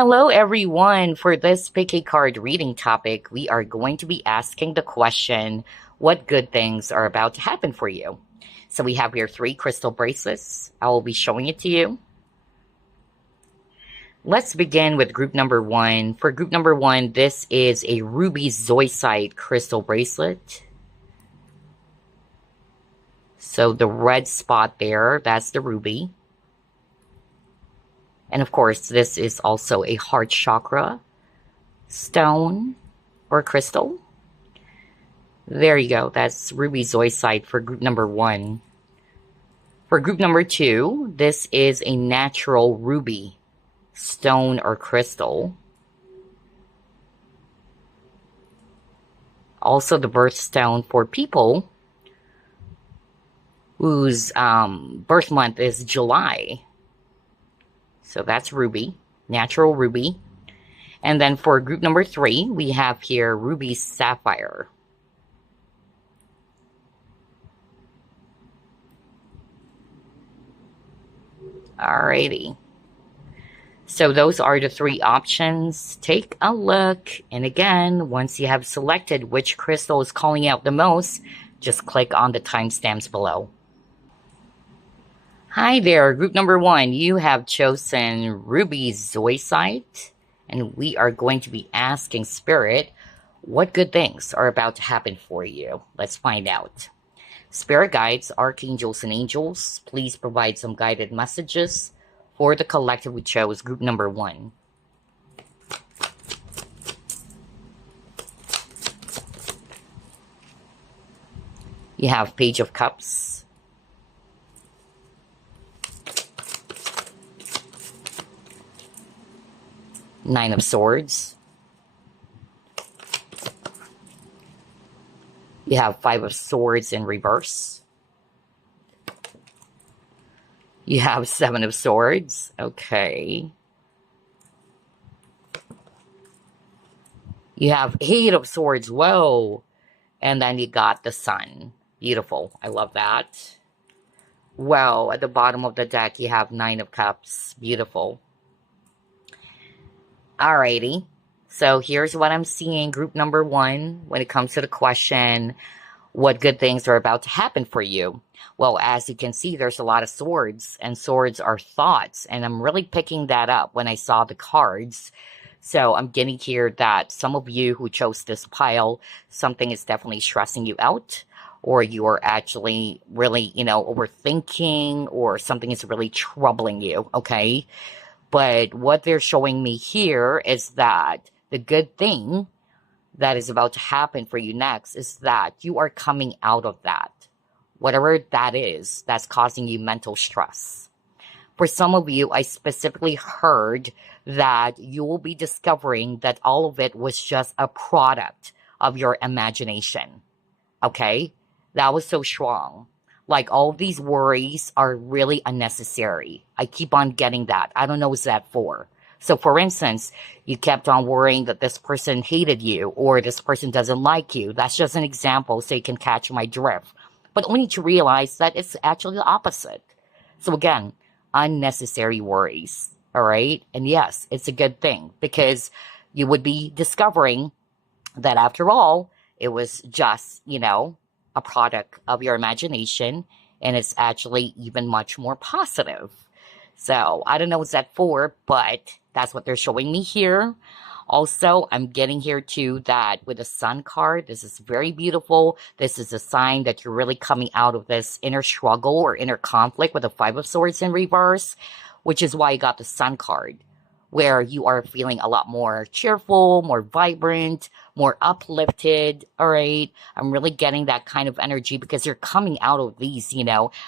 Hello, everyone. For this pick a card reading topic, we are going to be asking the question, what good things are about to happen for you? So we have here 3 crystal bracelets. I will be showing it to you. Let's begin with group number 1. For group number 1, this is a ruby zoisite crystal bracelet. So the red spot there, that's the ruby. And of course, this is also a heart chakra stone or crystal. There you go. That's ruby zoisite for group number 1. For group number 2, this is a natural ruby stone or crystal. Also the birthstone for people whose birth month is July. So that's ruby, natural ruby. And then for group number 3, we have here ruby sapphire. Alrighty. So those are the 3 options. Take a look. And again, once you have selected which crystal is calling out the most, just click on the timestamps below. Hi there, group number 1. You have chosen ruby zoisite. And we are going to be asking Spirit, what good things are about to happen for you? Let's find out. Spirit guides, archangels, and angels, please provide some guided messages for the collective we chose, group number 1. You have Page of Cups. Nine of Swords. You have 5 of Swords in reverse. You have 7 of Swords. Okay. You have 8 of Swords. Whoa. And then you got the Sun. Beautiful. I love that. Wow. At the bottom of the deck, you have 9 of Cups. Beautiful. Alrighty. So here's what I'm seeing, group number 1, when it comes to the question, what good things are about to happen for you? Well, as you can see, there's a lot of swords, and swords are thoughts, and I'm really picking that up when I saw the cards. So I'm getting here that some of you who chose this pile, something is definitely stressing you out, or you are actually really, overthinking, or something is really troubling you, okay? But what they're showing me here is that the good thing that is about to happen for you next is that you are coming out of that. Whatever that is, that's causing you mental stress. For some of you, I specifically heard that you will be discovering that all of it was just a product of your imagination. Okay? That was so strong. Like, all of these worries are really unnecessary. I keep on getting that. I don't know what's that for. So, for instance, you kept on worrying that this person hated you or this person doesn't like you. That's just an example so you can catch my drift. But only to realize that it's actually the opposite. So, again, unnecessary worries. All right? And yes, it's a good thing because you would be discovering that after all, it was just, a product of your imagination, and it's actually even much more positive. So I don't know what's that for, but that's what they're showing me here. Also, I'm getting here too that with the Sun card, this is very beautiful. This is a sign that you're really coming out of this inner struggle or inner conflict with the 5 of Swords in reverse, which is why you got the Sun card, where you are feeling a lot more cheerful, more vibrant, more uplifted, all right? I'm really getting that kind of energy because you're coming out of these,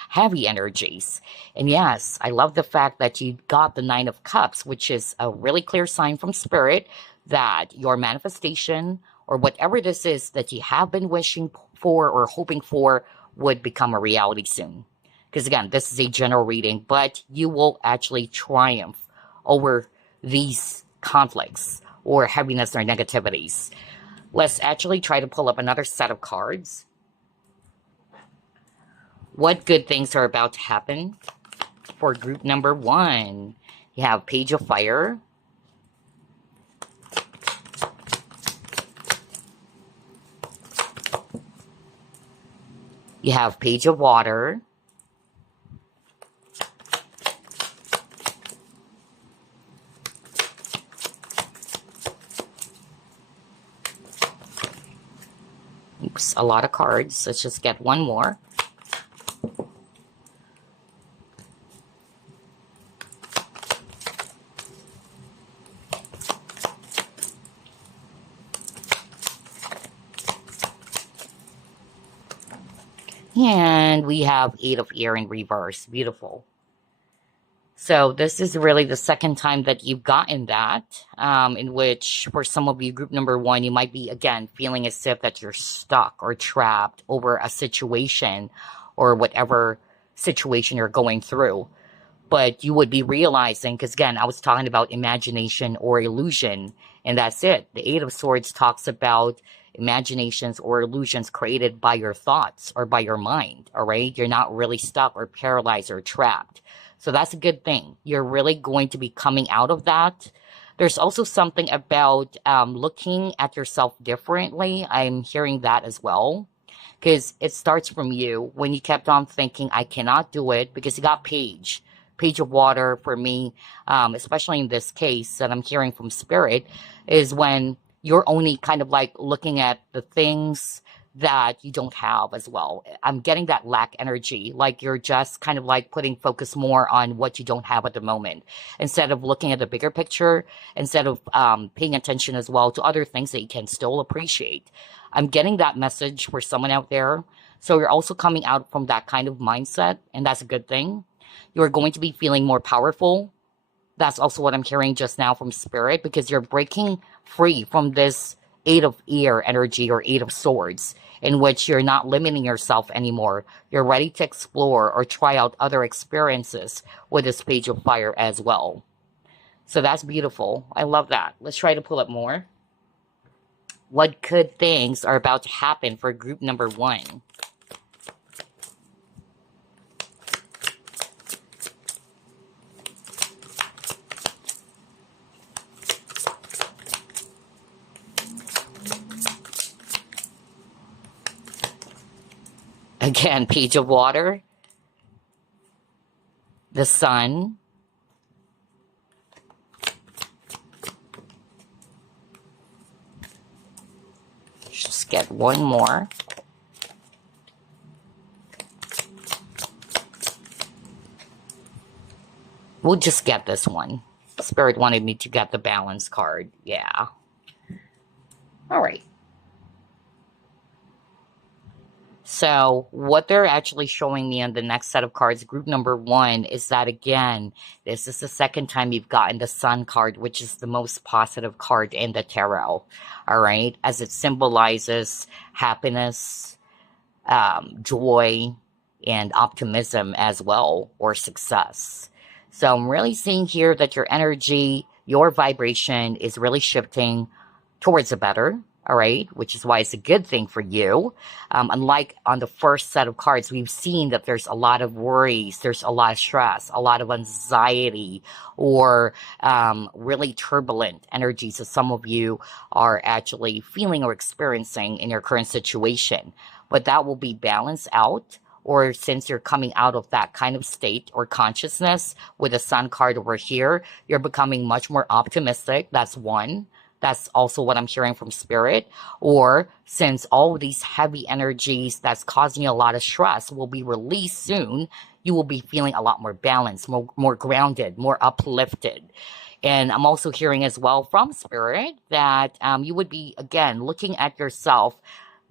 heavy energies. And yes, I love the fact that you got the 9 of Cups, which is a really clear sign from Spirit that your manifestation or whatever this is that you have been wishing for or hoping for would become a reality soon. Because again, this is a general reading, but you will actually triumph over these conflicts or heaviness or negativities. Let's actually try to pull up another set of cards. What good things are about to happen for group number 1? You have Page of Fire. You have Page of Water. Oops, a lot of cards. Let's just get one more. And we have Eight of Air in reverse. Beautiful. So this is really the second time that you've gotten that, in which for some of you, group number one, you might be, again, feeling as if that you're stuck or trapped over a situation or whatever situation you're going through. But you would be realizing, because again, I was talking about imagination or illusion, and that's it. The Eight of Swords talks about imaginations or illusions created by your thoughts or by your mind, all right? You're not really stuck or paralyzed or trapped. So that's a good thing. You're really going to be coming out of that. There's also something about looking at yourself differently. I'm hearing that as well, because it starts from you when you kept on thinking, I cannot do it, because you got Page of Water for me, especially in this case that I'm hearing from Spirit, is when you're only kind of like looking at the things that you don't have as well. I'm getting that lack energy, like you're just kind of like putting focus more on what you don't have at the moment, instead of looking at the bigger picture, instead of paying attention as well to other things that you can still appreciate. I'm getting that message for someone out there. So you're also coming out from that kind of mindset, and that's a good thing. You're going to be feeling more powerful. That's also what I'm hearing just now from Spirit, because you're breaking free from this Eight of Air energy or Eight of Swords, in which you're not limiting yourself anymore. You're ready to explore or try out other experiences with this Page of Fire as well. So that's beautiful. I love that. Let's try to pull up more. What good things are about to happen for group number one? Again, Page of Water, the Sun, just get one more. We'll just get this one. Spirit wanted me to get the Balance card. Yeah. All right. So what they're actually showing me on the next set of cards, group number one, is that, again, this is the second time you've gotten the Sun card, which is the most positive card in the tarot, all right? As it symbolizes happiness, joy, and optimism as well, or success. So I'm really seeing here that your energy, your vibration is really shifting towards the better, all right, which is why it's a good thing for you. Unlike on the first set of cards, we've seen that there's a lot of worries, there's a lot of stress, a lot of anxiety, or really turbulent energies that some of you are actually feeling or experiencing in your current situation. But that will be balanced out, or since you're coming out of that kind of state or consciousness with the Sun card over here, you're becoming much more optimistic. That's one. That's also what I'm hearing from Spirit. Or since all of these heavy energies that's causing you a lot of stress will be released soon, you will be feeling a lot more balanced, more grounded, more uplifted. And I'm also hearing as well from Spirit that you would be, again, looking at yourself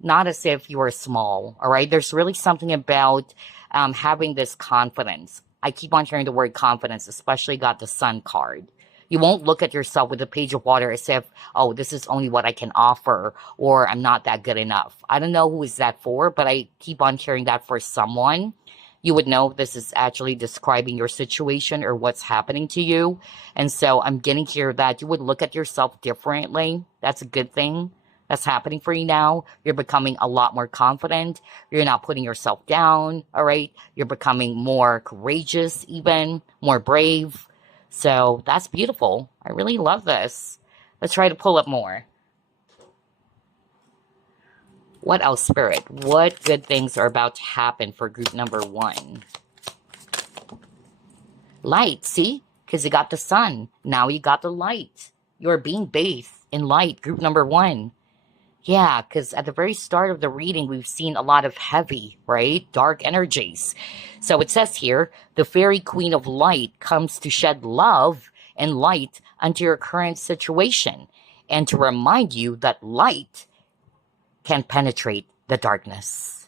not as if you are small, all right? There's really something about having this confidence. I keep on hearing the word confidence, especially got the Sun card. You won't look at yourself with a Page of Water as if, oh, this is only what I can offer, or I'm not that good enough. I don't know who is that for, but I keep on hearing that for someone. You would know this is actually describing your situation or what's happening to you. And so I'm getting here that you would look at yourself differently. That's a good thing that's happening for you now. You're becoming a lot more confident. You're not putting yourself down, all right? You're becoming more courageous, even more brave. So that's beautiful. I really love this. Let's try to pull up more. What else, Spirit? What good things are about to happen for group number 1? Light, see? Because you got the sun. Now you got the light. You're being bathed in light, group number 1. Yeah, because at the very start of the reading, we've seen a lot of heavy, right? Dark energies. So it says here, the fairy queen of light comes to shed love and light onto your current situation and to remind you that light can penetrate the darkness.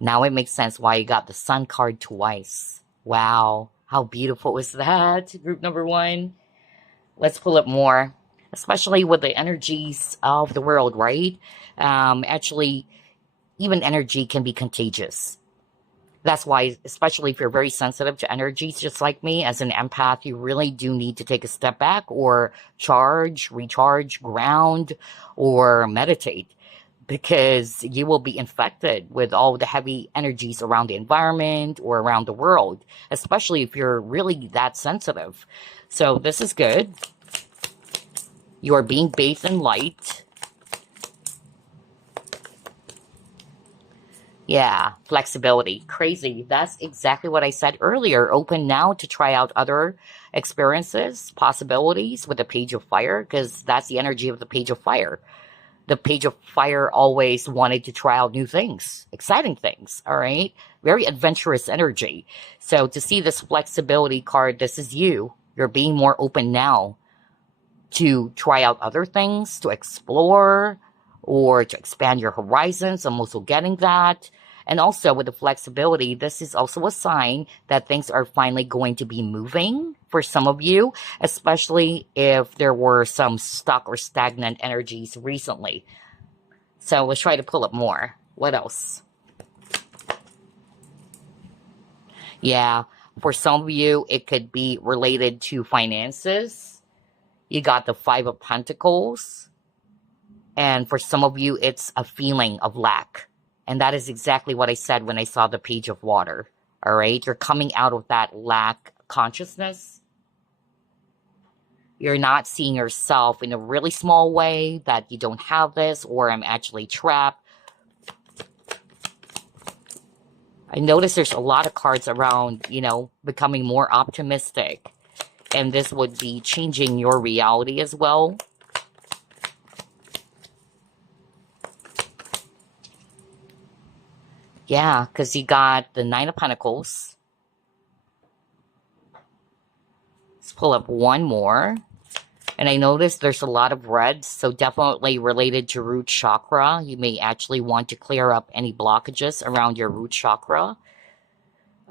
Now it makes sense why you got the sun card twice. Wow, how beautiful is that, group number 1? Let's pull up more, especially with the energies of the world, right? Actually, even energy can be contagious. That's why, especially if you're very sensitive to energies, just like me, as an empath, you really do need to take a step back or charge, recharge, ground, or meditate, because you will be infected with all the heavy energies around the environment or around the world, especially if you're really that sensitive. So this is good. You are being bathed in light. Yeah, flexibility. Crazy. That's exactly what I said earlier. Open now to try out other experiences, possibilities with the Page of Fire, because that's the energy of the Page of Fire. The Page of Fire always wanted to try out new things, exciting things, all right? Very adventurous energy. So to see this flexibility card, this is you. You're being more open now to try out other things, to explore, or to expand your horizons. I'm also getting that. And also with the flexibility, this is also a sign that things are finally going to be moving for some of you, especially if there were some stuck or stagnant energies recently. So let's try to pull up more. What else? Yeah, for some of you, it could be related to finances. You got the Five of Pentacles. And for some of you, it's a feeling of lack. And that is exactly what I said when I saw the Page of Water. All right? You're coming out of that lack consciousness. You're not seeing yourself in a really small way that you don't have this, or I'm actually trapped. I notice there's a lot of cards around, becoming more optimistic. And this would be changing your reality as well. Yeah, because you got the Nine of Pentacles. Let's pull up one more. And I noticed there's a lot of reds, so definitely related to root chakra. You may actually want to clear up any blockages around your root chakra.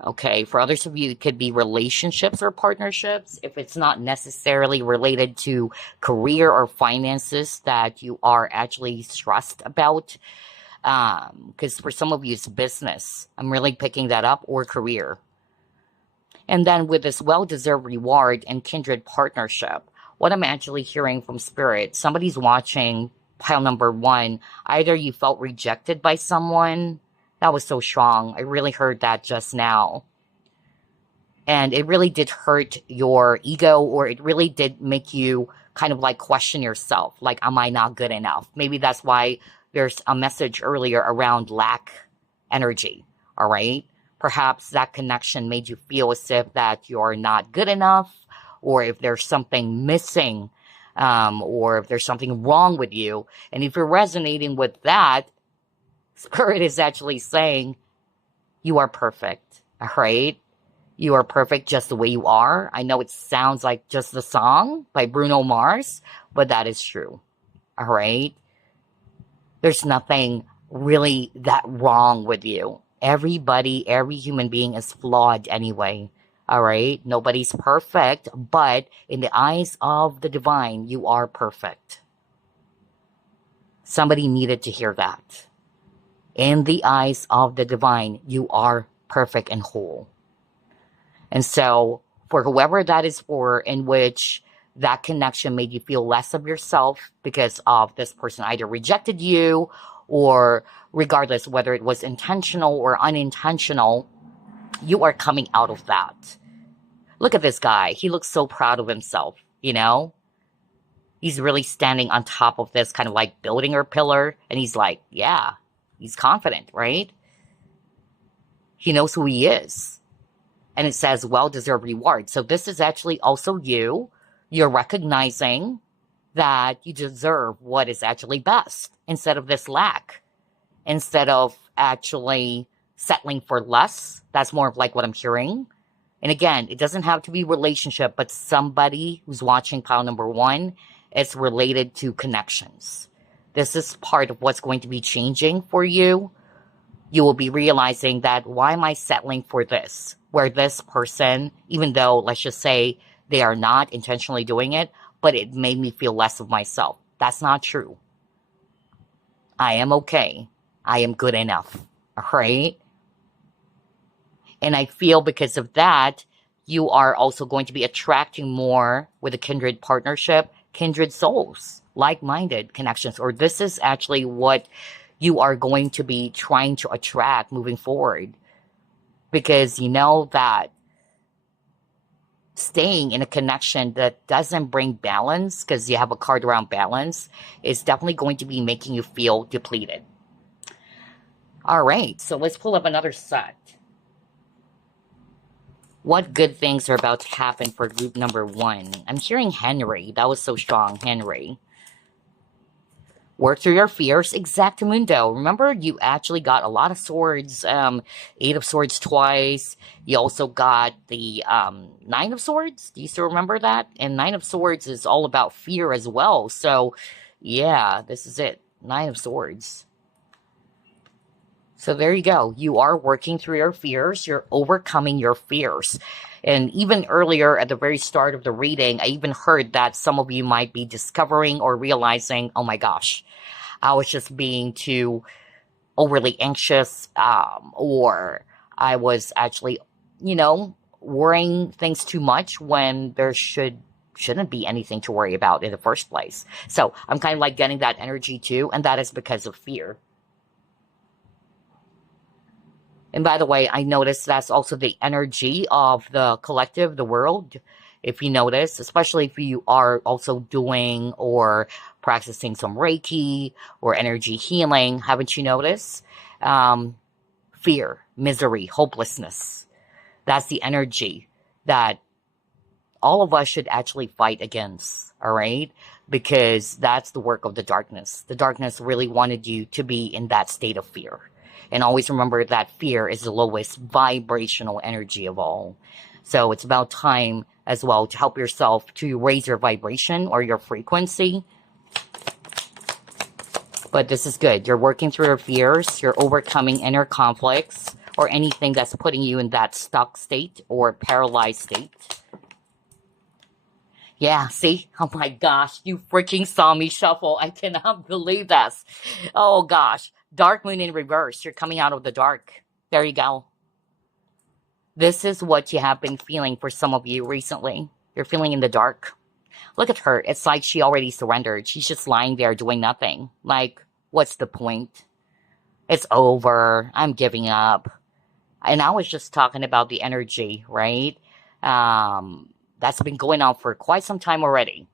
Okay, for others of you, it could be relationships or partnerships. If it's not necessarily related to career or finances that you are actually stressed about. Because for some of you, it's business. I'm really picking that up, or career. And then with this well-deserved reward and kindred partnership, what I'm actually hearing from Spirit, somebody's watching pile number 1. Either you felt rejected by someone. That was so strong. I really heard that just now. And it really did hurt your ego, or it really did make you kind of like question yourself. Like, am I not good enough? Maybe that's why there's a message earlier around lack energy. All right. Perhaps that connection made you feel as if that you're not good enough, or if there's something missing, or if there's something wrong with you. And if you're resonating with that, Spirit is actually saying you are perfect. All right. You are perfect just the way you are. I know it sounds like just the song by Bruno Mars, but that is true. All right. There's nothing really that wrong with you. Everybody, every human being is flawed anyway. All right. Nobody's perfect, but in the eyes of the divine, you are perfect. Somebody needed to hear that. In the eyes of the divine, you are perfect and whole. And so for whoever that is for, in which that connection made you feel less of yourself because of this person either rejected you, or regardless whether it was intentional or unintentional, you are coming out of that. Look at this guy. He looks so proud of himself, He's really standing on top of this kind of like building or pillar. And he's like, yeah, He's confident, right? He knows who he is. And it says well-deserved reward. So this is actually also you. You're recognizing that you deserve what is actually best instead of this lack. Instead of actually settling for less. That's more of like what I'm hearing. And again, it doesn't have to be relationship, but somebody who's watching pile number one, it's related to connections. This is part of what's going to be changing for you. You will be realizing that, why am I settling for this? Where this person, even though, let's just say, they are not intentionally doing it, but it made me feel less of myself. That's not true. I am okay. I am good enough. All right? And I feel because of that, you are also going to be attracting more with a kindred partnership, kindred souls, like-minded connections. Or this is actually what you are going to be trying to attract moving forward. Because you know that staying in a connection that doesn't bring balance, because you have a card around balance, is definitely going to be making you feel depleted. All right, so let's pull up another set. What good things are about to happen for group number one? I'm hearing Henry. That was so strong, Henry. Work through your fears. Exactamundo. Remember, you actually got a lot of swords. Eight of Swords twice. You also got the Nine of Swords. Do you still remember that? And Nine of Swords is all about fear as well. So, yeah, this is it. Nine of Swords. So there you go. You are working through your fears. You're overcoming your fears. And even earlier at the very start of the reading, I even heard that some of you might be discovering or realizing, oh my gosh, I was just being too overly anxious, or I was actually, worrying things too much when there shouldn't be anything to worry about in the first place. So I'm kind of like getting that energy too, and that is because of fear. And by the way, I noticed that's also the energy of the collective, the world. If you notice, especially if you are also doing or practicing some Reiki or energy healing, haven't you noticed? Fear, misery, hopelessness. That's the energy that all of us should actually fight against, all right? Because that's the work of the darkness. The darkness really wanted you to be in that state of fear. And always remember that fear is the lowest vibrational energy of all. So it's about time as well to help yourself to raise your vibration or your frequency. But this is good. You're working through your fears. You're overcoming inner conflicts or anything that's putting you in that stuck state or paralyzed state. Yeah, see? Oh my gosh, you freaking saw me shuffle. I cannot believe this. Oh gosh. Dark moon in reverse. You're coming out of the dark. There you go. This is what you have been feeling for some of you recently. You're feeling in the dark. Look at her. It's like she already surrendered. She's just lying there doing nothing. Like, what's the point? It's over. I'm giving up. And I was just talking about the energy, right? That's been going on for quite some time already.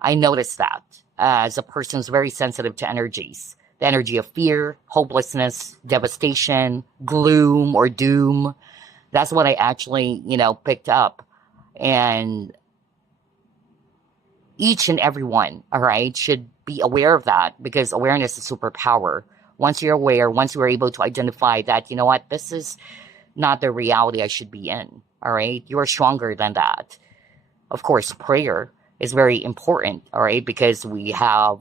I noticed that as a person who's very sensitive to energies. The energy of fear, hopelessness, devastation, gloom or doom. That's what I actually, picked up. And each and every one, all right, should be aware of that, because awareness is superpower. Once you're aware, once you're able to identify that, you know what, this is not the reality I should be in, all right? You are stronger than that. Of course, prayer is very important, all right, because we have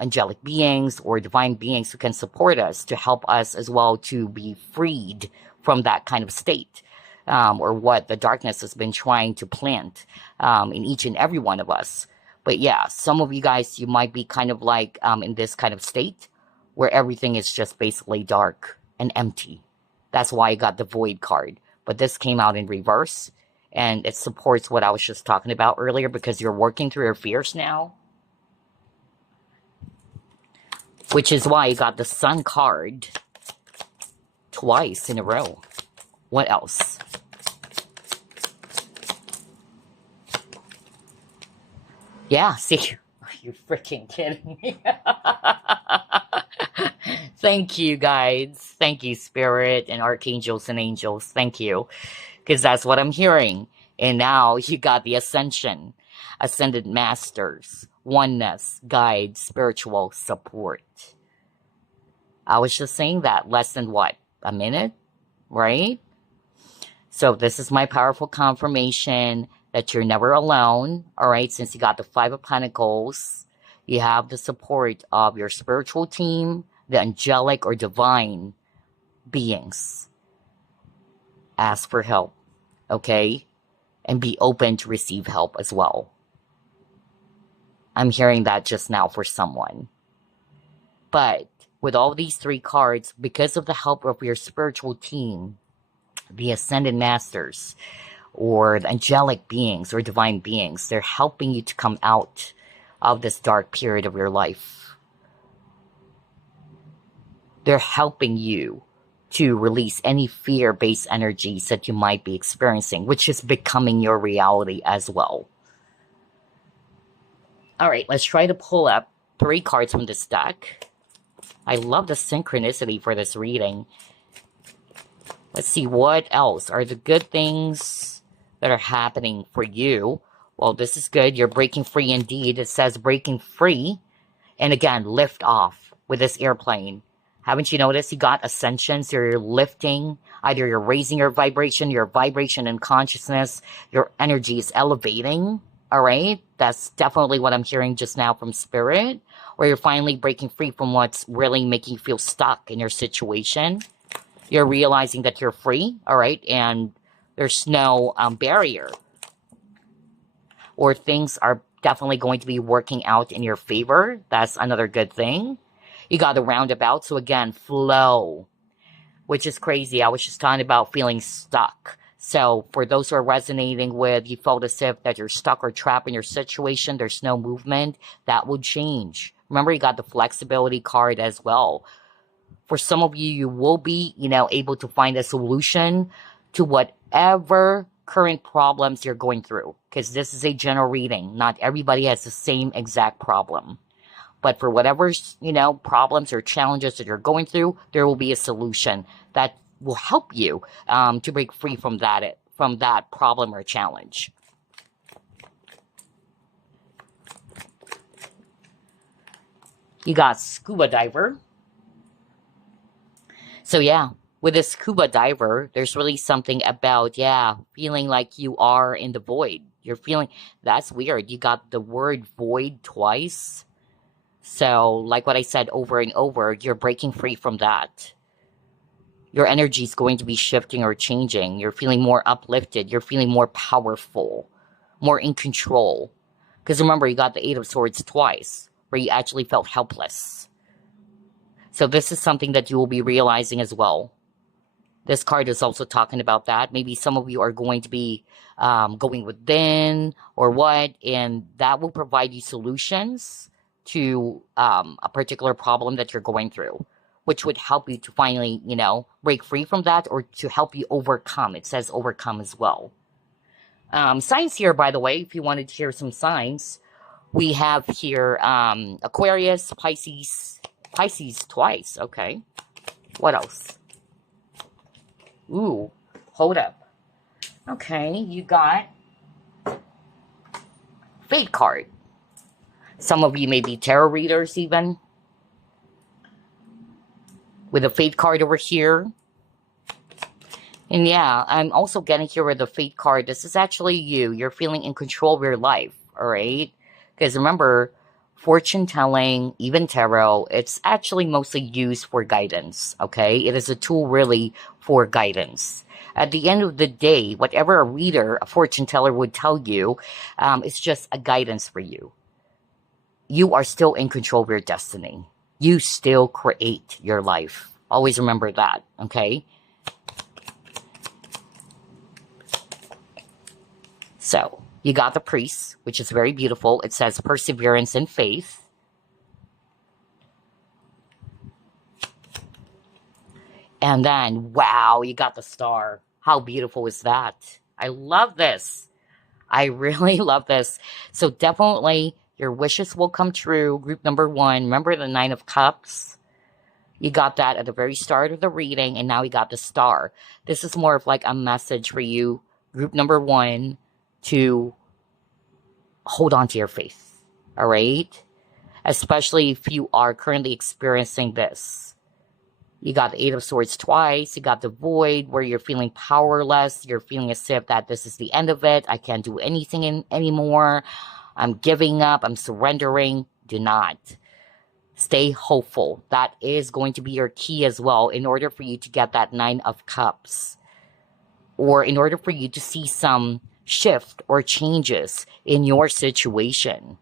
angelic beings or divine beings who can support us to help us as well to be freed from that kind of state, or what the darkness has been trying to plant in each and every one of us. But yeah, some of you guys, you might be kind of like in this kind of state where everything is just basically dark and empty. That's why I got the Void card. But this came out in reverse, and it supports what I was just talking about earlier, because you're working through your fears now. Which is why I got the Sun card twice in a row. What else? Yeah, see, are you freaking kidding me? Thank you, guides. Thank you, Spirit and Archangels and Angels. Thank you. Because that's what I'm hearing. And now you got the Ascension, Ascended Masters, Oneness, Guide, Spiritual Support. I was just saying that less than what? A minute? Right? So this is my powerful confirmation that you're never alone. All right? Since you got the Five of Pentacles, you have the support of your spiritual team, the angelic or divine beings. Ask for help. Okay? And be open to receive help as well. I'm hearing that just now for someone. But with all these three cards, because of the help of your spiritual team, the Ascended Masters, or the angelic beings or divine beings, they're helping you to come out of this dark period of your life. They're helping you to release any fear-based energies that you might be experiencing, which is becoming your reality as well. All right, let's try to pull up 3 cards from this deck. I love the synchronicity for this reading. Let's see, what else are the good things that are happening for you? Well, this is good. You're breaking free indeed. It says breaking free. And again, lift off with this airplane. Haven't you noticed you got ascensions? You're lifting. Either you're raising your vibration and consciousness. Your energy is elevating. All right? That's definitely what I'm hearing just now from Spirit. Or you're finally breaking free from what's really making you feel stuck in your situation. You're realizing that you're free. All right? And there's no barrier. Or things are definitely going to be working out in your favor. That's another good thing. You got the roundabout. So again, flow, which is crazy. I was just talking about feeling stuck. So for those who are resonating with, you felt as if that you're stuck or trapped in your situation, there's no movement, that will change. Remember, you got the flexibility card as well. For some of you, you will be, able to find a solution to whatever current problems you're going through. Because this is a general reading. Not everybody has the same exact problem. But for whatever, problems or challenges that you're going through, there will be a solution that will help you to break free from that problem or challenge. You got scuba diver. So yeah, with a scuba diver, there's really something about, feeling like you are in the void. You're feeling, that's weird. You got the word void twice. So like what I said over and over, you're breaking free from that. Your energy is going to be shifting or changing. You're feeling more uplifted. You're feeling more powerful, more in control. Because remember, you got the Eight of Swords twice, where you actually felt helpless. So this is something that you will be realizing as well. This card is also talking about that. Maybe some of you are going to be going within or what, and that will provide you solutions to a particular problem that you're going through, which would help you to finally, break free from that or to help you overcome. It says overcome as well. Signs here, by the way, if you wanted to hear some signs, we have here Aquarius, Pisces twice. Okay. What else? Ooh, hold up. Okay, you got Fate card. Some of you may be tarot readers even. With a Fate card over here. And yeah, I'm also getting here with the Fate card. This is actually you. You're feeling in control of your life, all right? Because remember, fortune telling, even tarot, it's actually mostly used for guidance, okay? It is a tool really for guidance. At the end of the day, whatever a reader, a fortune teller would tell you, it's just a guidance for you. You are still in control of your destiny. You still create your life. Always remember that, okay? So, you got the priest, which is very beautiful. It says perseverance and faith. And then, wow, you got the star. How beautiful is that? I love this. I really love this. So definitely your wishes will come true. Group number 1. Remember the Nine of Cups? You got that at the very start of the reading, and now you got the star. This is more of like a message for you, group number one, to hold on to your faith. All right? Especially if you are currently experiencing this. You got the Eight of Swords twice. You got the Void, where you're feeling powerless. You're feeling as if that this is the end of it. I can't do anything anymore. I'm giving up. I'm surrendering. Do not. Stay hopeful. That is going to be your key as well in order for you to get that Nine of Cups. Or in order for you to see some shift or changes in your situation.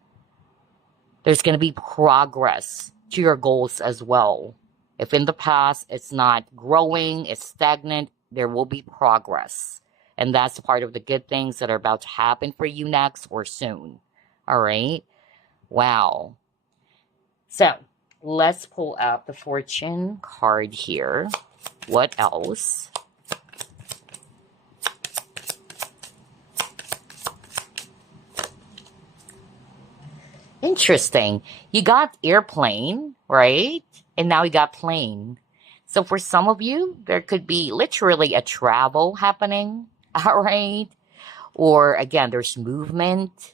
There's going to be progress to your goals as well. If in the past it's not growing, it's stagnant, there will be progress. And that's part of the good things that are about to happen for you next or soon. All right? Wow. So, let's pull up the Fortune card here. What else? Interesting. You got airplane, right? And now you got plane. So for some of you, there could be literally a travel happening, all right? Or again, there's movement.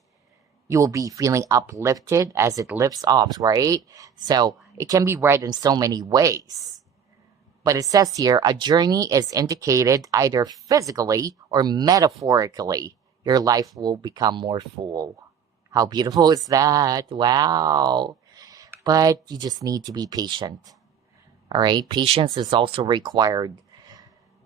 You will be feeling uplifted as it lifts off, right? So it can be read in so many ways. But it says here, a journey is indicated either physically or metaphorically. Your life will become more full. How beautiful is that? Wow. But you just need to be patient. All right? Patience is also required.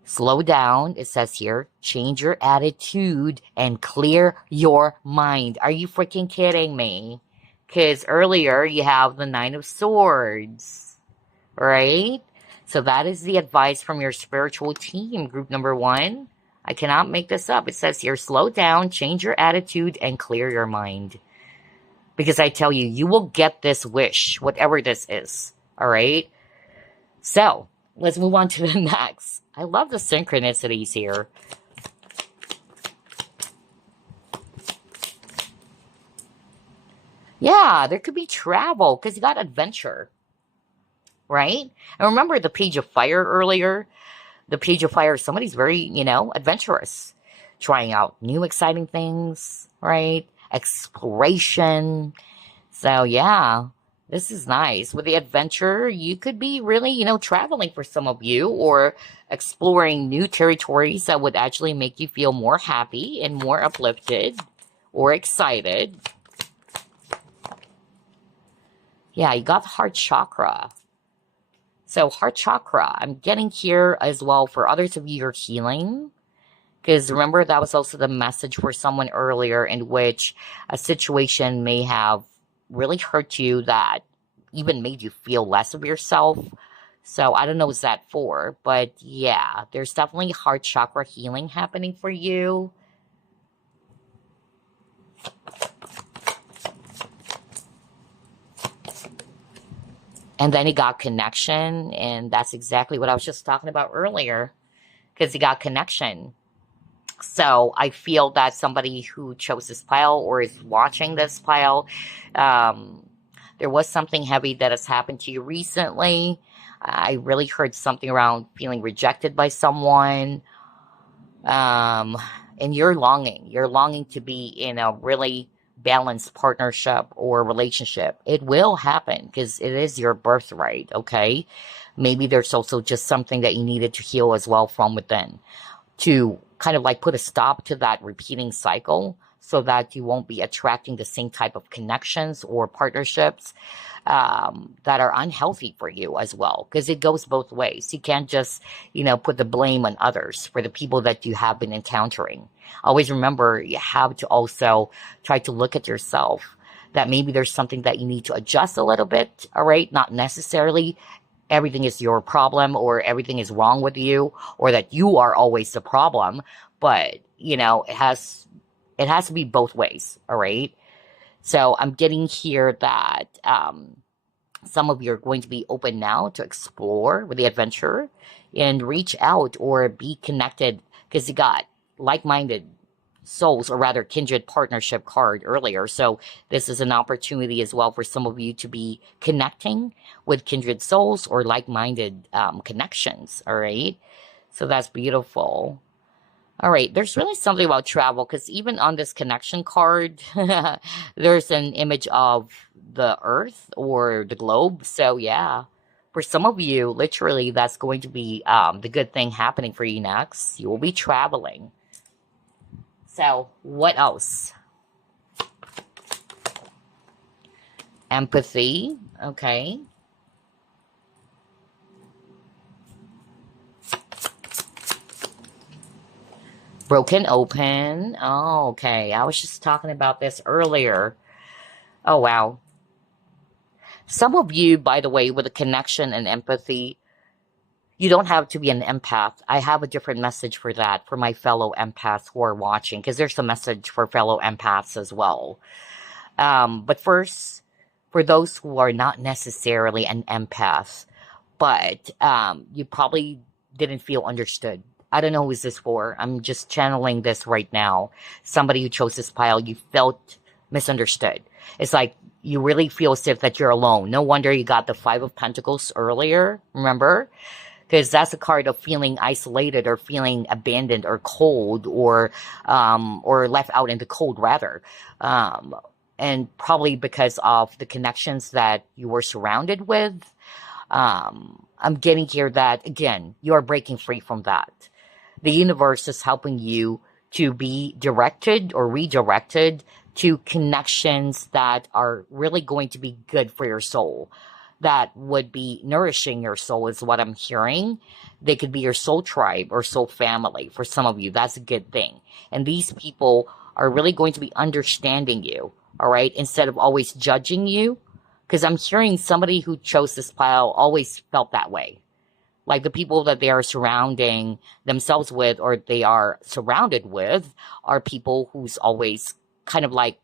Slow down, it says here. Change your attitude and clear your mind. Are you freaking kidding me? Because earlier you have the Nine of Swords. Right? So that is the advice from your spiritual team, group number one. I cannot make this up. It says here, slow down, change your attitude, and clear your mind. Because I tell you, you will get this wish, whatever this is. All right? So, let's move on to the next. I love the synchronicities here. Yeah, there could be travel because you got adventure. Right? And remember the Page of Fire earlier? The Page of Fire, somebody's very, adventurous. Trying out new exciting things, right? Exploration. So, yeah, this is nice. With the adventure, you could be really, traveling for some of you or exploring new territories that would actually make you feel more happy and more uplifted or excited. Yeah, you got the heart chakra. So heart chakra, I'm getting here as well for others of you you're healing. Because remember, that was also the message for someone earlier in which a situation may have really hurt you that even made you feel less of yourself. So I don't know what's that for. But yeah, there's definitely heart chakra healing happening for you. And then you got connection, and that's exactly what I was just talking about earlier, because you got connection. So I feel that somebody who chose this pile or is watching this pile, there was something heavy that has happened to you recently. I really heard something around feeling rejected by someone. And you're longing to be in a really balanced partnership or relationship. It will happen because it is your birthright, okay? Maybe there's also just something that you needed to heal as well from within to kind of like put a stop to that repeating cycle so that you won't be attracting the same type of connections or partnerships that are unhealthy for you as well, because it goes both ways. You can't just, put the blame on others for the people that you have been encountering. Always remember, you have to also try to look at yourself, that maybe there's something that you need to adjust a little bit, all right? Not necessarily everything is your problem or everything is wrong with you or that you are always the problem, but, it has to be both ways, all right? So I'm getting here that some of you are going to be open now to explore with the adventure and reach out or be connected because you got like-minded souls, or rather kindred partnership card earlier. So this is an opportunity as well for some of you to be connecting with kindred souls or like-minded connections. All right. So that's beautiful. All right, there's really something about travel because even on this connection card, there's an image of the earth or the globe. So, yeah, for some of you, literally, that's going to be the good thing happening for you next. You will be traveling. So, what else? Empathy. Okay. Broken open. Oh, okay. I was just talking about this earlier. Oh, wow. Some of you, by the way, with a connection and empathy, you don't have to be an empath. I have a different message for that for my fellow empaths who are watching, because there's a message for fellow empaths as well. But first, for those who are not necessarily an empath, but you probably didn't feel understood. I don't know who is this for. I'm just channeling this right now. Somebody who chose this pile, you felt misunderstood. It's like you really feel as if that you're alone. No wonder you got the Five of Pentacles earlier, remember? Because that's a card of feeling isolated or feeling abandoned or cold or left out in the cold, rather. And probably because of the connections that you were surrounded with. I'm getting here that, again, you are breaking free from that. The universe is helping you to be directed or redirected to connections that are really going to be good for your soul, that would be nourishing your soul, is what I'm hearing. They could be your soul tribe or soul family. For some of you, that's a good thing. And these people are really going to be understanding you, all right, instead of always judging you. Because I'm hearing somebody who chose this pile always felt that way. Like the people that they are surrounding themselves with or they are surrounded with are people who's always kind of like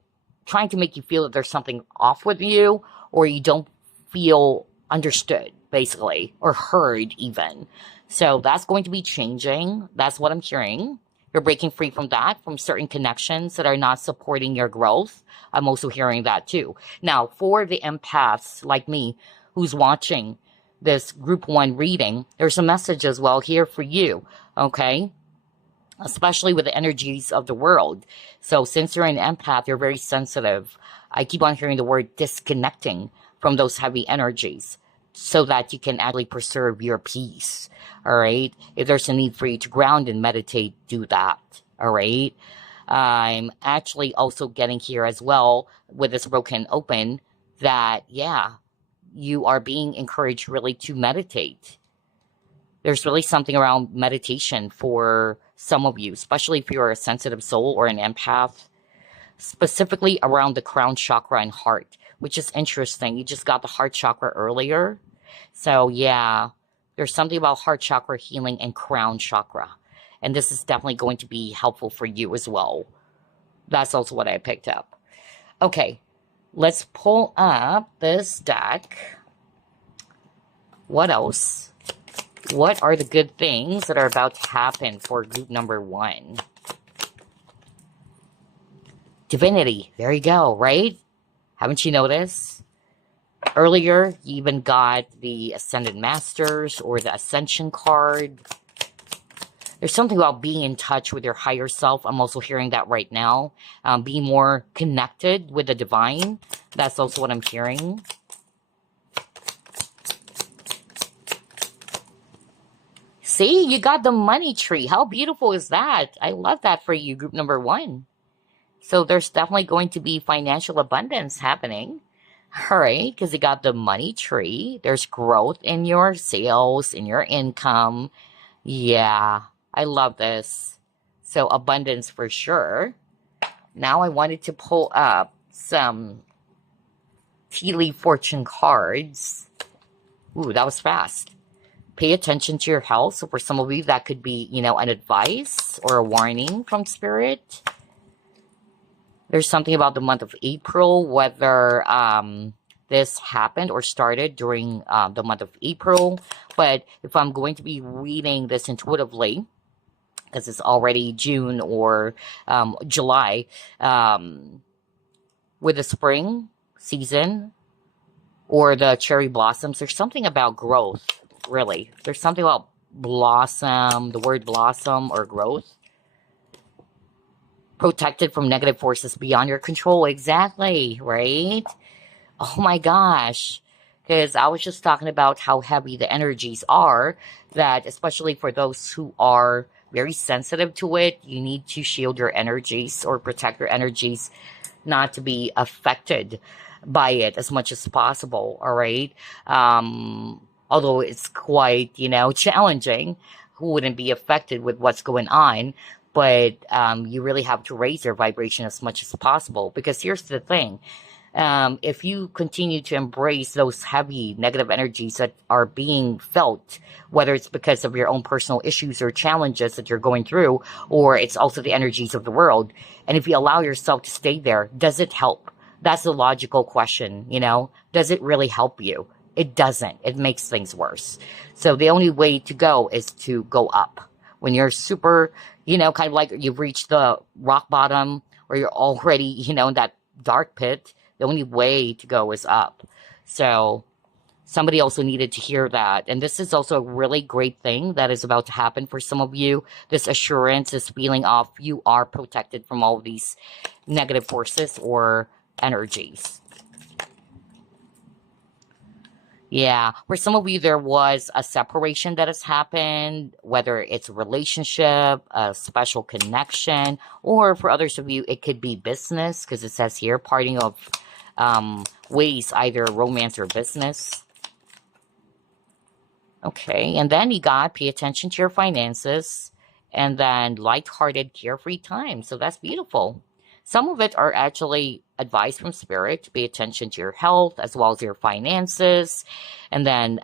trying to make you feel that there's something off with you, or you don't feel understood, basically, or heard even. So that's going to be changing. That's what I'm hearing. You're breaking free from that, from certain connections that are not supporting your growth. I'm also hearing that too. Now, for the empaths like me who's watching this group 1 reading, there's a message as well here for you, okay? Especially with the energies of the world. So since you're an empath, you're very sensitive. I keep on hearing the word disconnecting from those heavy energies so that you can actually preserve your peace, all right? If there's a need for you to ground and meditate, do that, all right? I'm actually also getting here as well with this broken open that, yeah, you are being encouraged really to meditate. There's really something around meditation for some of you, especially if you're a sensitive soul or an empath, specifically around the crown chakra and heart, which is interesting. You just got the heart chakra earlier. So yeah, there's something about heart chakra healing and crown chakra. And this is definitely going to be helpful for you as well. That's also what I picked up. Okay, let's pull up this deck. What else? What are the good things that are about to happen for group number 1? Divinity. There you go, right? Haven't you noticed? Earlier, you even got the Ascended Masters or the Ascension card. There's something about being in touch with your higher self. I'm also hearing that right now. Be more connected with the divine. That's also what I'm hearing. See, you got the money tree. How beautiful is that? I love that for you, group number 1. So there's definitely going to be financial abundance happening. All right, because you got the money tree. There's growth in your sales, in your income. Yeah, I love this. So abundance for sure. Now I wanted to pull up some tea leaf fortune cards. Ooh, that was fast. Pay attention to your health. So for some of you, that could be, you know, an advice or a warning from Spirit. There's something about the month of April, whether this happened or started during the month of April. But if I'm going to be reading this intuitively, because it's already June or July. Um, with the spring season or the cherry blossoms, there's something about growth, really. There's something about blossom, the word blossom or growth. Protected from negative forces beyond your control. Exactly, right? Oh my gosh. Because I was just talking about how heavy the energies are, that especially for those who are very sensitive to it, you need to shield your energies or protect your energies not to be affected by it as much as possible. All right. Although it's quite, challenging, who wouldn't be affected with what's going on? But you really have to raise your vibration as much as possible, because here's the thing. If you continue to embrace those heavy negative energies that are being felt, whether it's because of your own personal issues or challenges that you're going through, or it's also the energies of the world, and if you allow yourself to stay there, does it help? That's the logical question, Does it really help you? It doesn't. It makes things worse. So the only way to go is to go up. When you're super, kind of like you've reached the rock bottom, or you're already, in that dark pit, the only way to go is up. So somebody also needed to hear that. And this is also a really great thing that is about to happen for some of you. This assurance, this feeling of you are protected from all of these negative forces or energies. Yeah, for some of you, there was a separation that has happened, whether it's a relationship, a special connection, or for others of you, it could be business, because it says here, parting of ways, either romance or business. Okay, and then you got pay attention to your finances, and then light-hearted, carefree time. So that's beautiful. Some of it are actually advice from spirit to pay attention to your health as well as your finances. And then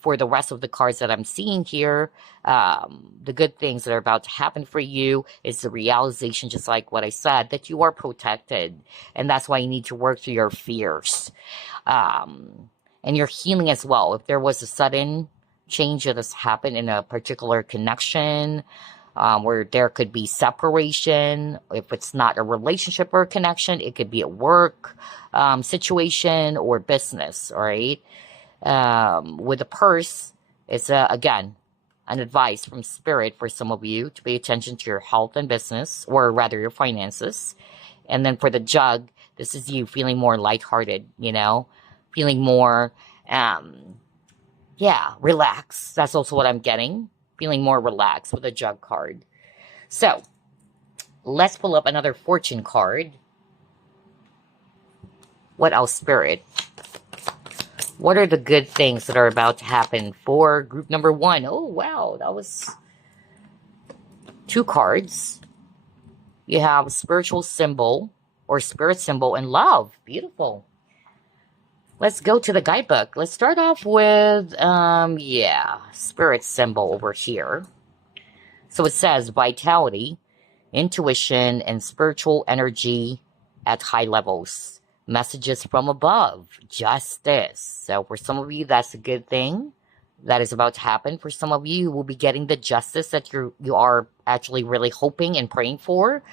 for the rest of the cards that I'm seeing here, the good things that are about to happen for you is the realization, just like what I said, that you are protected. And that's why you need to work through your fears. And your healing as well. If there was a sudden change that has happened in a particular connection, where there could be separation. If it's not a relationship or a connection, it could be a work situation or business, all right? With a purse, it's, again, an advice from spirit for some of you to pay attention to your health and business, or rather your finances. And then for the jug, this is you feeling more lighthearted, feeling more, relaxed. That's also what I'm getting. Feeling more relaxed with a jug card. So, let's pull up another fortune card. What else, Spirit? What are the good things that are about to happen for group number 1? Oh, wow. That was 2 cards. You have spiritual symbol or spirit symbol and love. Beautiful. Let's go to the guidebook. Let's start off with, spirit symbol over here. So it says vitality, intuition, and spiritual energy at high levels. Messages from above, justice. So for some of you, that's a good thing that is about to happen. For some of you, you will be getting the justice that you are actually really hoping and praying for.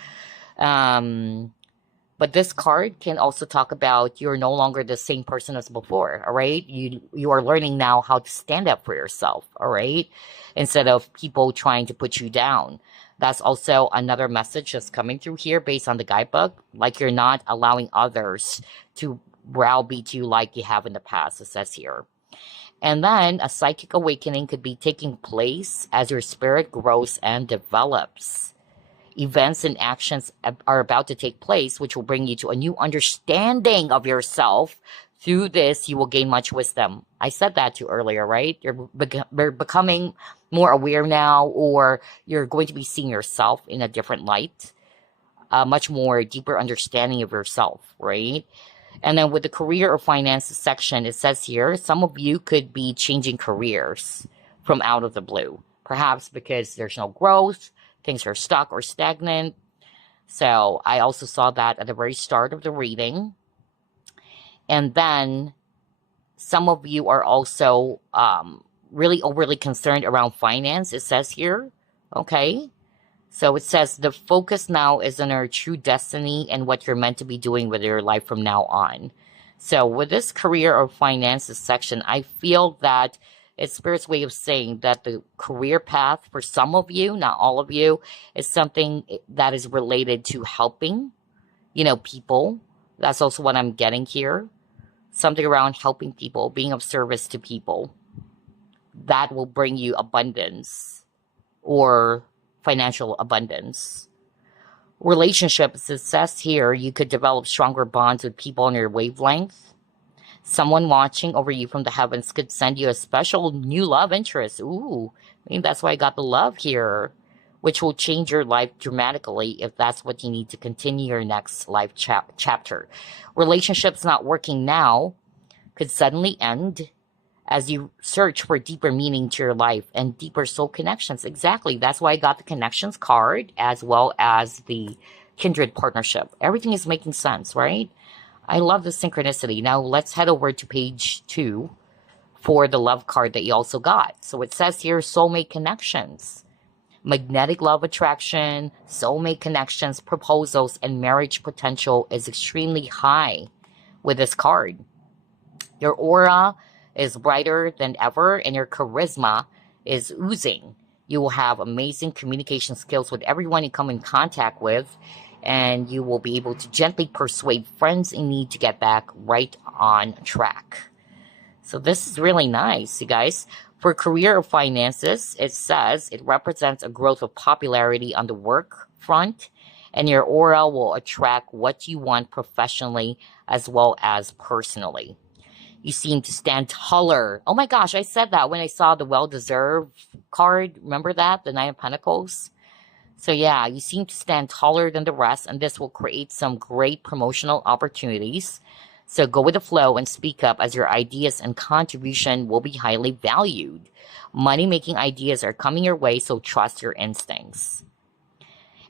But this card can also talk about you're no longer the same person as before, all right? You are learning now how to stand up for yourself, all right? Instead of people trying to put you down. That's also another message that's coming through here based on the guidebook. Like you're not allowing others to browbeat you like you have in the past, it says here. And then a psychic awakening could be taking place as your spirit grows and develops. Events and actions are about to take place, which will bring you to a new understanding of yourself. Through this, you will gain much wisdom. I said that to you earlier, right? You're becoming more aware now, or you're going to be seeing yourself in a different light, a much more deeper understanding of yourself, right? And then with the career or finances section, it says here, some of you could be changing careers from out of the blue, perhaps because there's no growth, things are stuck or stagnant. So I also saw that at the very start of the reading. And then some of you are also really overly concerned around finance, it says here. Okay. So it says the focus now is on our true destiny and what you're meant to be doing with your life from now on. So with this career or finances section, I feel that it's Spirit's way of saying that the career path for some of you, not all of you, is something that is related to helping, people. That's also what I'm getting here. Something around helping people, being of service to people. That will bring you abundance or financial abundance. Relationships, it says here, you could develop stronger bonds with people on your wavelength. Someone watching over you from the heavens could send you a special new love interest. Ooh, I mean, that's why I got the love here, which will change your life dramatically if that's what you need to continue your next life chapter. Relationships not working now could suddenly end as you search for deeper meaning to your life and deeper soul connections. Exactly. That's why I got the connections card as well as the kindred partnership. Everything is making sense, right? I love the synchronicity. Now let's head over to page 2 for the love card that you also got. So it says here, soulmate connections. Magnetic love attraction, soulmate connections, proposals, and marriage potential is extremely high with this card. Your aura is brighter than ever, and your charisma is oozing. You will have amazing communication skills with everyone you come in contact with, and you will be able to gently persuade friends in need to get back right on track. So this is really nice, you guys. For career or finances, it says it represents a growth of popularity on the work front, and your aura will attract what you want professionally as well as personally. You seem to stand taller. Oh my gosh, I said that when I saw the well-deserved card. Remember that? The Nine of Pentacles? So yeah, you seem to stand taller than the rest, and this will create some great promotional opportunities. So go with the flow and speak up, as your ideas and contribution will be highly valued. Money-making ideas are coming your way, so trust your instincts.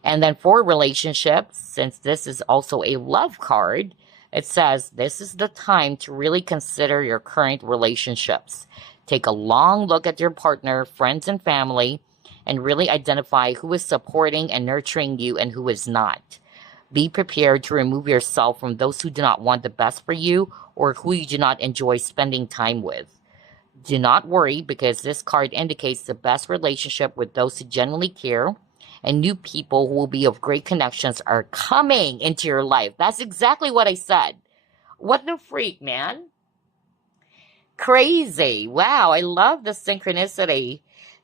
And then for relationships, since this is also a love card, it says this is the time to really consider your current relationships. Take a long look at your partner, friends, and family, and really identify who is supporting and nurturing you and who is not. Be prepared to remove yourself from those who do not want the best for you or who you do not enjoy spending time with. Do not worry, because this card indicates the best relationship with those who genuinely care, and new people who will be of great connections are coming into your life. That's exactly what I said. What the freak, man? Crazy. Wow, I love the synchronicity.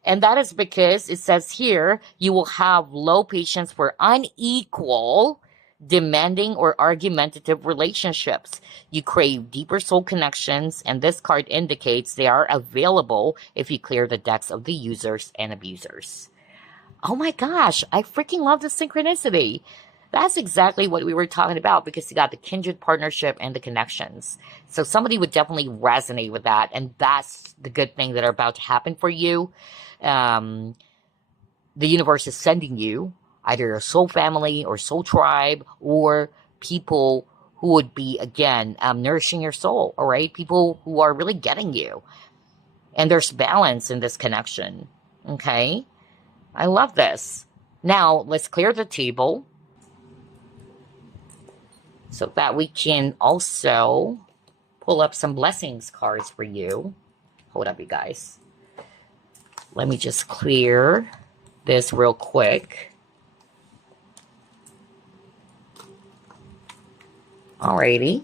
And that is because it says here, you will have low patience for unequal, demanding, or argumentative relationships. You crave deeper soul connections, and this card indicates they are available if you clear the decks of the users and abusers. Oh my gosh, I freaking love the synchronicity. That's exactly what we were talking about, because you got the kindred partnership and the connections. So somebody would definitely resonate with that, and that's the good thing that are about to happen for you. The universe is sending you either a soul family or soul tribe, or people who would be, again, nourishing your soul, all right? People who are really getting you. And there's balance in this connection, okay? I love this. Now, let's clear the table so that we can also pull up some blessings cards for you. Hold up, you guys. Let me just clear this real quick. Alrighty.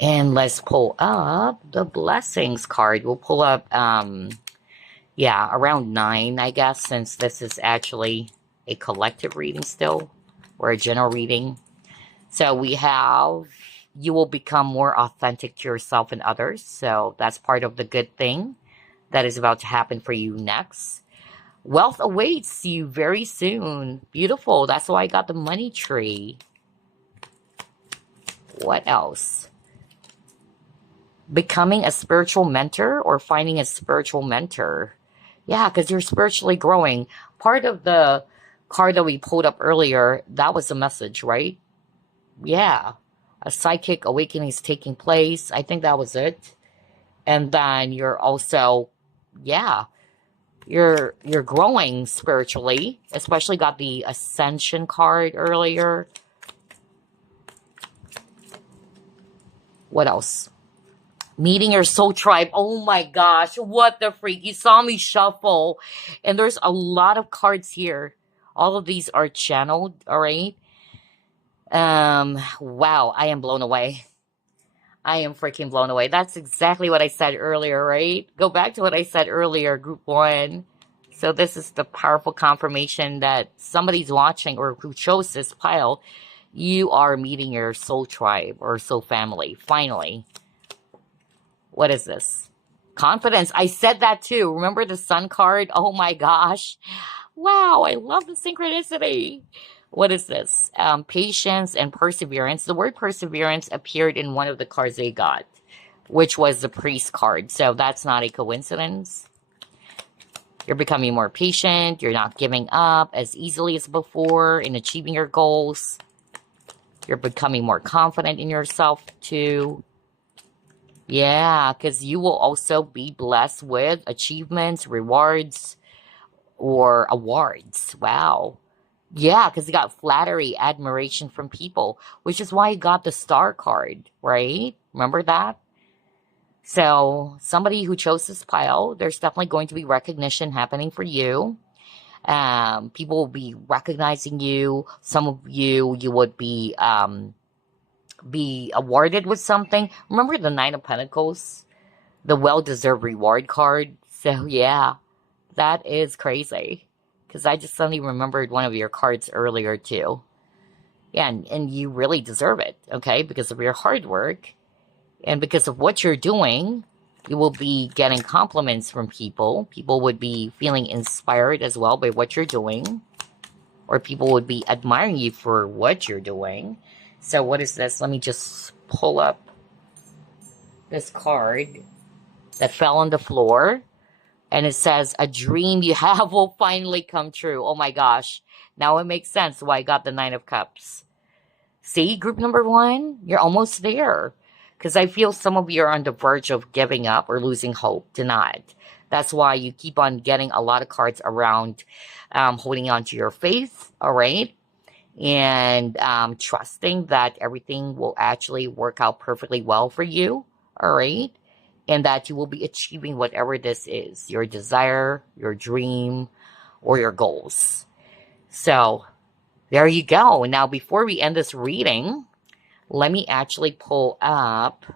And let's pull up the blessings card. We'll pull up, around 9, I guess, since this is actually a collective reading still, or a general reading. So we have, you will become more authentic to yourself and others. So that's part of the good thing that is about to happen for you next. Wealth awaits you very soon. Beautiful. That's why I got the money tree. What else? Becoming a spiritual mentor or finding a spiritual mentor. Yeah, because you're spiritually growing. Part of the card that we pulled up earlier, that was the message, right? Yeah. A psychic awakening is taking place. I think that was it. And then you're also, You're growing spiritually, especially got the Ascension card earlier. What else? Meeting your soul tribe. Oh my gosh, what the freak. You saw me shuffle. And there's a lot of cards here. All of these are channeled, all right? Wow, I am blown away. I am freaking blown away. That's exactly what I said earlier, right? Go back to what I said earlier, group one. So this is the powerful confirmation that somebody's watching or who chose this pile. You are meeting your soul tribe or soul family, finally. What is this? Confidence. I said that too. Remember the sun card? Oh my gosh. Wow, I love the synchronicity. What is this? Patience and perseverance. The word perseverance appeared in one of the cards they got, which was the priest card. So that's not a coincidence. You're becoming more patient. You're not giving up as easily as before in achieving your goals. You're becoming more confident in yourself too. Yeah, because you will also be blessed with achievements, rewards, or awards. Wow. Yeah, because you got flattery, admiration from people, which is why you got the star card, right? Remember that? So somebody who chose this pile, there's definitely going to be recognition happening for you. People will be recognizing you. Some of you would be awarded with something. Remember the Nine of Pentacles? The well-deserved reward card. So yeah, that is crazy. Because I just suddenly remembered one of your cards earlier too. Yeah, and you really deserve it, okay? Because of your hard work and because of what you're doing, you will be getting compliments from people. People would be feeling inspired as well by what you're doing. Or people would be admiring you for what you're doing. So what is this? Let me just pull up this card that fell on the floor. And it says, a dream you have will finally come true. Oh my gosh. Now it makes sense why I got the Nine of Cups. See, group number one, you're almost there. Because I feel some of you are on the verge of giving up or losing hope. Do not. That's why you keep on getting a lot of cards around holding on to your faith, all right? And trusting that everything will actually work out perfectly well for you, all right? And that you will be achieving whatever this is, your desire, your dream, or your goals. So there you go. Now, before we end this reading, let me actually pull up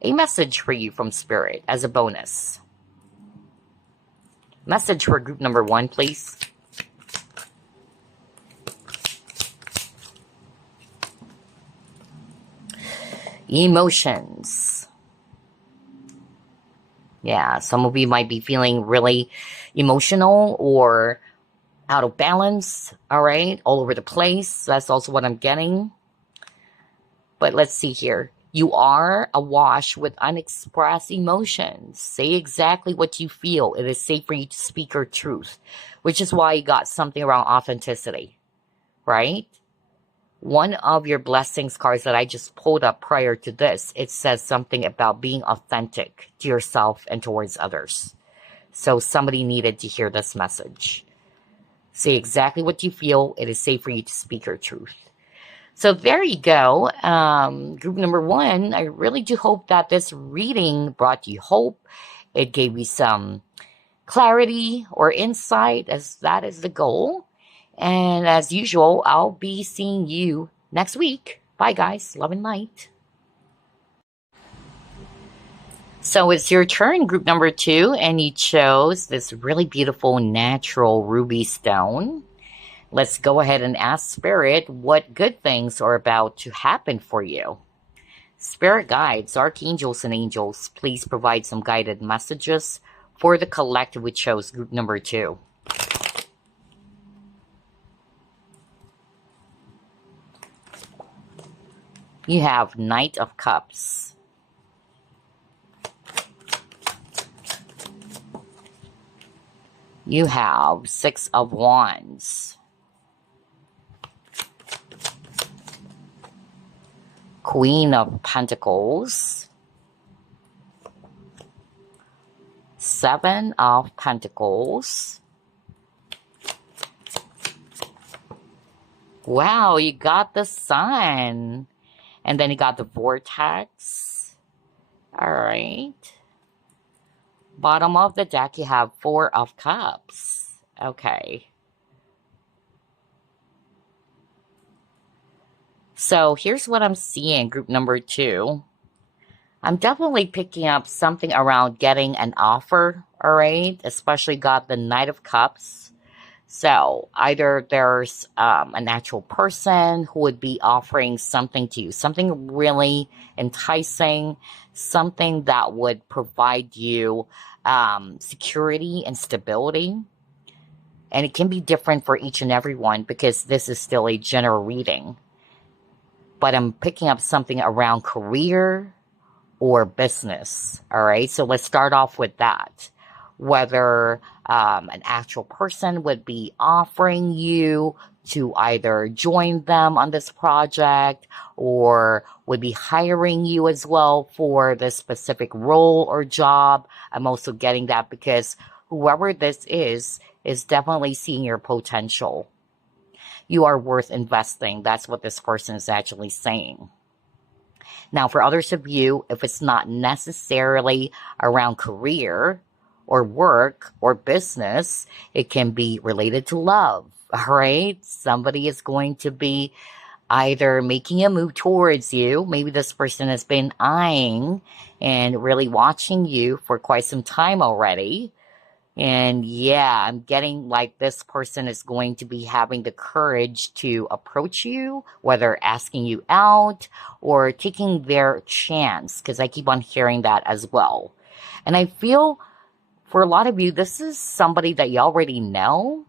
a message for you from Spirit as a bonus. Message for group number one, please. Emotions. Yeah, some of you might be feeling really emotional or out of balance, all right, all over the place. That's also what I'm getting. But let's see here. You are awash with unexpressed emotions. Say exactly what you feel. It is safe for you to speak your truth, which is why you got something around authenticity, right? One of your blessings cards that I just pulled up prior to this, it says something about being authentic to yourself and towards others. So somebody needed to hear this message. Say exactly what you feel. It is safe for you to speak your truth. So there you go. Group number one, I really do hope that this reading brought you hope. It gave you some clarity or insight, as that is the goal. And as usual, I'll be seeing you next week. Bye, guys. Love and light. So it's your turn, group number two, and you chose this really beautiful natural ruby stone. Let's go ahead and ask Spirit what good things are about to happen for you. Spirit guides, archangels, and angels, please provide some guided messages for the collective we chose, group number two. You have Knight of Cups. You have Six of Wands. Queen of Pentacles. Seven of Pentacles. Wow, you got the Sun. And then you got the Vortex. All right. Bottom of the deck, you have Four of Cups. Okay. So here's what I'm seeing, group number 2. I'm definitely picking up something around getting an offer, all right? Especially got the Knight of Cups. So either there's an actual person who would be offering something to you, something really enticing, something that would provide you security and stability. And it can be different for each and every one because this is still a general reading. But I'm picking up something around career or business. All right, so let's start off with that. Whether an actual person would be offering you to either join them on this project or would be hiring you as well for this specific role or job. I'm also getting that because whoever this is definitely seeing your potential. You are worth investing. That's what this person is actually saying. Now, for others of you, if it's not necessarily around career or work or business, it can be related to love, all right? Somebody is going to be either making a move towards you. Maybe this person has been eyeing and really watching you for quite some time already. And yeah, I'm getting like this person is going to be having the courage to approach you, whether asking you out or taking their chance, because I keep on hearing that as well. And I feel for a lot of you, this is somebody that you already know.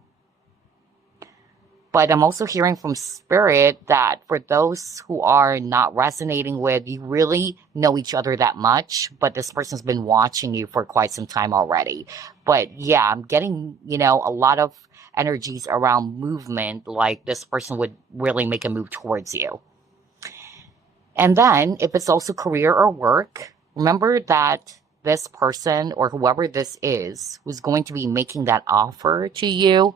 But I'm also hearing from Spirit that for those who are not resonating with, you really know each other that much, but this person's been watching you for quite some time already. But yeah, I'm getting, a lot of energies around movement, like this person would really make a move towards you. And then if it's also career or work, remember that this person or whoever this is who's going to be making that offer to you,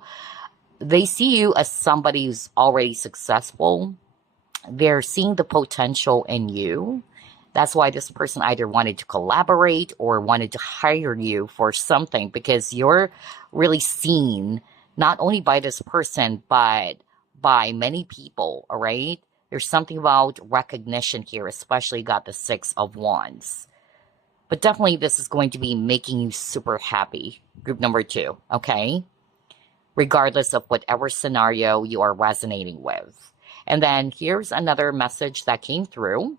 they see you as somebody who's already successful. They're seeing the potential in you. That's why this person either wanted to collaborate or wanted to hire you for something, because you're really seen not only by this person, but by many people, all right? There's something about recognition here, especially got the Six of Wands. But definitely this is going to be making you super happy. Group number 2, okay? Regardless of whatever scenario you are resonating with. And then here's another message that came through.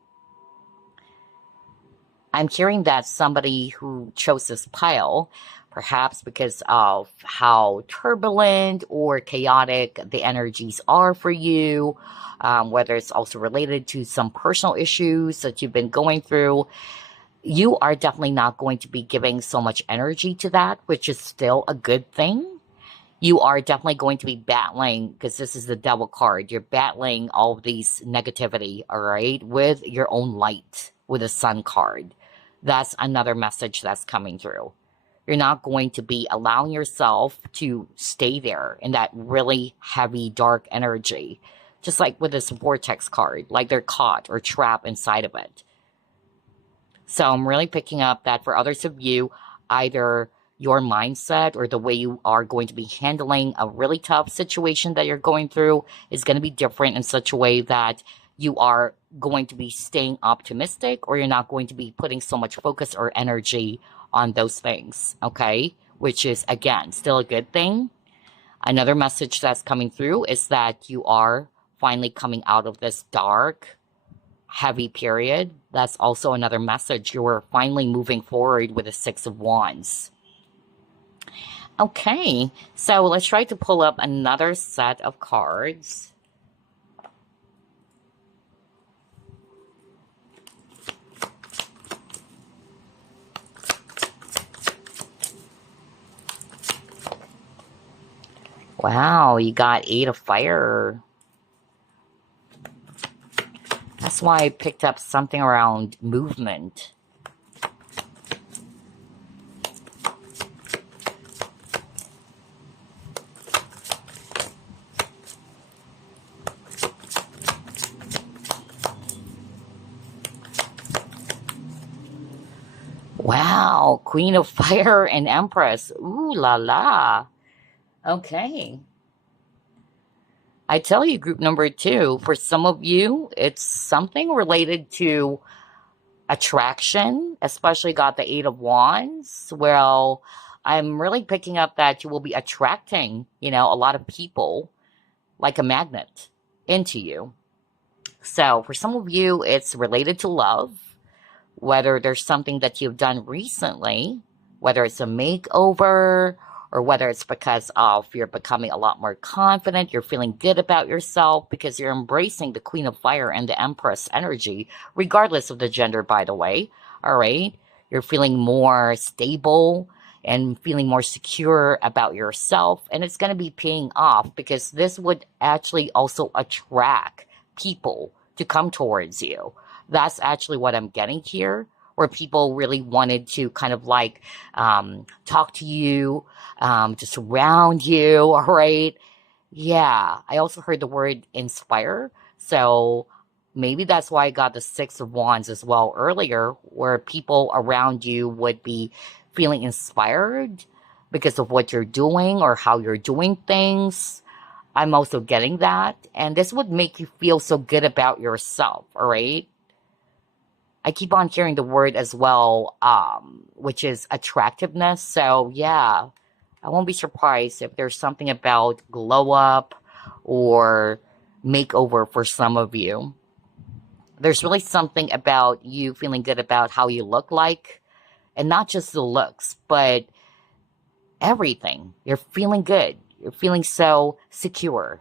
I'm hearing that somebody who chose this pile, perhaps because of how turbulent or chaotic the energies are for you, whether it's also related to some personal issues that you've been going through, you are definitely not going to be giving so much energy to that, which is still a good thing. You are definitely going to be battling, because this is the Devil card. You're battling all of these negativity, all right, with your own light, with the Sun card. That's another message that's coming through. You're not going to be allowing yourself to stay there in that really heavy, dark energy. Just like with this Vortex card, like they're caught or trapped inside of it. So I'm really picking up that for others of you, either your mindset or the way you are going to be handling a really tough situation that you're going through is going to be different in such a way that you are going to be staying optimistic, or you're not going to be putting so much focus or energy on those things, okay? Which is, again, still a good thing. Another message that's coming through is that you are finally coming out of this dark, heavy period. That's also another message. You're finally moving forward with the Six of Wands. Okay, so let's try to pull up another set of cards. Wow, you got Eight of Fire. That's why I picked up something around movement. Wow, Queen of Fire and Empress. Ooh la la. Okay. I tell you, group number two, for some of you, it's something related to attraction, especially got the Eight of Wands. Well, I'm really picking up that you will be attracting, a lot of people like a magnet into you. So for some of you, it's related to love, whether there's something that you've done recently, whether it's a makeover or whether it's because of you're becoming a lot more confident, you're feeling good about yourself because you're embracing the Queen of Fire and the Empress energy, regardless of the gender, by the way. All right. You're feeling more stable and feeling more secure about yourself. And it's going to be paying off because this would actually also attract people to come towards you. That's actually what I'm getting here, where people really wanted to kind of like talk to you, to surround you, all right? Yeah, I also heard the word inspire. So maybe that's why I got the Six of Wands as well earlier, where people around you would be feeling inspired because of what you're doing or how you're doing things. I'm also getting that. And this would make you feel so good about yourself, all right? I keep on hearing the word as well, which is attractiveness. So yeah, I won't be surprised if there's something about glow up or makeover for some of you. There's really something about you feeling good about how you look like, and not just the looks, but everything. You're feeling good. You're feeling so secure.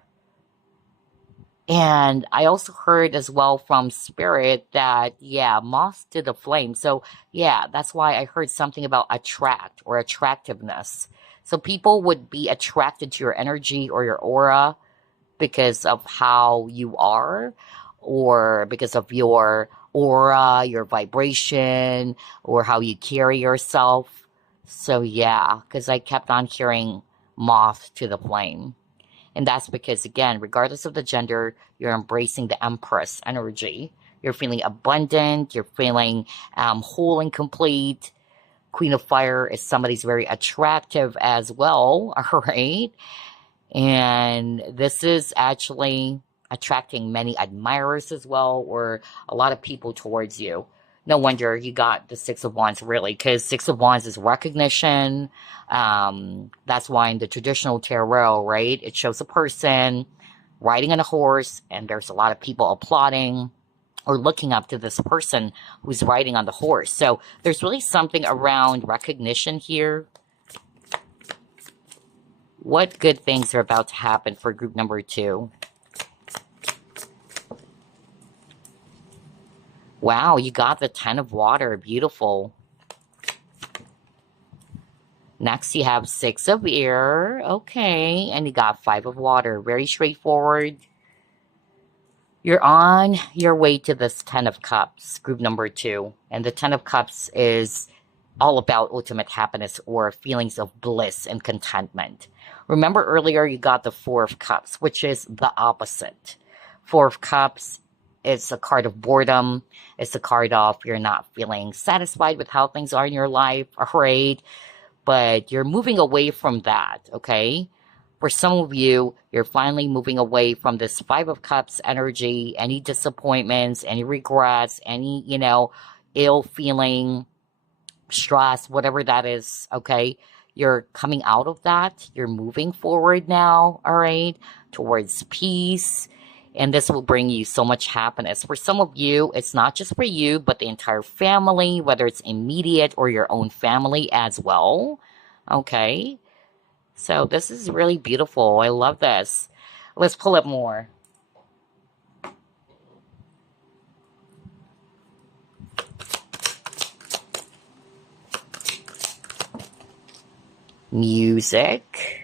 And I also heard as well from Spirit that, yeah, moth to the flame. So, yeah, that's why I heard something about attract or attractiveness. So, people would be attracted to your energy or your aura because of how you are, or because of your aura, your vibration, or how you carry yourself. So, yeah, because I kept on hearing moth to the flame. And that's because, again, regardless of the gender, you're embracing the Empress energy. You're feeling abundant. You're feeling whole and complete. Queen of Fire is somebody's very attractive as well, all right? And this is actually attracting many admirers as well, or a lot of people towards you. No wonder you got the Six of Wands, really, because Six of Wands is recognition. That's why in the traditional tarot, right, it shows a person riding on a horse, and there's a lot of people applauding or looking up to this person who's riding on the horse. So there's really something around recognition here. What good things are about to happen for group number two? Wow, you got the Ten of Water. Beautiful. Next, you have Six of Air. Okay. And you got Five of Water. Very straightforward. You're on your way to this Ten of Cups, group number two. And the Ten of Cups is all about ultimate happiness or feelings of bliss and contentment. Remember earlier you got the Four of Cups, which is the opposite. Four of Cups, it's a card of boredom. It's a card of you're not feeling satisfied with how things are in your life, right? But you're moving away from that, okay? For some of you, you're finally moving away from this Five of Cups energy, any disappointments, any regrets, any, ill feeling, stress, whatever that is, okay? You're coming out of that. You're moving forward now, all right, towards peace. And this will bring you so much happiness. For some of you, it's not just for you, but the entire family, whether it's immediate or your own family as well. Okay. So this is really beautiful. I love this. Let's pull up more. Music.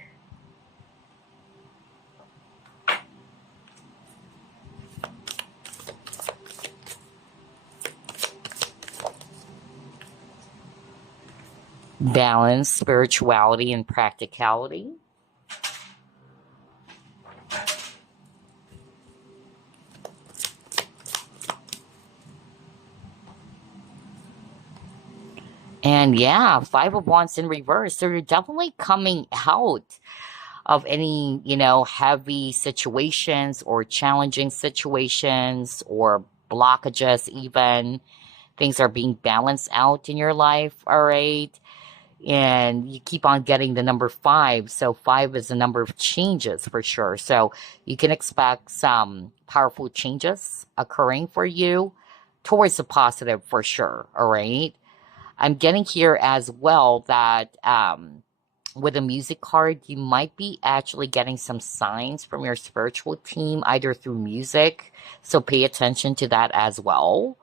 Balance, spirituality, and practicality. And yeah, Five of Wands in reverse. So you're definitely coming out of any, heavy situations or challenging situations or blockages even. Things are being balanced out in your life, all right? And you keep on getting the number five. So five is the number of changes for sure. So you can expect some powerful changes occurring for you towards the positive for sure, all right? I'm getting here as well that with a music card, you might be actually getting some signs from your spiritual team, either through music. So pay attention to that as well.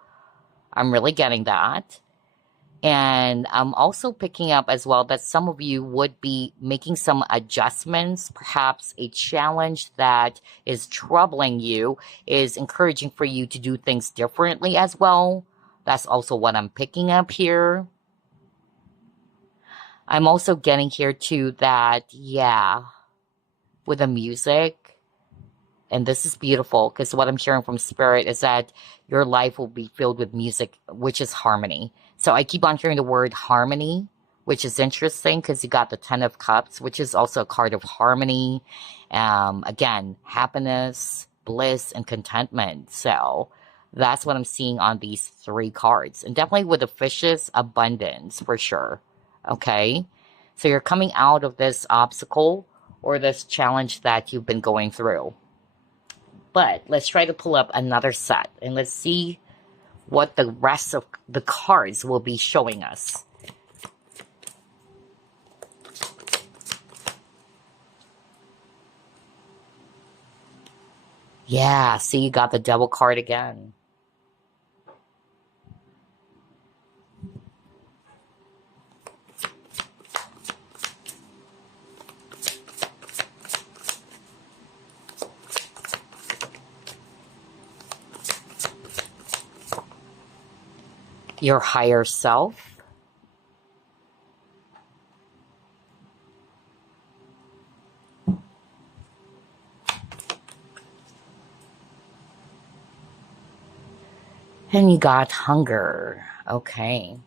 I'm really getting that. And I'm also picking up as well that some of you would be making some adjustments. Perhaps a challenge that is troubling you is encouraging for you to do things differently as well. That's also what I'm picking up here. I'm also getting here too that, yeah, with the music, and this is beautiful because what I'm hearing from Spirit is that your life will be filled with music, which is harmony. So I keep on hearing the word harmony, which is interesting because you got the Ten of Cups, which is also a card of harmony. Again, happiness, bliss, and contentment. So that's what I'm seeing on these three cards. And definitely with the fishes, abundance for sure. Okay. So you're coming out of this obstacle or this challenge that you've been going through. But let's try to pull up another set and let's see what the rest of the cards will be showing us. Yeah, see, you got the Devil card again. Your higher self. And you got hunger. Okay.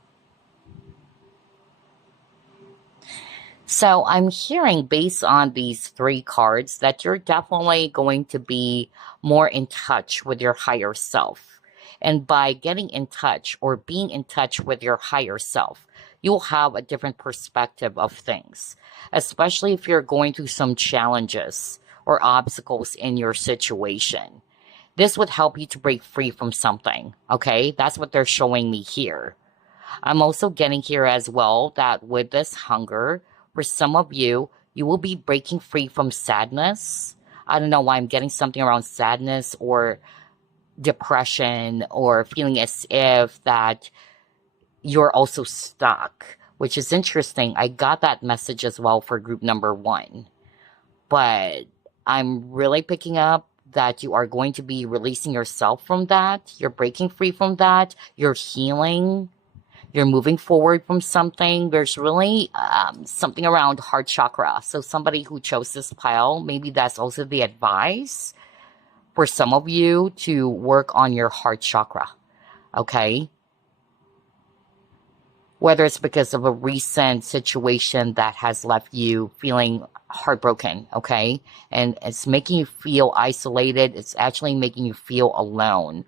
So I'm hearing based on these three cards that you're definitely going to be more in touch with your higher self. And by getting in touch or being in touch with your higher self, you'll have a different perspective of things, especially if you're going through some challenges or obstacles in your situation. This would help you to break free from something. Okay. That's what they're showing me here. I'm also getting here as well that with this hunger, for some of you, you will be breaking free from sadness. I don't know why I'm getting something around sadness or depression or feeling as if that you're also stuck, which is interesting. I got that message as well for group number one. But I'm really picking up that you are going to be releasing yourself from that. You're breaking free from that. You're healing. You're moving forward from something. There's really something around heart chakra. So somebody who chose this pile, maybe that's also the advice for some of you to work on your heart chakra. Okay. Whether it's because of a recent situation that has left you feeling heartbroken, okay? And it's making you feel isolated. It's actually making you feel alone.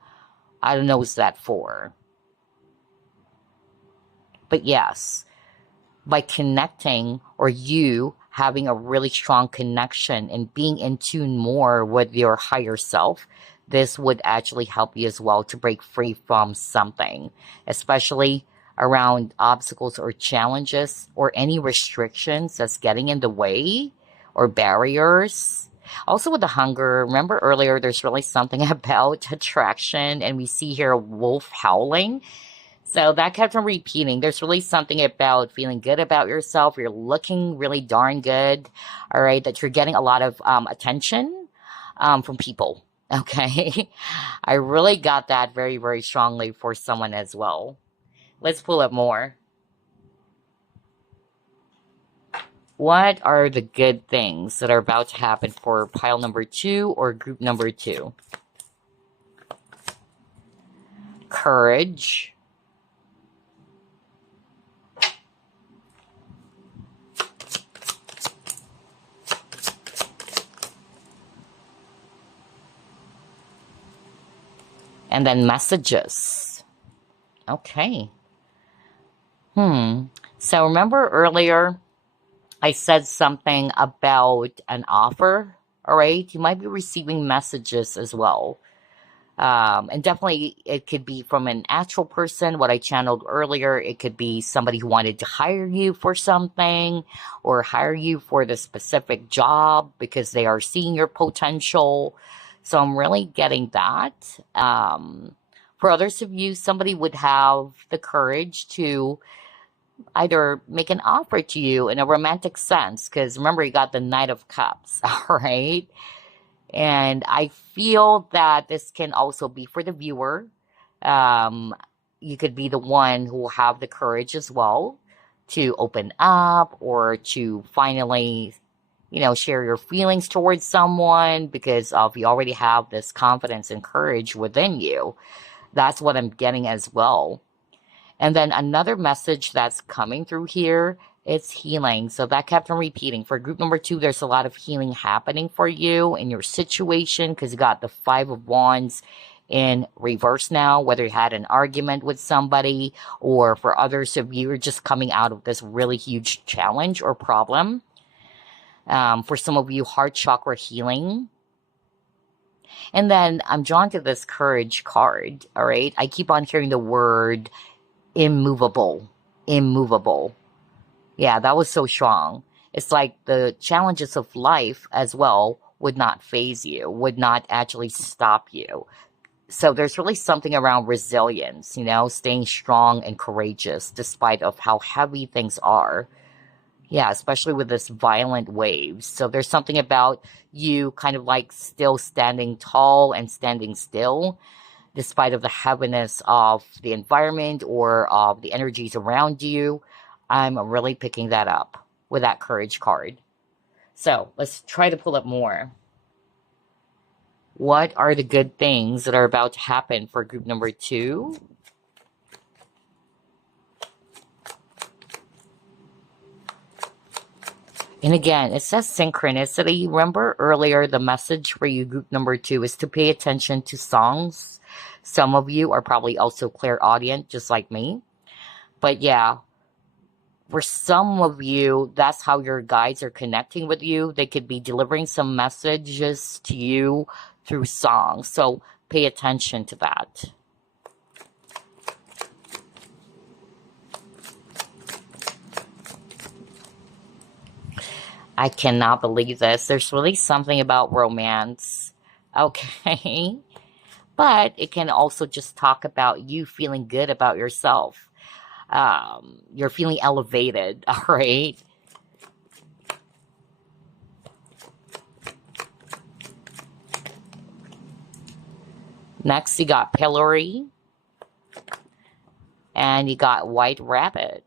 I don't know what's that for. But yes, by connecting or you having a really strong connection and being in tune more with your higher self, this would actually help you as well to break free from something, especially around obstacles or challenges or any restrictions that's getting in the way or barriers. Also with the hunger, remember earlier there's really something about attraction and we see here a wolf howling. So that kept on repeating. There's really something about feeling good about yourself. You're looking really darn good. All right. That you're getting a lot of attention from people. Okay. I really got that very, very strongly for someone as well. Let's pull up more. What are the good things that are about to happen for pile number two or group number two? Courage. And then messages. Okay. So remember earlier I said something about an offer, all right? You might be receiving messages as well. And definitely it could be from an actual person, what I channeled earlier. It could be somebody who wanted to hire you for something or hire you for the specific job because they are seeing your potential. So I'm really getting that. For others of you, somebody would have the courage to either make an offer to you in a romantic sense, because remember, you got the Knight of Cups, all right? And I feel that this can also be for the viewer. Um, you could be the one who will have the courage as well to open up or to finally, share your feelings towards someone because of you already have this confidence and courage within you. That's what I'm getting as well. And then another message that's coming through here is healing. So that kept on repeating. For group number 2, there's a lot of healing happening for you in your situation because you got the 5 of Wands in reverse now, whether you had an argument with somebody or for others of you are just coming out of this really huge challenge or problem. For some of you, heart chakra healing. And then I'm drawn to this courage card, all right? I keep on hearing the word immovable. Immovable. Yeah, that was so strong. It's like the challenges of life as well would not phase you, would not actually stop you. So there's really something around resilience, staying strong and courageous despite of how heavy things are. Yeah, especially with this violent waves. So there's something about you kind of like still standing tall and standing still despite of the heaviness of the environment or of the energies around you. I'm really picking that up with that courage card. So let's try to pull up more. What are the good things that are about to happen for group number 2? And again, it says synchronicity. Remember earlier, the message for you, group number 2, is to pay attention to songs. Some of you are probably also clairaudient, just like me. But yeah, for some of you, that's how your guides are connecting with you. They could be delivering some messages to you through songs. So pay attention to that. I cannot believe this. There's really something about romance. Okay. But it can also just talk about you feeling good about yourself. You're feeling elevated, all right? Next, you got Pillory. And you got White Rabbit.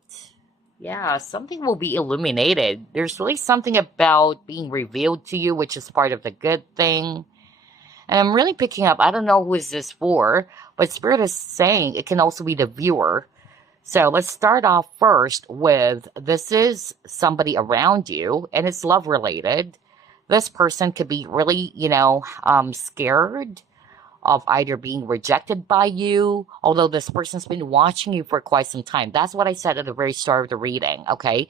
Yeah, something will be illuminated. There's really something about being revealed to you, which is part of the good thing. And I'm really picking up, I don't know who is this for, but Spirit is saying it can also be the viewer. So let's start off first with this is somebody around you and it's love related. This person could be really, scared of either being rejected by you, although this person's been watching you for quite some time. That's what I said at the very start of the reading, okay?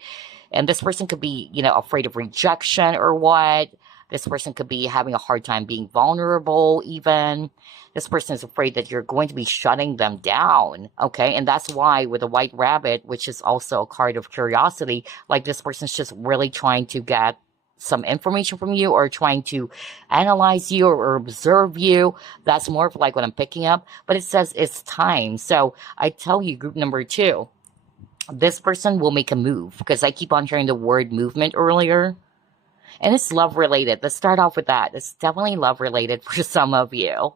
And this person could be, afraid of rejection or what. This person could be having a hard time being vulnerable even. This person is afraid that you're going to be shutting them down, okay? And that's why with the White Rabbit, which is also a card of curiosity, like this person's just really trying to get some information from you or trying to analyze you or observe you. That's more of like what I'm picking up. But it says it's time. So I tell you, group number 2, this person will make a move because I keep on hearing the word movement earlier. And it's love related. Let's start off with that. It's definitely love related for some of you.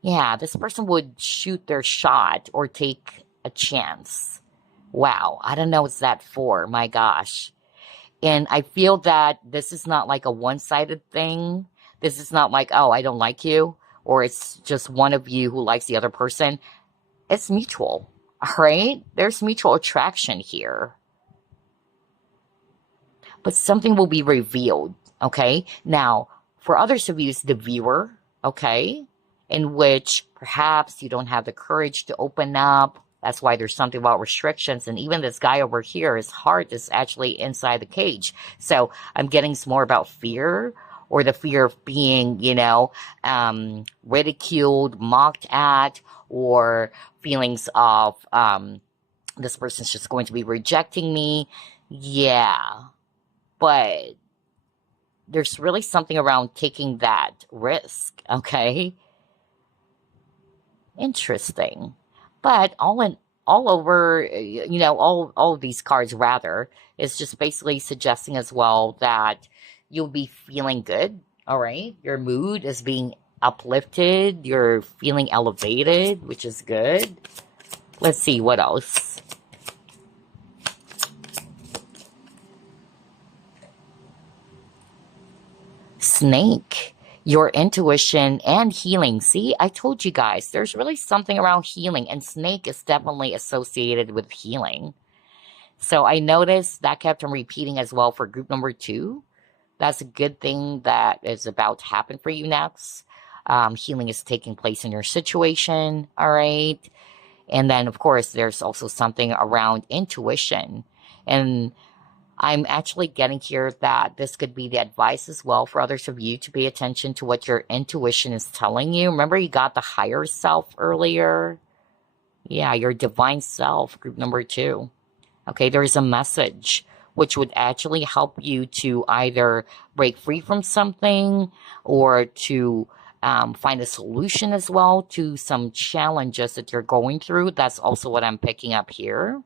Yeah, this person would shoot their shot or take a chance. Wow, I don't know what's that for. My gosh. And I feel that this is not like a one-sided thing. This is not like, oh, I don't like you, or it's just one of you who likes the other person. It's mutual, all right? There's mutual attraction here. But something will be revealed, okay? Now, for others of you, it's the viewer, okay? in which perhaps you don't have the courage to open up. That's why there's something about restrictions. And even this guy over here, his heart is actually inside the cage. So I'm getting some more about fear, or the fear of being, ridiculed, mocked at, or feelings of this person's just going to be rejecting me. Yeah, but there's really something around taking that risk, okay? Interesting. But all of these cards rather is just basically suggesting as well that you'll be feeling good, all right? Your mood is being uplifted, you're feeling elevated, which is good. Let's see what else. Snake, your intuition and healing. See, I told you guys, there's really something around healing, and snake is definitely associated with healing. So I noticed that kept on repeating as well for group number 2. That's a good thing that is about to happen for you next. Healing is taking place in your situation, all right? And then, of course, there's also something around intuition. And I'm actually getting here that this could be the advice as well for others of you to pay attention to what your intuition is telling you. Remember, you got the higher self earlier? Yeah, your divine self, group number 2. Okay, there's a message which would actually help you to either break free from something or to find a solution as well to some challenges that you're going through. That's also what I'm picking up here.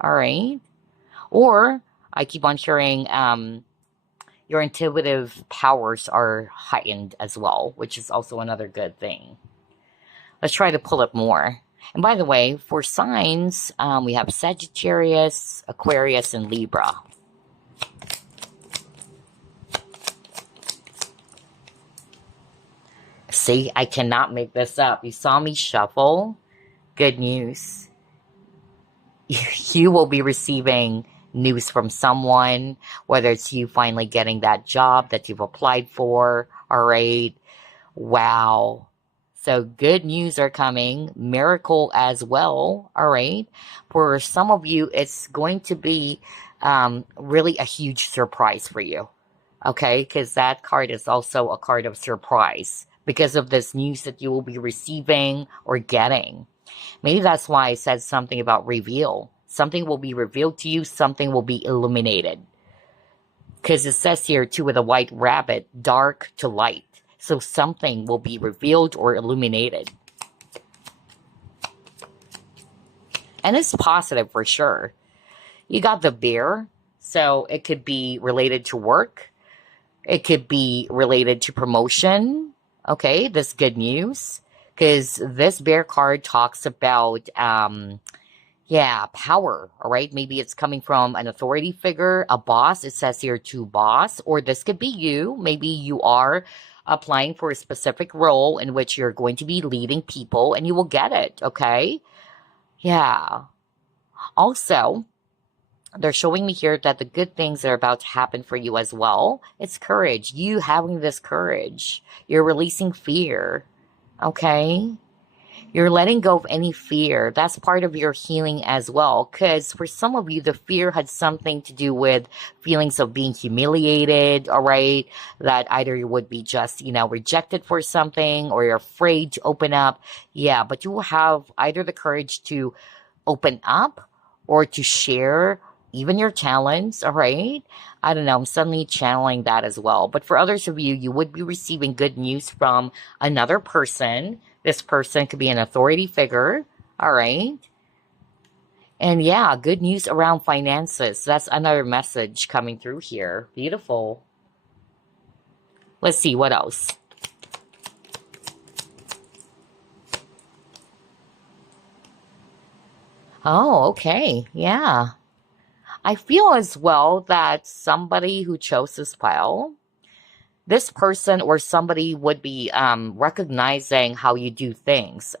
All right. Or I keep on hearing your intuitive powers are heightened as well, which is also another good thing. Let's try to pull up more. And by the way, for signs, we have Sagittarius, Aquarius, and Libra. See, I cannot make this up. You saw me shuffle. Good news. You will be receiving news from someone, whether it's you finally getting that job that you've applied for. All right. Wow. So good news are coming, miracle as well, all right? For some of you, it's going to be really a huge surprise for you, okay? Because that card is also a card of surprise because of this news that you will be receiving or getting. Maybe that's why I said something about reveal. Something will be revealed to you, something will be illuminated. Because it says here, too, with a white rabbit, dark to light. So something will be revealed or illuminated. And it's positive for sure. You got the bear, so it could be related to work. It could be related to promotion. Okay, this good news. Because this bear card talks about, power, all right? Maybe it's coming from an authority figure, a boss. It says here to boss, or this could be you. Maybe you are applying for a specific role in which you're going to be leading people and you will get it, okay? Yeah. Also, they're showing me here that the good things are about to happen for you as well. It's courage. You having this courage. You're releasing fear, okay? You're letting go of any fear. That's part of your healing as well. Because for some of you, the fear had something to do with feelings of being humiliated, all right? That either you would be just, rejected for something or you're afraid to open up. Yeah, but you will have either the courage to open up or to share even your talents, all right? I don't know, I'm suddenly channeling that as well. But for others of you, you would be receiving good news from another person. This person could be an authority figure, all right? And yeah, good news around finances. That's another message coming through here. Beautiful. Let's see, what else? Oh, okay. Yeah. I feel as well that somebody who chose this pile, this person or somebody would be recognizing how you do things.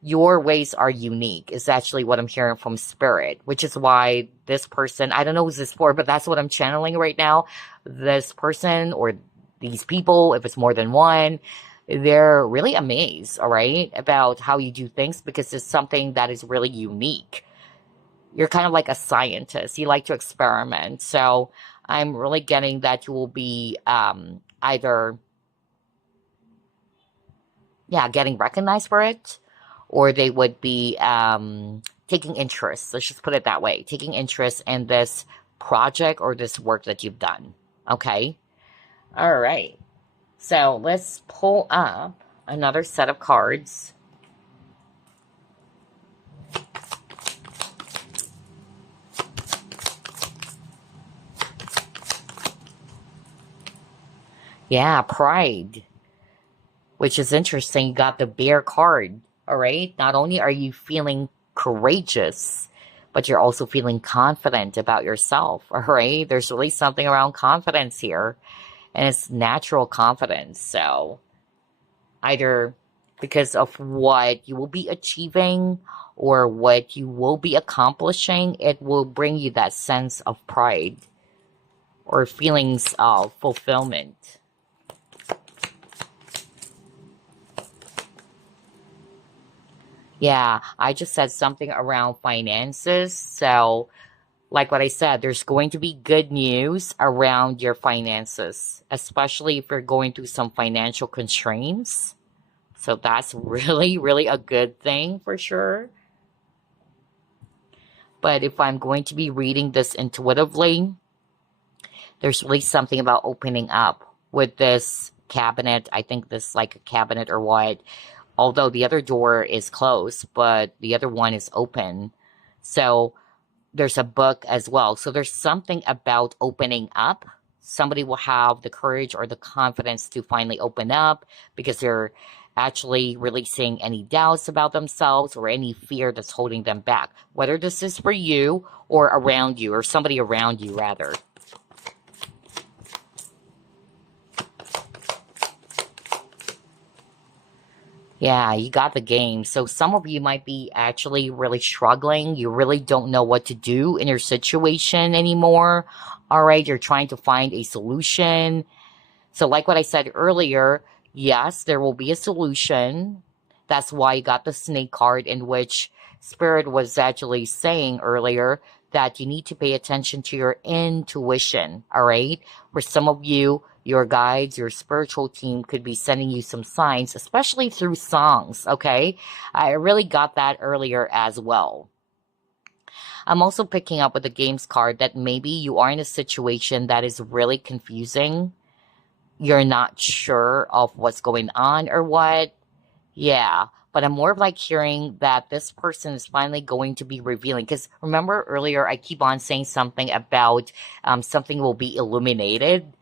Your ways are unique is actually what I'm hearing from spirit, which is why this person, I don't know who's this for, but that's what I'm channeling right now. This person or these people, if it's more than one, they're really amazed, all right, about how you do things because it's something that is really unique. You're kind of like a scientist. You like to experiment. So I'm really getting that you will be either, yeah, getting recognized for it, or they would be taking interest. Let's just put it that way, taking interest in this project or this work that you've done. Okay. All right. So let's pull up another set of cards. Yeah, pride, which is interesting. You got the bear card. All right. Not only are you feeling courageous, but you're also feeling confident about yourself. All right. There's really something around confidence here, and it's natural confidence. So either because of what you will be achieving or what you will be accomplishing, it will bring you that sense of pride or feelings of fulfillment. Yeah, I just said something around finances. So, like what I said, there's going to be good news around your finances, especially if you're going through some financial constraints. So, that's really, really a good thing for sure. But if I'm going to be reading this intuitively, there's really something about opening up with this cabinet. I think this like a cabinet or what, although the other door is closed, but the other one is open. So there's a book as well. So there's something about opening up. Somebody will have the courage or the confidence to finally open up because they're actually releasing any doubts about themselves or any fear that's holding them back. Whether this is for you or around you or somebody around you, rather. Yeah, you got the game. So some of you might be actually really struggling. You really don't know what to do in your situation anymore. All right, you're trying to find a solution. So like what I said earlier, yes, there will be a solution. That's why you got the snake card, in which Spirit was actually saying earlier that you need to pay attention to your intuition, all right? For some of you, your guides, your spiritual team could be sending you some signs, especially through songs, okay? I really got that earlier as well. I'm also picking up with the games card that maybe you are in a situation that is really confusing. You're not sure of what's going on or what. Yeah, but I'm more of like hearing that this person is finally going to be revealing. Because remember earlier, I keep on saying something about something will be illuminated.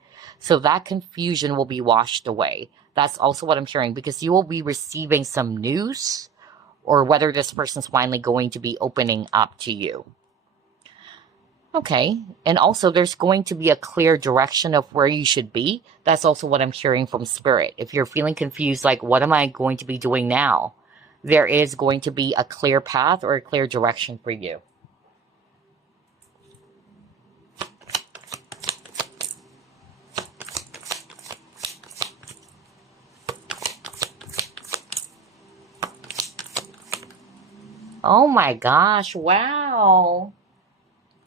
So that confusion will be washed away. That's also what I'm hearing because you will be receiving some news or whether this person's finally going to be opening up to you. Okay. And also, there's going to be a clear direction of where you should be. That's also what I'm hearing from Spirit. If you're feeling confused, like, what am I going to be doing now? There is going to be a clear path or a clear direction for you. Oh my gosh. Wow.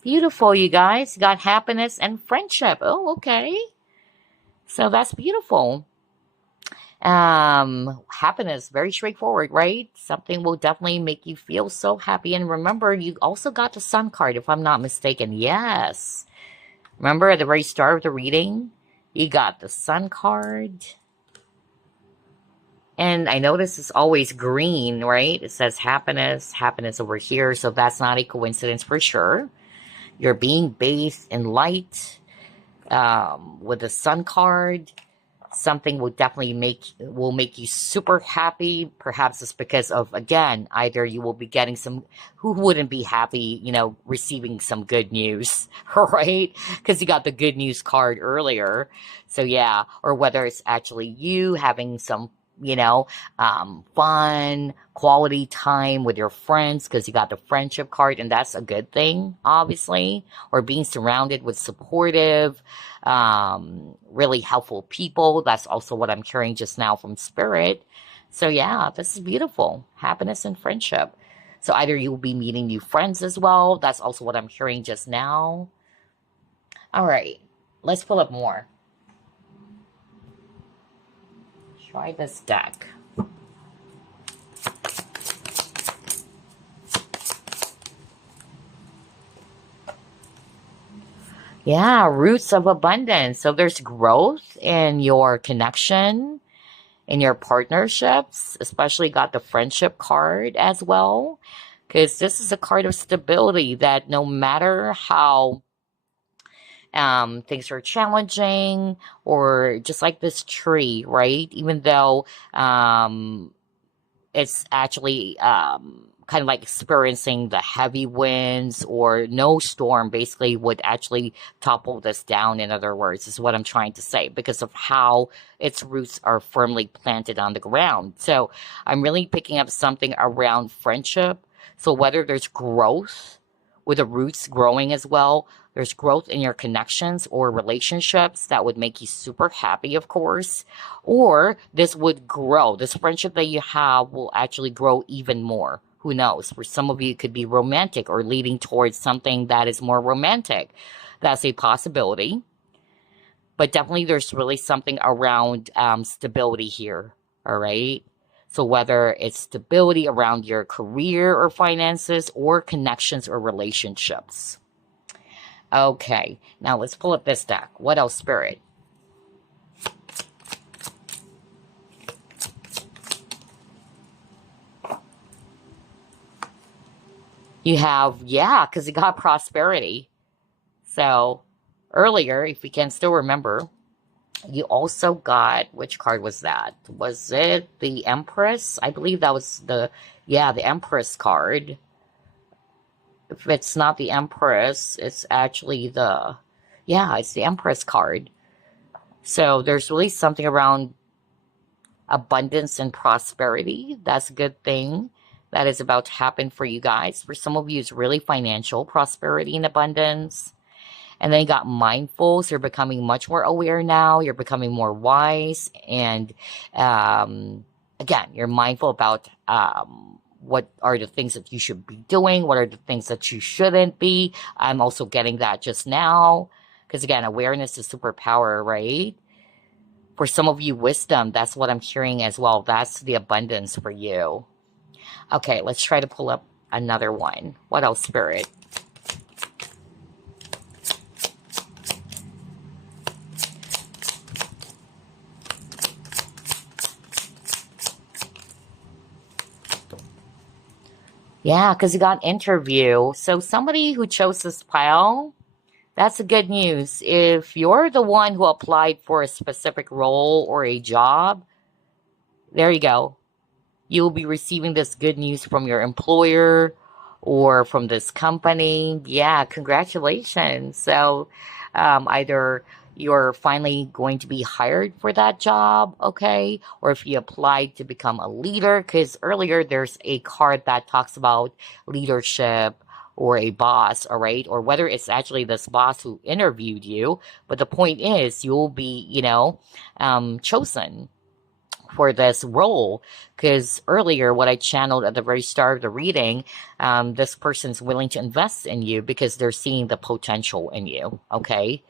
Beautiful, you guys. Got happiness and friendship. Oh, okay. So that's beautiful. Happiness, very straightforward, right? Something will definitely make you feel so happy. And remember, you also got the sun card, if I'm not mistaken. Yes. Remember at the very start of the reading, you got the sun card. And I notice it's always green, right? It says happiness, happiness over here. So that's not a coincidence for sure. You're being bathed in light with the sun card. Something will make you super happy. Perhaps it's because of, again, either you will be getting some, who wouldn't be happy, receiving some good news, right? Because you got the good news card earlier. So yeah, or whether it's actually you having some you know, fun, quality time with your friends because you got the friendship card, and that's a good thing, obviously. Or being surrounded with supportive, really helpful people. That's also what I'm hearing just now from Spirit. So, yeah, this is beautiful. Happiness and friendship. So, either you'll be meeting new friends as well. That's also what I'm hearing just now. All right, let's pull up more. Try this deck. Yeah, roots of abundance. So there's growth in your connection, in your partnerships, especially got the friendship card as well. Because this is a card of stability that no matter how things are challenging, or just like this tree, right? Even though it's actually kind of like experiencing the heavy winds, or no storm basically would actually topple this down, in other words, is what I'm trying to say, because of how its roots are firmly planted on the ground. So I'm really picking up something around friendship. So whether there's growth with the roots growing as well, there's growth in your connections or relationships that would make you super happy, of course, or this would grow. This friendship that you have will actually grow even more. Who knows? For some of you, it could be romantic or leading towards something that is more romantic. That's a possibility. But definitely, there's really something around stability here. All right. So, whether it's stability around your career or finances, or connections or relationships. Okay. Now, let's pull up this deck. What else, Spirit? You have, yeah, because you got prosperity. So earlier, if we can still remember, you also got, which card was that? Was it the Empress? I believe that was the Empress card. If it's not the Empress, it's actually it's the Empress card. So there's really something around abundance and prosperity. That's a good thing that is about to happen for you guys. For some of you, it's really financial prosperity and abundance. And then you got mindful, so you're becoming much more aware now. You're becoming more wise. And again, you're mindful about what are the things that you should be doing, what are the things that you shouldn't be. I'm also getting that just now. Because again, awareness is superpower, right? For some of you, wisdom, that's what I'm hearing as well. That's the abundance for you. Okay, let's try to pull up another one. What else, Spirit? Yeah, because you got interview. So somebody who chose this pile, that's the good news. If you're the one who applied for a specific role or a job, there you go. You'll be receiving this good news from your employer or from this company. Yeah, congratulations. So either you're finally going to be hired for that job, okay? Or if you applied to become a leader, because earlier there's a card that talks about leadership or a boss, all right? Or whether it's actually this boss who interviewed you. But the point is, you'll be, chosen for this role, because earlier what I channeled at the very start of the reading, this person's willing to invest in you because they're seeing the potential in you. Okay,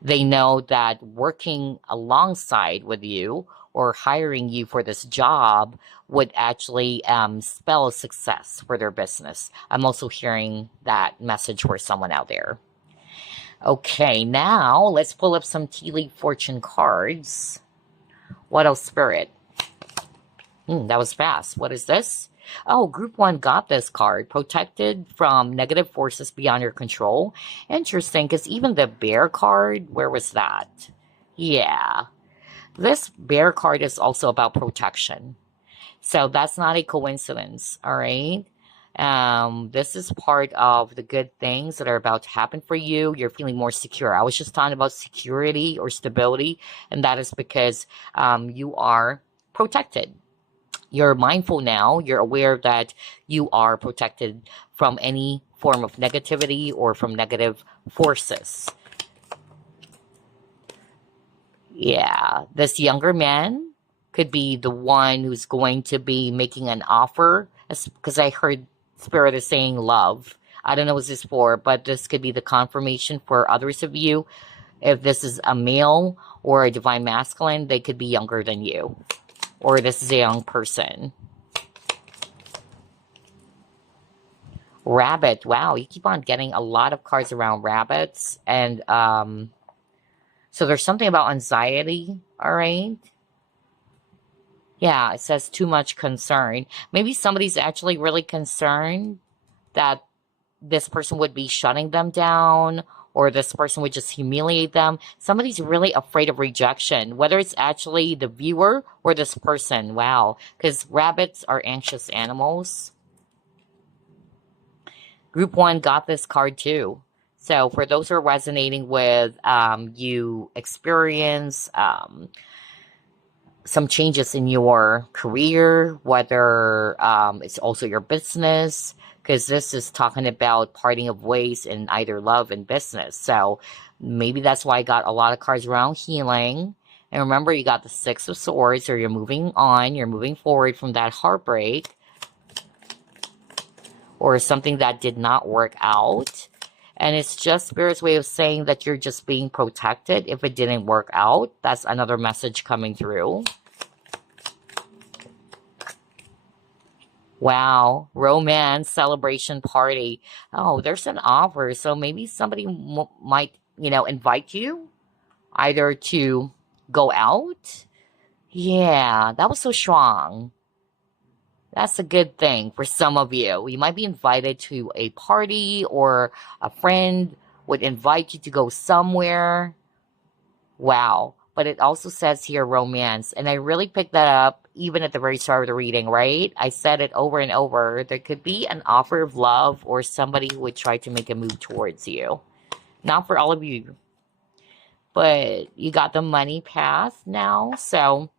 they know that working alongside with you or hiring you for this job would actually spell success for their business. I'm also hearing that message for someone out there. Okay, now let's pull up some tea leaf fortune cards. What else, Spirit? That was fast. What is this? Oh, group one got this card. Protected from negative forces beyond your control. Interesting, because even the bear card, where was that? Yeah. This bear card is also about protection. So that's not a coincidence, all right? This is part of the good things that are about to happen for you. You're feeling more secure. I was just talking about security or stability, and that is because you are protected. You're mindful now. You're aware that you are protected from any form of negativity or from negative forces. Yeah, this younger man could be the one who's going to be making an offer, because I heard Spirit is saying love. I don't know what this is for, but this could be the confirmation for others of you. If this is a male or a divine masculine, they could be younger than you, or this is a young person. Rabbit. Wow, you keep on getting a lot of cards around rabbits. And so there's something about anxiety, all right? Yeah, it says too much concern. Maybe somebody's actually really concerned that this person would be shutting them down, or this person would just humiliate them. Somebody's really afraid of rejection, whether it's actually the viewer or this person. Wow, because rabbits are anxious animals. Group 1 got this card too. So for those who are resonating with, you experience some changes in your career, whether it's also your business, because this is talking about parting of ways in either love and business. So maybe that's why I got a lot of cards around healing. And remember, you got the Six of Swords, or you're moving on, you're moving forward from that heartbreak, or something that did not work out. And it's just Spirit's way of saying that you're just being protected if it didn't work out. That's another message coming through. Wow. Romance, celebration, party. Oh, there's an offer. So maybe somebody might, invite you either to go out. Yeah, that was so strong. That's a good thing for some of you. You might be invited to a party, or a friend would invite you to go somewhere. Wow. But it also says here romance. And I really picked that up even at the very start of the reading, right? I said it over and over. There could be an offer of love, or somebody who would try to make a move towards you. Not for all of you. But you got the money path now. So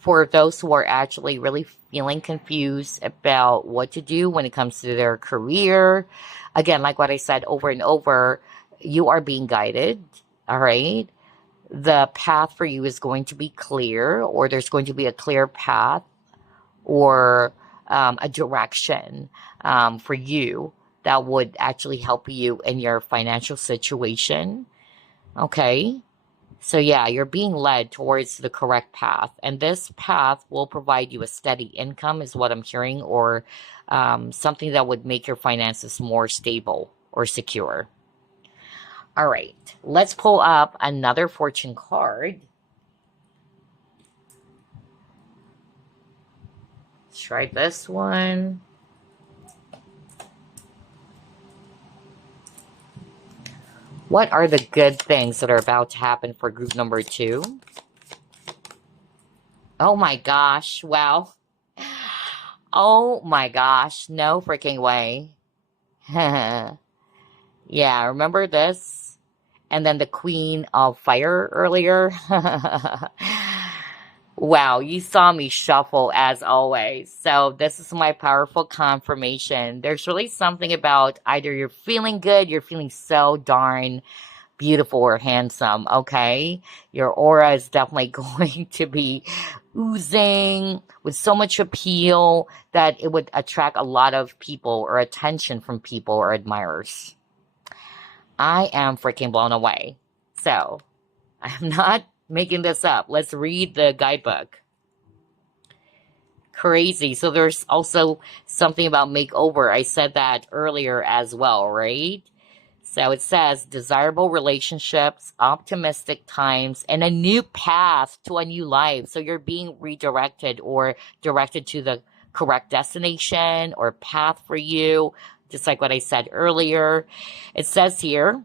for those who are actually really feeling confused about what to do when it comes to their career, again, like what I said over and over, you are being guided, all right? The path for you is going to be clear, or there's going to be a clear path, or a direction for you that would actually help you in your financial situation, okay? So yeah, you're being led towards the correct path. And this path will provide you a steady income, is what I'm hearing, or something that would make your finances more stable or secure. All right, let's pull up another fortune card. Let's try this one. What are the good things that are about to happen for group number 2? Oh my gosh, wow. Oh my gosh, no freaking way. Yeah, remember this? And then the Queen of Fire earlier. Wow, you saw me shuffle as always. So this is my powerful confirmation. There's really something about either you're feeling good, you're feeling so darn beautiful or handsome, okay? Your aura is definitely going to be oozing with so much appeal that it would attract a lot of people, or attention from people or admirers. I am freaking blown away. So, I'm not making this up. Let's read the guidebook. Crazy. So there's also something about makeover. I said that earlier as well, right? So it says desirable relationships, optimistic times, and a new path to a new life. So you're being redirected, or directed to the correct destination or path for you, just like what I said earlier. It says here,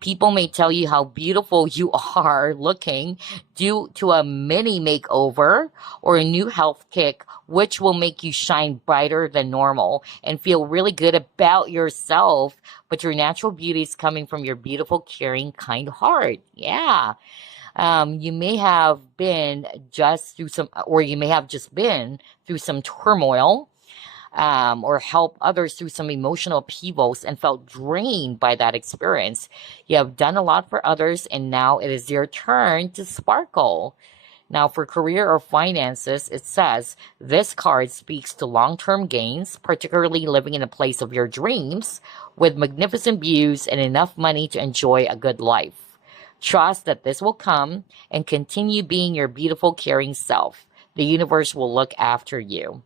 people may tell you how beautiful you are looking due to a mini makeover or a new health kick, which will make you shine brighter than normal and feel really good about yourself. But your natural beauty is coming from your beautiful, caring, kind heart. Yeah. You may have been just through some, or you may have just been through some turmoil, or help others through some emotional upheavals and felt drained by that experience. You have done a lot for others, and now it is your turn to sparkle. Now, for career or finances, it says this card speaks to long term gains, particularly living in a place of your dreams with magnificent views and enough money to enjoy a good life. Trust that this will come and continue being your beautiful, caring self. The universe will look after you.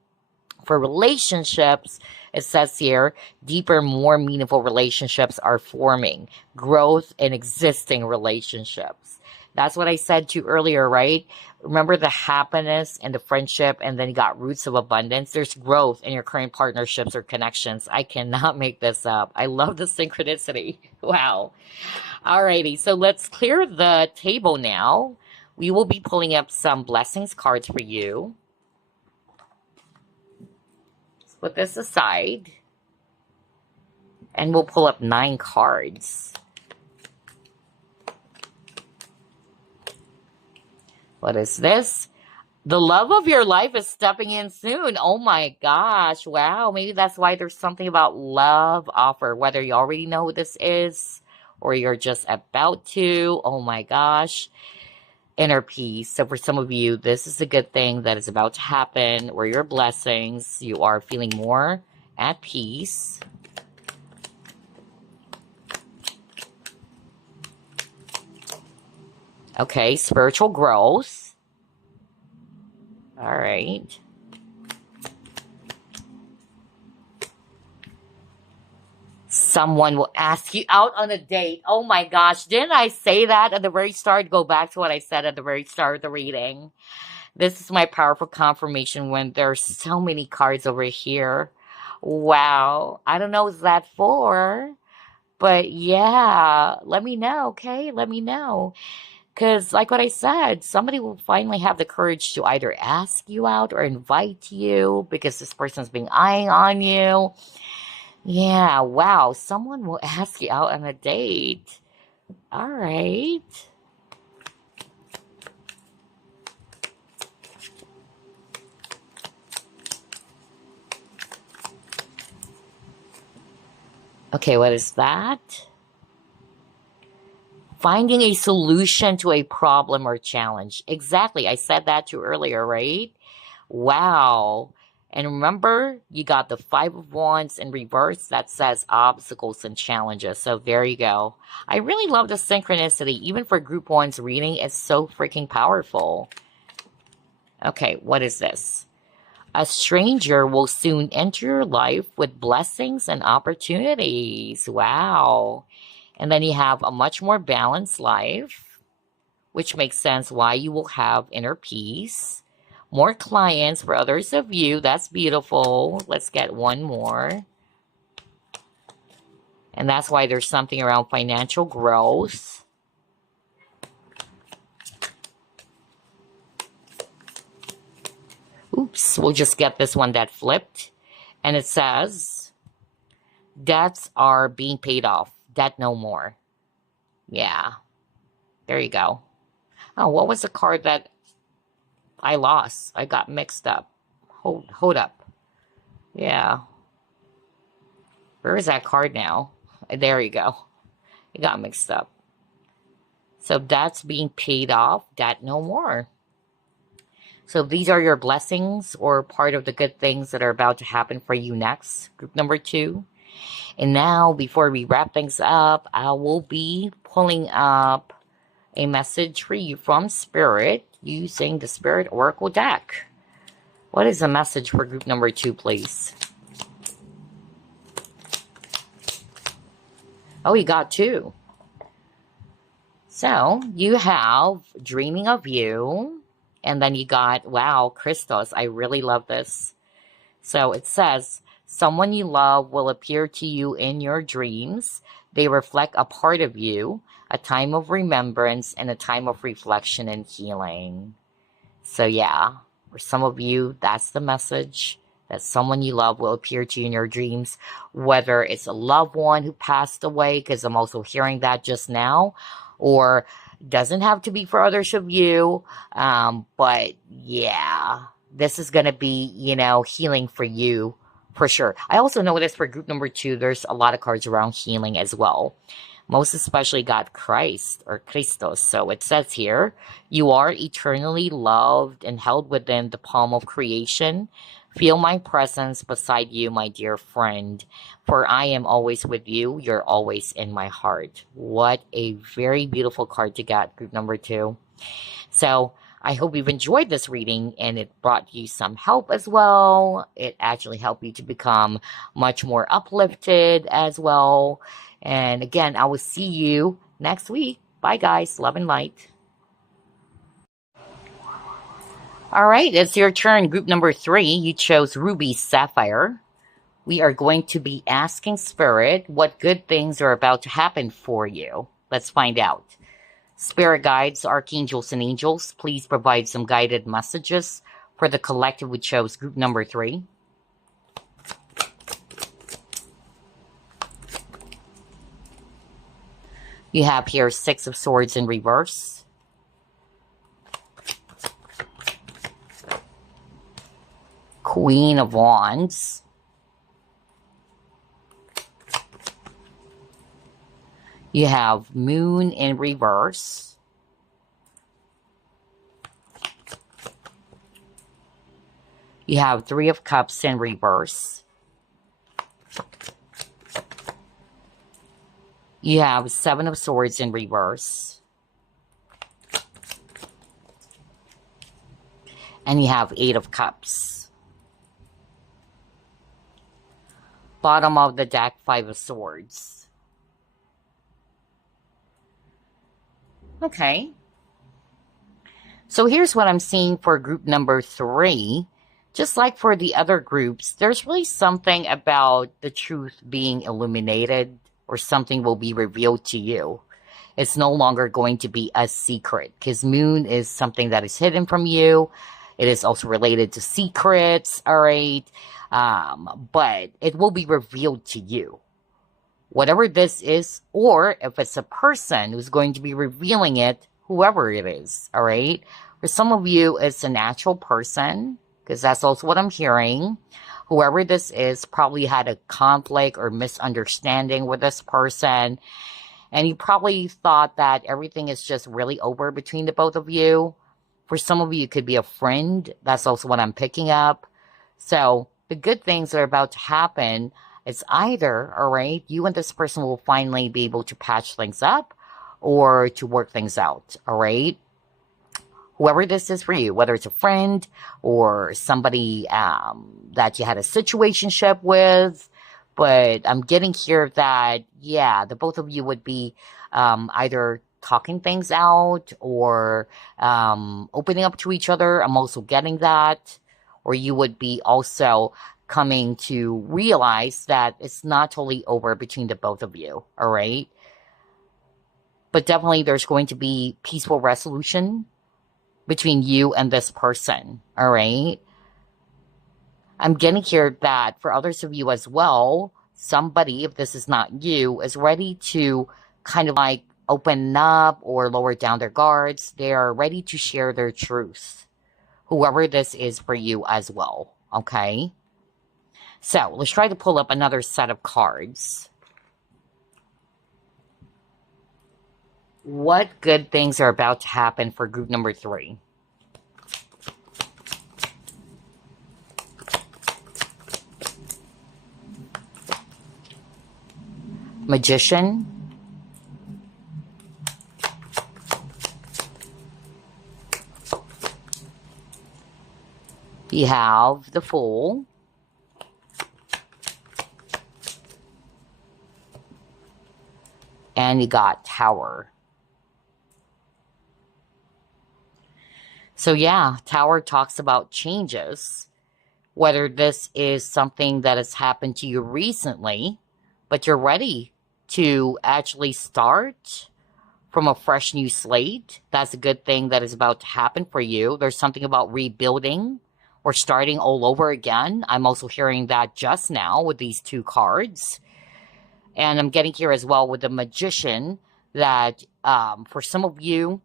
For relationships, it says here, deeper, more meaningful relationships are forming, growth in existing relationships. That's what I said to you earlier, right? Remember the happiness and the friendship, and then you got roots of abundance. There's growth in your current partnerships or connections. I cannot make this up. I love the synchronicity. Wow. Alrighty, so let's clear the table now. We will be pulling up some blessings cards for you. Put this aside, and we'll pull up 9 cards. What is this? The love of your life is stepping in soon. Oh my gosh. Wow. Maybe that's why there's something about love offer, whether you already know who this is or you're just about to. Oh my gosh. Inner peace. So for some of you, this is a good thing that is about to happen, or your blessings. You are feeling more at peace. Okay, spiritual growth. All right. Someone will ask you out on a date. Oh my gosh, didn't I say that at the very start? Go back to what I said at the very start of the reading. This is my powerful confirmation when there's so many cards over here. Wow. I don't know what's that for, but yeah, let me know, okay? Let me know. Because, like what I said, somebody will finally have the courage to either ask you out or invite you because this person's been eyeing on you. Yeah, wow. Someone will ask you out on a date. All right. Okay, what is that? Finding a solution to a problem or challenge. Exactly. I said that to you earlier, right? Wow. And remember, you got the 5 of Wands in reverse that says obstacles and challenges. So there you go. I really love the synchronicity. Even for group 1's reading, it's so freaking powerful. Okay, what is this? A stranger will soon enter your life with blessings and opportunities. Wow. And then you have a much more balanced life, which makes sense why you will have inner peace. More clients for others of you. That's beautiful. Let's get one more. And that's why there's something around financial growth. Oops, we'll just get this one that flipped. And it says, debts are being paid off. Debt no more. Yeah. There you go. Oh, what was the card that I lost? I got mixed up. Hold up. Yeah. Where is that card now? There you go. It got mixed up. So that's being paid off. Debt no more. So these are your blessings or part of the good things that are about to happen for you next. Group number 2. And now, before we wrap things up, I will be pulling up a message for you from Spirit using the Spirit Oracle deck. What is the message for group number 2, please? Oh, you got 2. So, you have Dreaming of You. And then you got, wow, crystals. I really love this. So it says, someone you love will appear to you in your dreams. They reflect a part of you, a time of remembrance, and a time of reflection and healing. So yeah, for some of you, that's the message, that someone you love will appear to you in your dreams, whether it's a loved one who passed away, because I'm also hearing that just now, or doesn't have to be for others of you. But yeah, this is going to be, healing for you for sure. I also noticed for group number 2, there's a lot of cards around healing as well. Most especially got Christ or Christos. So it says here, you are eternally loved and held within the palm of creation. Feel my presence beside you, my dear friend, for I am always with you. You're always in my heart. What a very beautiful card to get, group number 2. So I hope you've enjoyed this reading and it brought you some help as well. It actually helped you to become much more uplifted as well. And again, I will see you next week. Bye, guys. Love and light. All right, it's your turn. Group number 3, you chose Ruby Sapphire. We are going to be asking Spirit what good things are about to happen for you. Let's find out. Spirit guides, archangels, and angels, please provide some guided messages for the collective who chose group number 3. You have here 6 of Swords in reverse. Queen of Wands. You have Moon in reverse. You have 3 of Cups in reverse. You have 7 of Swords in reverse. And you have 8 of Cups. Bottom of the deck, 5 of Swords. Okay. So here's what I'm seeing for group number 3. Just like for the other groups, there's really something about the truth being illuminated, or something will be revealed to you. It's no longer going to be a secret, because Moon is something that is hidden from you. It is also related to secrets, all right? But it will be revealed to you. Whatever this is, or if it's a person who's going to be revealing it, whoever it is, all right? For some of you, it's a natural person, because that's also what I'm hearing. Whoever this is probably had a conflict or misunderstanding with this person, and you probably thought that everything is just really over between the both of you. For some of you, it could be a friend. That's also what I'm picking up. So the good things that are about to happen, it's either, all right, you and this person will finally be able to patch things up or to work things out, all right? Whoever this is for you, whether it's a friend or somebody that you had a situationship with, but I'm getting here that, yeah, the both of you would be either talking things out or opening up to each other. I'm also getting that. Or you would be also coming to realize that it's not totally over between the both of you, all right? But definitely there's going to be peaceful resolution between you and this person, all right? I'm getting here that for others of you as well, somebody, if this is not you, is ready to kind of like open up or lower down their guards. They are ready to share their truth. Whoever this is for you as well, okay? So let's try to pull up another set of cards. What good things are about to happen for group number 3? Magician. You have the Fool. And you got Tower. So yeah, Tower talks about changes. Whether this is something that has happened to you recently, but you're ready to actually start from a fresh new slate. That's a good thing that is about to happen for you. There's something about rebuilding or starting all over again. I'm also hearing that just now with these 2 cards. And I'm getting here as well with the Magician that for some of you,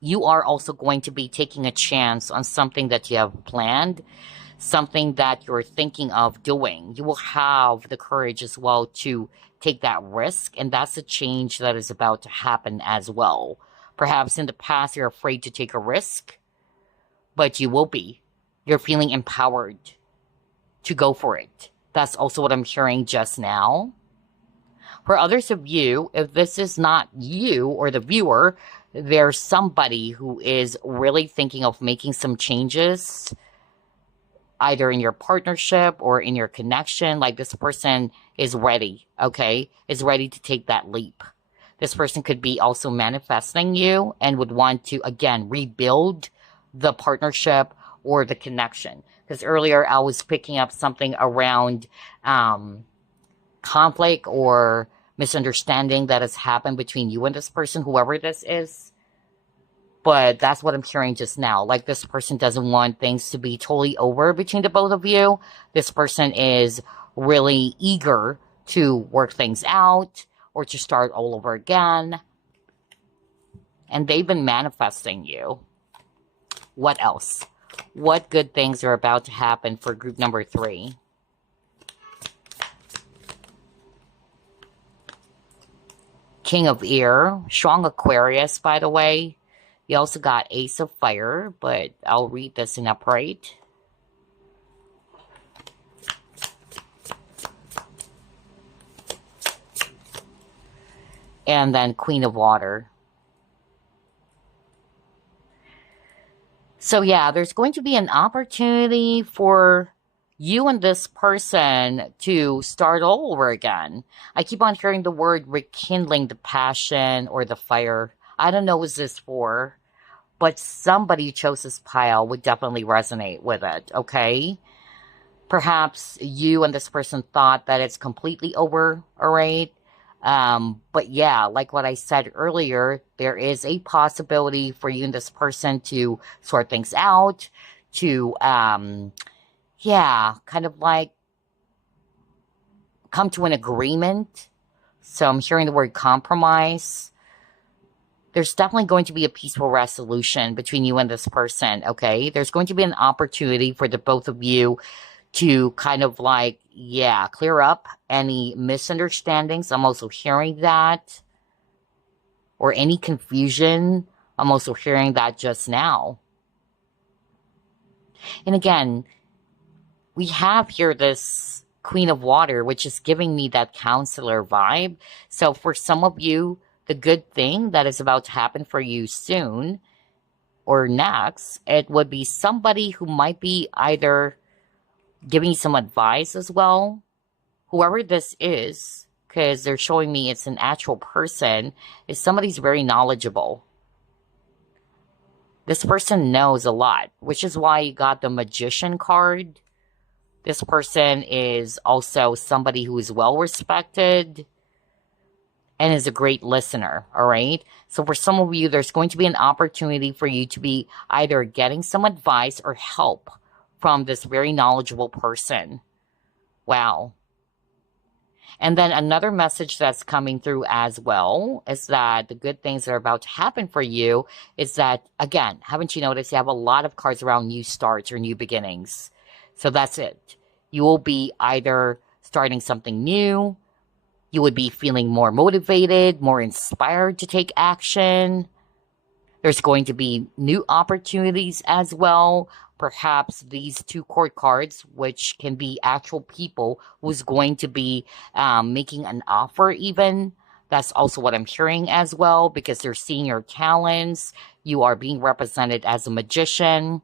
you are also going to be taking a chance on something that you have planned, something that you're thinking of doing. You will have the courage as well to take that risk, and that's a change that is about to happen as well. Perhaps in the past you're afraid to take a risk, but you will be. You're feeling empowered to go for it. That's also what I'm hearing just now. For others of you, if this is not you or the viewer, there's somebody who is really thinking of making some changes, either in your partnership or in your connection. Like this person is ready, okay? Is ready to take that leap. This person could be also manifesting you and would want to, again, rebuild the partnership or the connection. Because earlier I was picking up something around conflict or misunderstanding that has happened between you and this person, whoever this is. But that's what I'm hearing just now. Like this person doesn't want things to be totally over between the both of you. This person is really eager to work things out or to start all over again. And they've been manifesting you. What else? What good things are about to happen for group number 3? King of Air, strong Aquarius, by the way. You also got Ace of Fire, but I'll read this in upright. And then Queen of Water. So yeah, there's going to be an opportunity for you and this person to start all over again. I keep on hearing the word rekindling the passion or the fire. I don't know what this is for, but somebody who chose this pile would definitely resonate with it, okay? Perhaps you and this person thought that it's completely over, all right? But yeah, like what I said earlier, there is a possibility for you and this person to sort things out, to, yeah, kind of like come to an agreement. So I'm hearing the word compromise. There's definitely going to be a peaceful resolution between you and this person, okay? There's going to be an opportunity for the both of you to kind of like, yeah, clear up any misunderstandings. I'm also hearing that. Or any confusion. I'm also hearing that just now. And again, we have here this Queen of Water, which is giving me that counselor vibe. So for some of you, the good thing that is about to happen for you soon or next, it would be somebody who might be either giving you some advice as well. Whoever this is, because they're showing me it's an actual person, is somebody's very knowledgeable. This person knows a lot, which is why you got the Magician card. This person is also somebody who is well respected and is a great listener, all right? So for some of you, there's going to be an opportunity for you to be either getting some advice or help from this very knowledgeable person. Wow. And then another message that's coming through as well is that the good things that are about to happen for you is that, again, haven't you noticed you have a lot of cards around new starts or new beginnings? So that's it. You will be either starting something new, you would be feeling more motivated, more inspired to take action. There's going to be new opportunities as well. Perhaps these 2 court cards, which can be actual people who's going to be making an offer even. That's also what I'm hearing as well, because they're seeing your talents. You are being represented as a magician.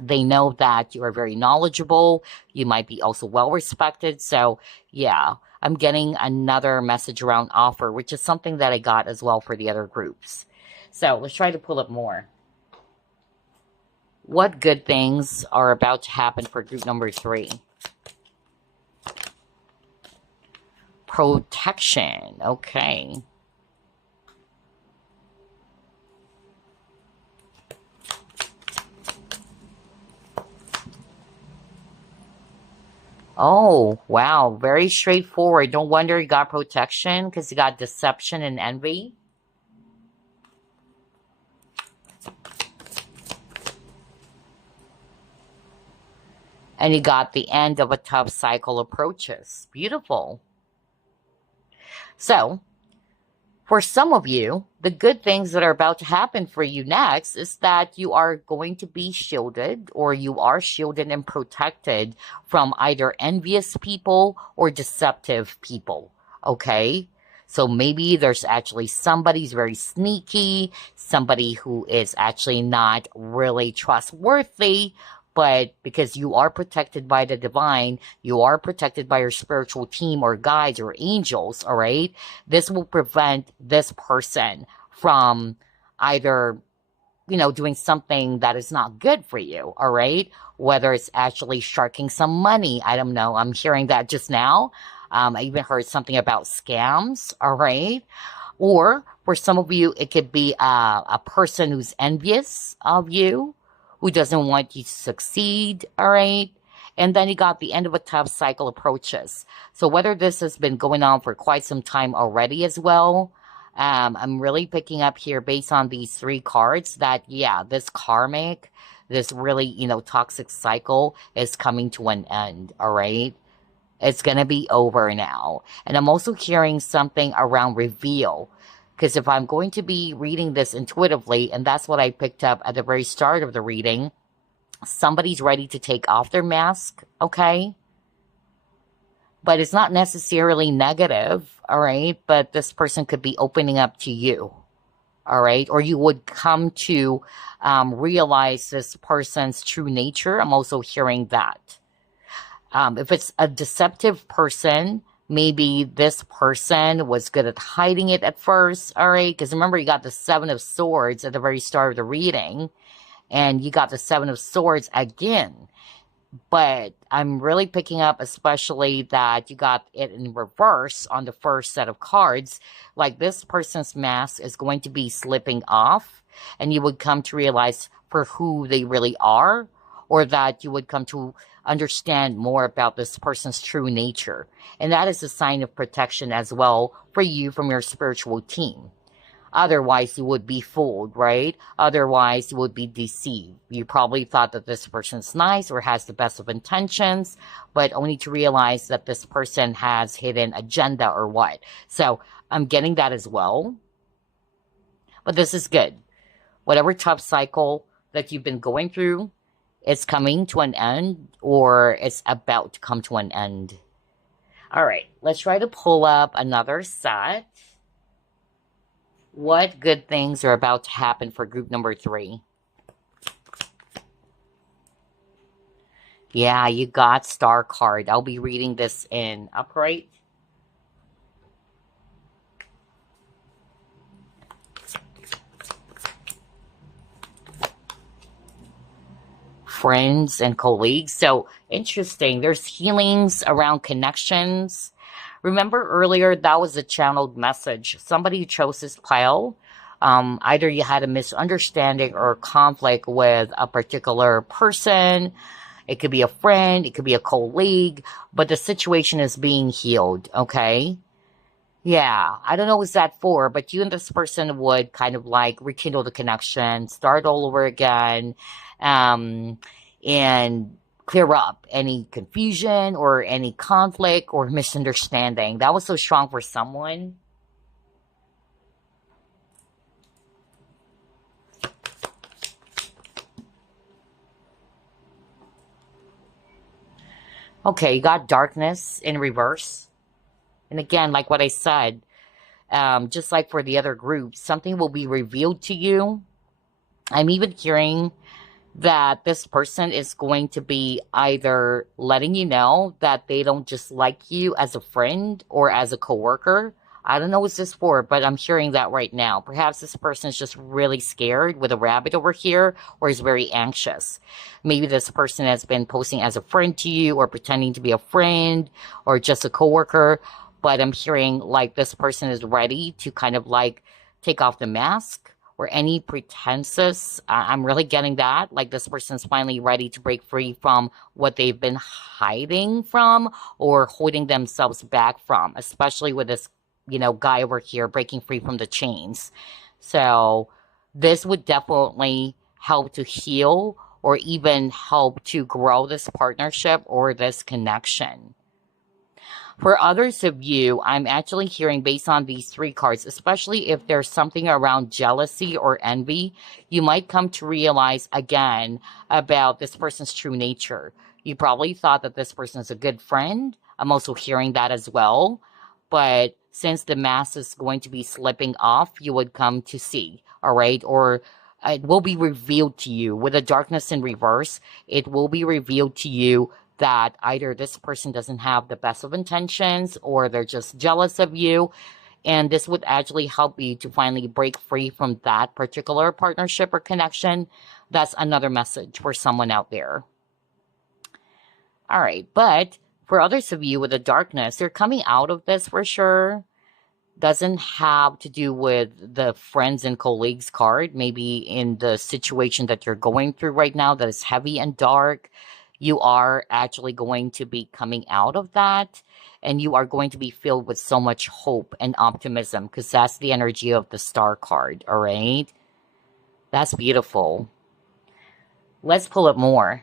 They know that you are very knowledgeable. You might be also well respected. So yeah, I'm getting another message around offer, which is something that I got as well for the other groups. So let's try to pull up more. What good things are about to happen for group number 3? Protection. Okay. Oh, wow. Very straightforward. No wonder you got protection because you got deception and envy. And you got the end of a tough cycle approaches. Beautiful. So, for some of you, the good things that are about to happen for you next is that you are going to be shielded, or you are shielded and protected from either envious people or deceptive people. Okay? So maybe there's actually somebody who's very sneaky, somebody who is actually not really trustworthy, but because you are protected by the divine, you are protected by your spiritual team or guides or angels, all right? This will prevent this person from either, doing something that is not good for you, all right? Whether it's actually sharking some money. I don't know. I'm hearing that just now. I even heard something about scams, all right? Or for some of you, it could be a person who's envious of you, who doesn't want you to succeed, all right? And then you got the end of a tough cycle approaches. So whether this has been going on for quite some time already as well, I'm really picking up here based on these three cards that, yeah, this karmic, this really, toxic cycle is coming to an end, all right? It's going to be over now. And I'm also hearing something around reveal. Because if I'm going to be reading this intuitively, and that's what I picked up at the very start of the reading, somebody's ready to take off their mask, okay? But it's not necessarily negative, all right? But this person could be opening up to you, all right? Or you would come to realize this person's true nature. I'm also hearing that. If it's a deceptive person, maybe this person was good at hiding it at first, all right? Because remember, you got the Seven of Swords at the very start of the reading, and you got the Seven of Swords again. But I'm really picking up especially that you got it in reverse on the first set of cards. Like this person's mask is going to be slipping off, and you would come to realize for who they really are, or that you would come to understand more about this person's true nature. And that is a sign of protection as well for you from your spiritual team. Otherwise, you would be fooled, right? Otherwise, you would be deceived. You probably thought that this person's nice or has the best of intentions, but only to realize that this person has hidden agenda or what. So I'm getting that as well. But this is good. Whatever tough cycle that you've been going through, it's coming to an end, or it's about to come to an end. All right, let's try to pull up another set. What good things are about to happen for group number 3? Yeah, you got Star card. I'll be reading this in upright. Friends and colleagues. So interesting. There's healings around connections. Remember earlier, that was a channeled message. Somebody chose this pile. Either you had a misunderstanding or conflict with a particular person. It could be a friend. It could be a colleague. But the situation is being healed, okay? Yeah, I don't know what's that for, but you and this person would kind of like rekindle the connection, start all over again, and clear up any confusion or any conflict or misunderstanding. That was so strong for someone. Okay, you got darkness in reverse. And again, like what I said, just like for the other groups, something will be revealed to you. I'm even hearing that this person is going to be either letting you know that they don't just like you as a friend or as a coworker. I don't know what this for, but I'm hearing that right now. Perhaps this person is just really scared with a rabbit over here, or is very anxious. Maybe this person has been posing as a friend to you, or pretending to be a friend, or just a coworker. But I'm hearing like this person is ready to kind of like take off the mask, or any pretenses. I'm really getting that. Like this person's finally ready to break free from what they've been hiding from or holding themselves back from, especially with this, guy over here breaking free from the chains. So this would definitely help to heal or even help to grow this partnership or this connection. For others of you, I'm actually hearing based on these three cards, especially if there's something around jealousy or envy, you might come to realize again about this person's true nature. You probably thought that this person is a good friend. I'm also hearing that as well. But since the mask is going to be slipping off, you would come to see, all right? Or it will be revealed to you. With the darkness in reverse, it will be revealed to you that either this person doesn't have the best of intentions or they're just jealous of you. And this would actually help you to finally break free from that particular partnership or connection. That's another message for someone out there. All right. But for others of you with the darkness, you're coming out of this for sure. Doesn't have to do with the friends and colleagues card. Maybe in the situation that you're going through right now that is heavy and dark, you are actually going to be coming out of that, and you are going to be filled with so much hope and optimism, because that's the energy of the star card. All right, that's beautiful. Let's pull up more.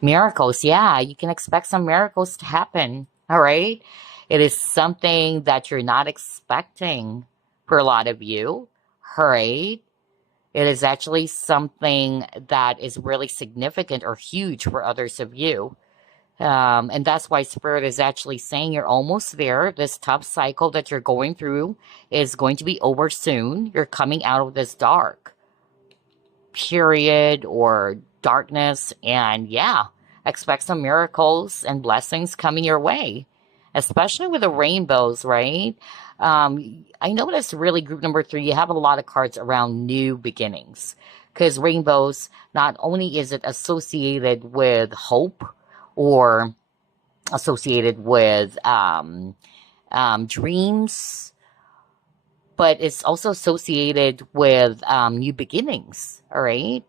Miracles, yeah, you can expect some miracles to happen. All right, it is something that you're not expecting for a lot of you. All right, it is actually something that is really significant or huge for others of you. And that's why Spirit is actually saying you're almost there. This tough cycle that you're going through is going to be over soon. You're coming out of this dark period or darkness. And yeah, expect some miracles and blessings coming your way, especially with the rainbows, right? I noticed really group number 3, you have a lot of cards around new beginnings, because rainbows, not only is it associated with hope or associated with dreams, but it's also associated with new beginnings. All right.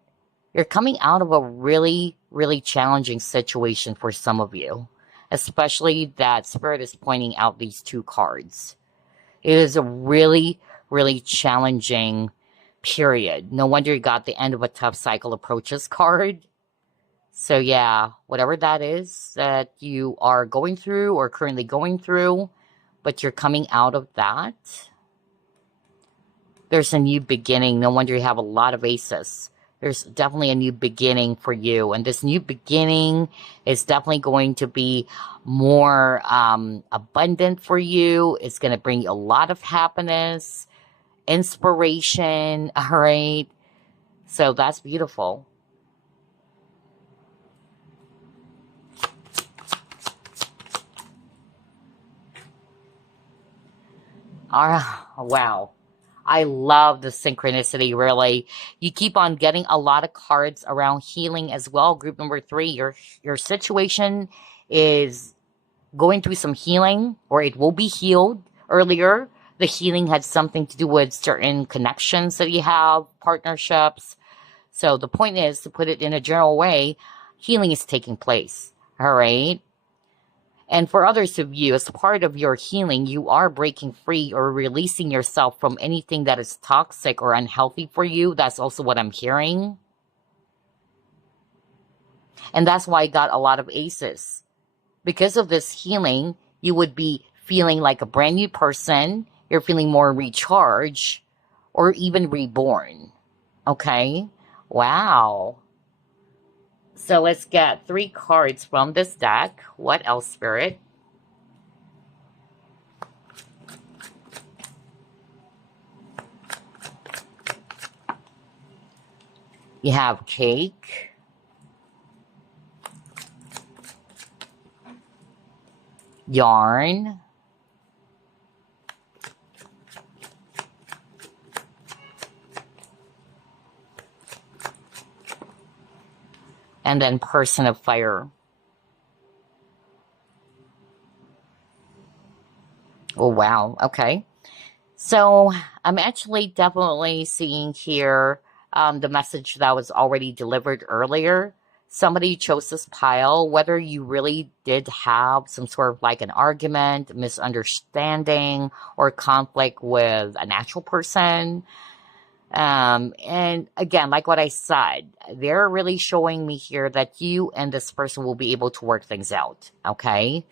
You're coming out of a really, really challenging situation for some of you, especially that Spirit is pointing out these two cards. It is a really, really challenging period. No wonder you got the end of a tough cycle approaches card. So yeah, whatever that is that you are going through or currently going through, but you're coming out of that. There's a new beginning. No wonder you have a lot of aces. There's definitely a new beginning for you. And this new beginning is definitely going to be more abundant for you. It's going to bring you a lot of happiness, inspiration. All right. So that's beautiful. Wow. I love the synchronicity, really. You keep on getting a lot of cards around healing as well. Group number 3, your situation is going through some healing, or it will be healed earlier. The healing had something to do with certain connections that you have, partnerships. So the point is, to put it in a general way, healing is taking place. All right. And for others of you, as part of your healing, you are breaking free or releasing yourself from anything that is toxic or unhealthy for you. That's also what I'm hearing. And that's why I got a lot of aces. Because of this healing, you would be feeling like a brand new person. You're feeling more recharged or even reborn. Okay? Wow. So let's get 3 cards from this deck. What else, Spirit? You have cake, yarn, And then person of fire. Oh, wow. Okay. So I'm actually definitely seeing here the message that was already delivered earlier. Somebody chose this pile, whether you really did have some sort of like an argument, misunderstanding, or conflict with a natural person. And again, like what I said, they're really showing me here that you and this person will be able to work things out. Okay.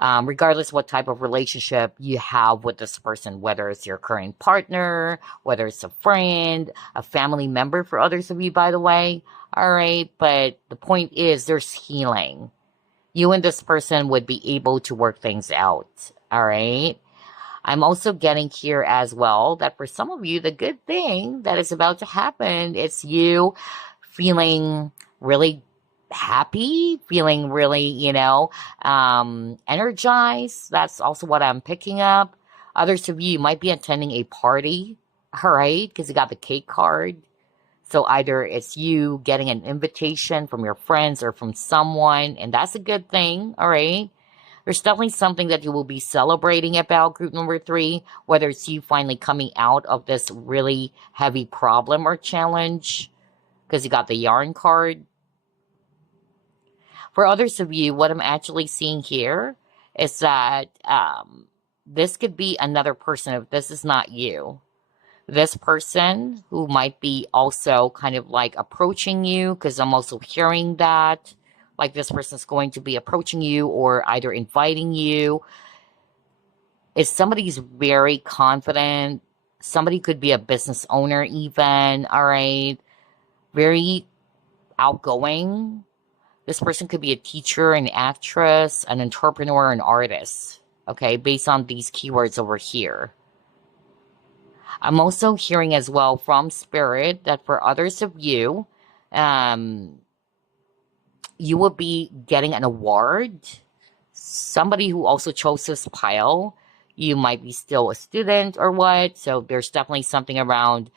Regardless what type of relationship you have with this person, whether it's your current partner, whether it's a friend, a family member for others of you, by the way. All right. But the point is there's healing. You and this person would be able to work things out. All right. I'm also getting here as well that for some of you, the good thing that is about to happen, it's you feeling really happy, feeling really, energized. That's also what I'm picking up. Others of you might be attending a party, all right, because you got the cake card. So either it's you getting an invitation from your friends or from someone, and that's a good thing, all right? There's definitely something that you will be celebrating about group number 3, whether it's you finally coming out of this really heavy problem or challenge, because you got the yarn card. For others of you, what I'm actually seeing here is that this could be another person if this is not you. This person who might be also kind of like approaching you, because I'm also hearing that. Like this person's going to be approaching you or either inviting you. If somebody's very confident, somebody could be a business owner even, all right? Very outgoing. This person could be a teacher, an actress, an entrepreneur, an artist, okay, based on these keywords over here. I'm also hearing as well from Spirit that for others of you, you will be getting an award. Somebody who also chose this pile, you might be still a student or what. So there's definitely something around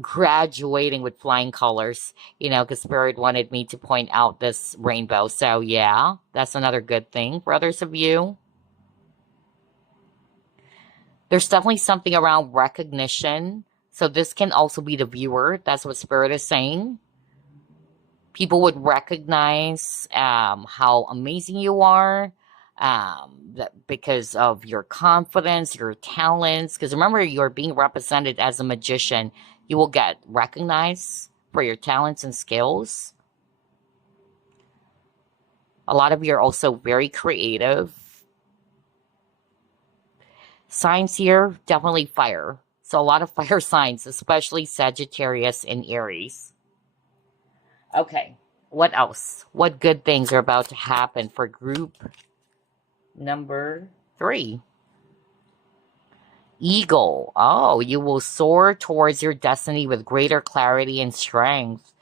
graduating with flying colors, because Spirit wanted me to point out this rainbow. So yeah, that's another good thing for others of you. There's definitely something around recognition. So this can also be the viewer. That's what Spirit is saying. People would recognize how amazing you are because of your confidence, your talents. Because remember, you're being represented as a magician. You will get recognized for your talents and skills. A lot of you are also very creative. Signs here, definitely fire. So a lot of fire signs, especially Sagittarius and Aries. Okay, what else? What good things are about to happen for group number 3? Eagle. Oh, you will soar towards your destiny with greater clarity and strength.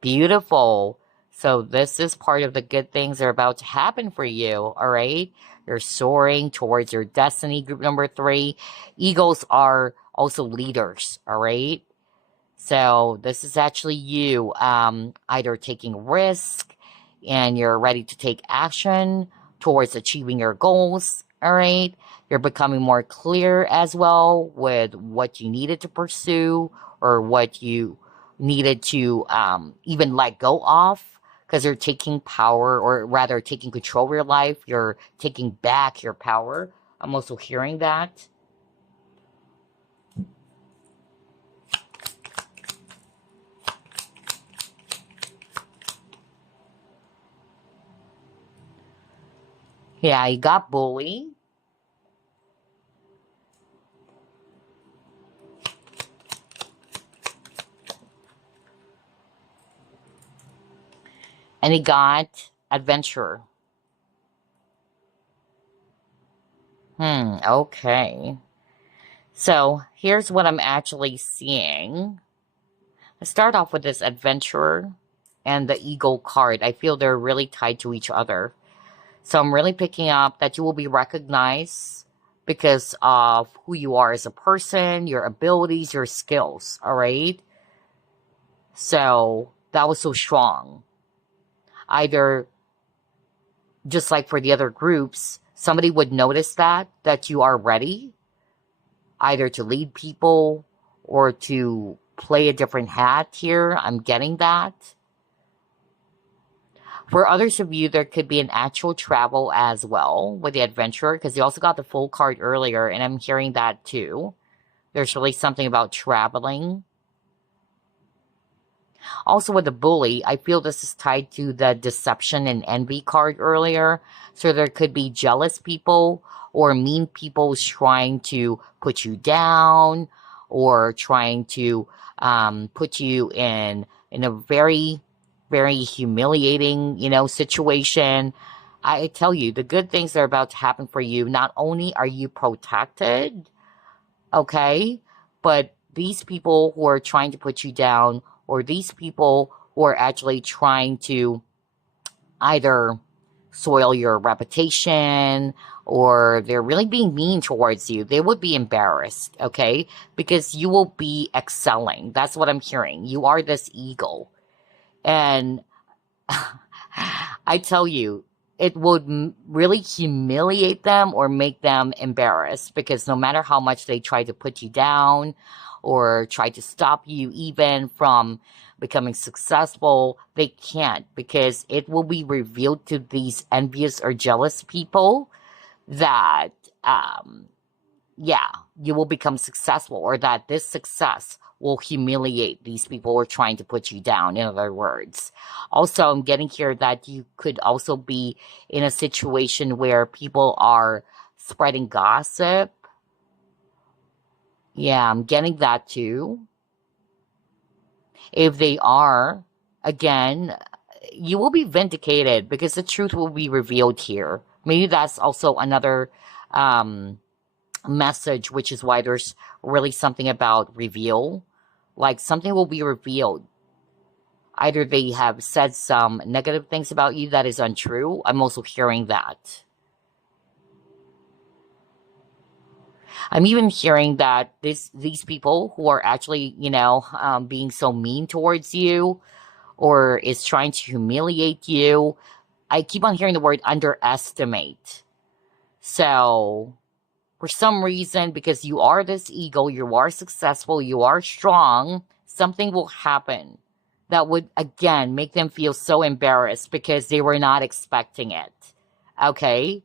Beautiful. So this is part of the good things that are about to happen for you, all right? You're soaring towards your destiny, group number 3. Eagles are also leaders, all right? So this is actually you either taking risk and you're ready to take action towards achieving your goals, all right? You're becoming more clear as well with what you needed to pursue or what you needed to even let go of, because you're taking power, or rather taking control of your life. You're taking back your power. I'm also hearing that. Yeah, you got bully. And he got adventurer. Okay. So here's what I'm actually seeing. Let's start off with this adventurer and the eagle card. I feel they're really tied to each other. So I'm really picking up that you will be recognized because of who you are as a person, your abilities, your skills, all right? So that was so strong. Either, just like for the other groups, somebody would notice that you are ready, either to lead people or to play a different hat here. I'm getting that. For others of you, there could be an actual travel as well with the adventurer, because you also got the full card earlier, and I'm hearing that too. There's really something about traveling. Also with the bully, I feel this is tied to the deception and envy card earlier. So there could be jealous people or mean people trying to put you down or trying to put you in a very, very humiliating, situation. I tell you, the good things that are about to happen for you, not only are you protected, okay, but these people who are trying to put you down, or these people who are actually trying to either soil your reputation or they're really being mean towards you, they would be embarrassed, okay? Because you will be excelling. That's what I'm hearing. You are this eagle. And I tell you, it would really humiliate them or make them embarrassed, because no matter how much they try to put you down or try to stop you even from becoming successful, they can't, because it will be revealed to these envious or jealous people that, yeah, you will become successful, or that this success will humiliate these people who are trying to put you down, in other words. Also, I'm getting here that you could also be in a situation where people are spreading gossip. Yeah, I'm getting that too. If they are, again, you will be vindicated because the truth will be revealed here. Maybe that's also another message, which is why there's really something about reveal. Like something will be revealed. Either they have said some negative things about you that is untrue. I'm also hearing that. I'm even hearing that these people who are actually, being so mean towards you or is trying to humiliate you, I keep on hearing the word underestimate. So, for some reason, because you are this eagle, you are successful, you are strong, something will happen that would, again, make them feel so embarrassed because they were not expecting it. Okay?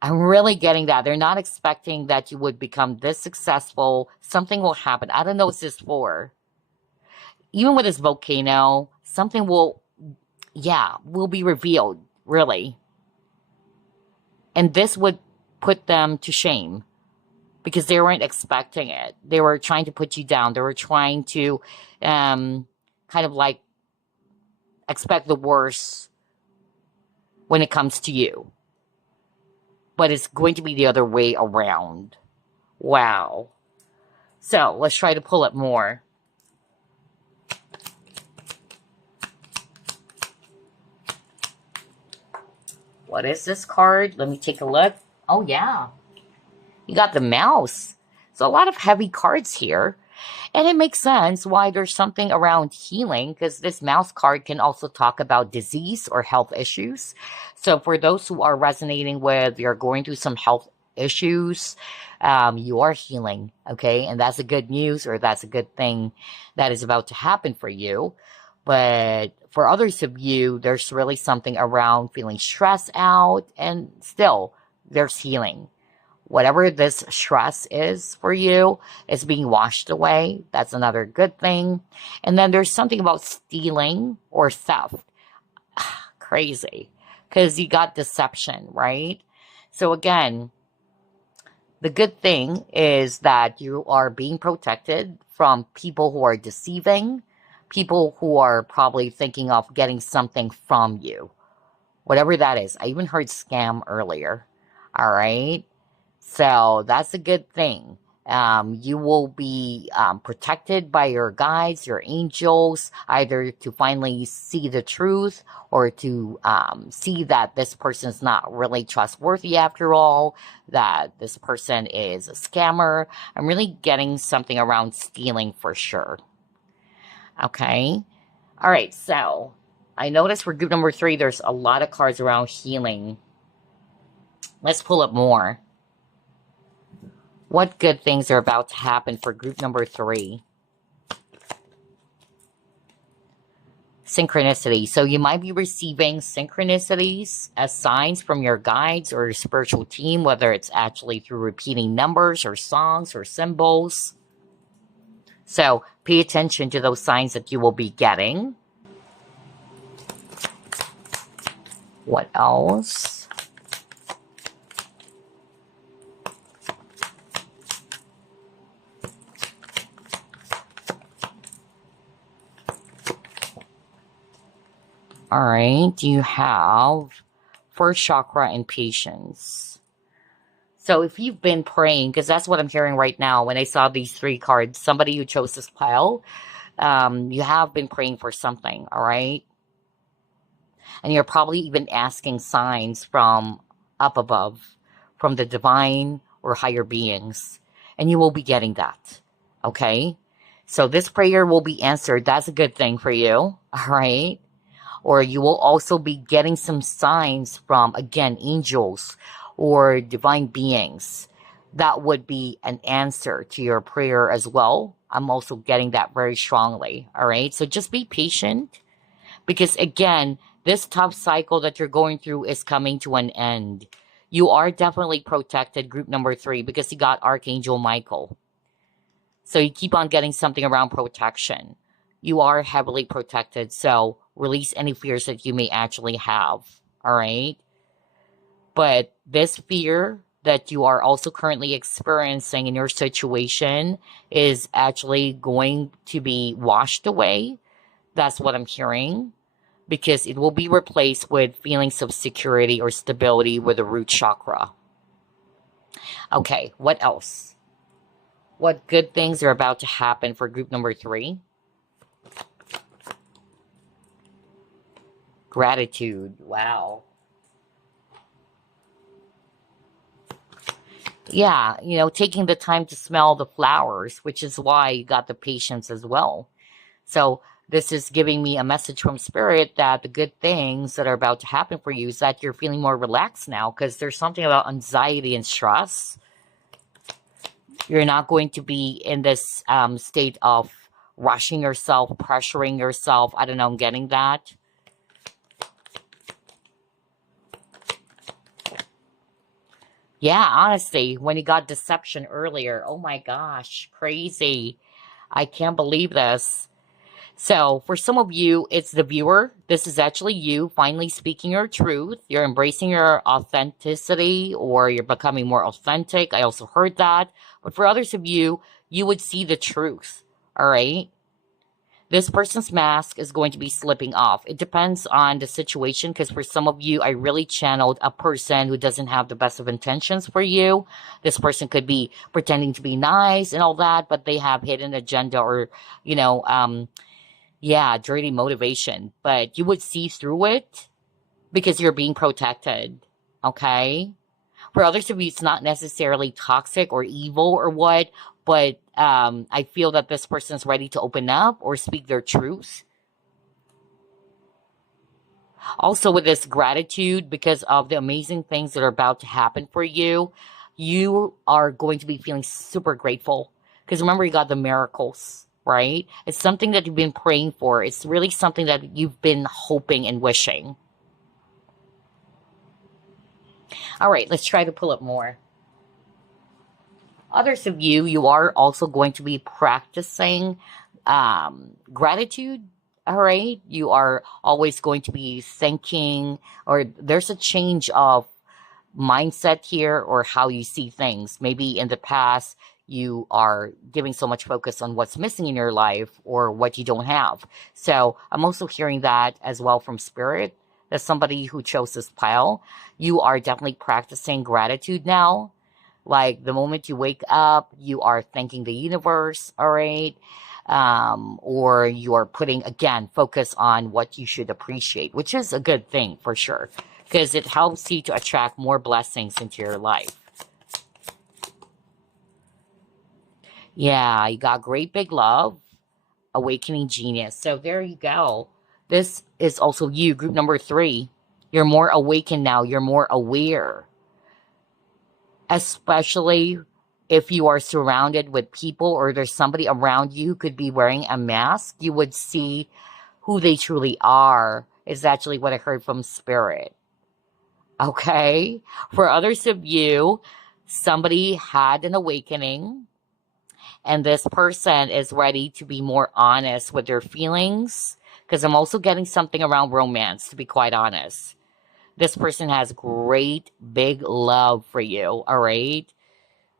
I'm really getting that. They're not expecting that you would become this successful. Something will happen. I don't know what this is for. Even with this volcano, something will be revealed, really. And this would put them to shame because they weren't expecting it. They were trying to put you down. They were trying to kind of like expect the worst when it comes to you. But it's going to be the other way around. Wow. So let's try to pull it more. What is this card? Let me take a look. Oh, yeah. You got the mouse. So a lot of heavy cards here. And it makes sense why there's something around healing, because this mouse card can also talk about disease or health issues. So for those who are resonating with, you're going through some health issues, you are healing, okay? And that's a good news, or that's a good thing that is about to happen for you. But for others of you, there's really something around feeling stressed out, and still, there's healing. Whatever this stress is for you is being washed away. That's another good thing. And then there's something about stealing or theft. Crazy. Because you got deception, right? So again, the good thing is that you are being protected from people who are deceiving, people who are probably thinking of getting something from you. Whatever that is. I even heard scam earlier. All right? So that's a good thing. You will be protected by your guides, your angels, either to finally see the truth or to see that this person is not really trustworthy after all, that this person is a scammer. I'm really getting something around stealing for sure. Okay. All right. So I noticed for group number 3, there's a lot of cards around healing. Let's pull up more. What good things are about to happen for group number 3? Synchronicity. So you might be receiving synchronicities as signs from your guides or your spiritual team, whether it's actually through repeating numbers or songs or symbols. So pay attention to those signs that you will be getting. What else? All right, you have first chakra and patience. So if you've been praying, because that's what I'm hearing right now when I saw these 3 cards, somebody who chose this pile, you have been praying for something, all right? And you're probably even asking signs from up above, from the divine or higher beings, and you will be getting that, okay? So this prayer will be answered. That's a good thing for you, all right? Or you will also be getting some signs from, again, angels or divine beings. That would be an answer to your prayer as well. I'm also getting that very strongly, all right? So just be patient because, again, this tough cycle that you're going through is coming to an end. You are definitely protected, group number 3, because you got Archangel Michael. So you keep on getting something around protection. You are heavily protected, so release any fears that you may actually have, all right? But this fear that you are also currently experiencing in your situation is actually going to be washed away. That's what I'm hearing, because it will be replaced with feelings of security or stability with the root chakra. Okay, what else? What good things are about to happen for group number 3? Gratitude. Wow. Yeah, taking the time to smell the flowers, which is why you got the patience as well. So this is giving me a message from Spirit that the good things that are about to happen for you is that you're feeling more relaxed now, because there's something about anxiety and stress. You're not going to be in this state of rushing yourself, pressuring yourself. I don't know, I'm getting that. Yeah, honestly, when you got deception earlier, oh my gosh, crazy. I can't believe this. So for some of you, it's the viewer. This is actually you finally speaking your truth. You're embracing your authenticity, or you're becoming more authentic. I also heard that. But for others of you, you would see the truth. All right. This person's mask is going to be slipping off. It depends on the situation, because for some of you, I really channeled a person who doesn't have the best of intentions for you. This person could be pretending to be nice and all that, but they have hidden agenda or, dirty motivation. But you would see through it because you're being protected. Okay? For others of you, it's not necessarily toxic or evil or what, but I feel that this person is ready to open up or speak their truth. Also, with this gratitude, because of the amazing things that are about to happen for you, you are going to be feeling super grateful. Because remember, you got the miracles, right? It's something that you've been praying for. It's really something that you've been hoping and wishing. All right, let's try to pull up more. Others of you, you are also going to be practicing gratitude. All right. You are always going to be thinking, or there's a change of mindset here, or how you see things. Maybe in the past, you are giving so much focus on what's missing in your life or what you don't have. So I'm also hearing that as well from Spirit. As somebody who chose this pile, you are definitely practicing gratitude now. Like the moment you wake up, you are thanking the universe, all right? Or you are putting, again, focus on what you should appreciate, which is a good thing for sure, because it helps you to attract more blessings into your life. Yeah, you got great big love, awakening genius. So there you go. This is also you, group number 3. You're more awakened now. You're more aware. Especially if you are surrounded with people or there's somebody around you who could be wearing a mask, you would see who they truly are, is actually what I heard from Spirit. Okay? For others of you, somebody had an awakening, and this person is ready to be more honest with their feelings, because I'm also getting something around romance, to be quite honest. This person has great big love for you, all right?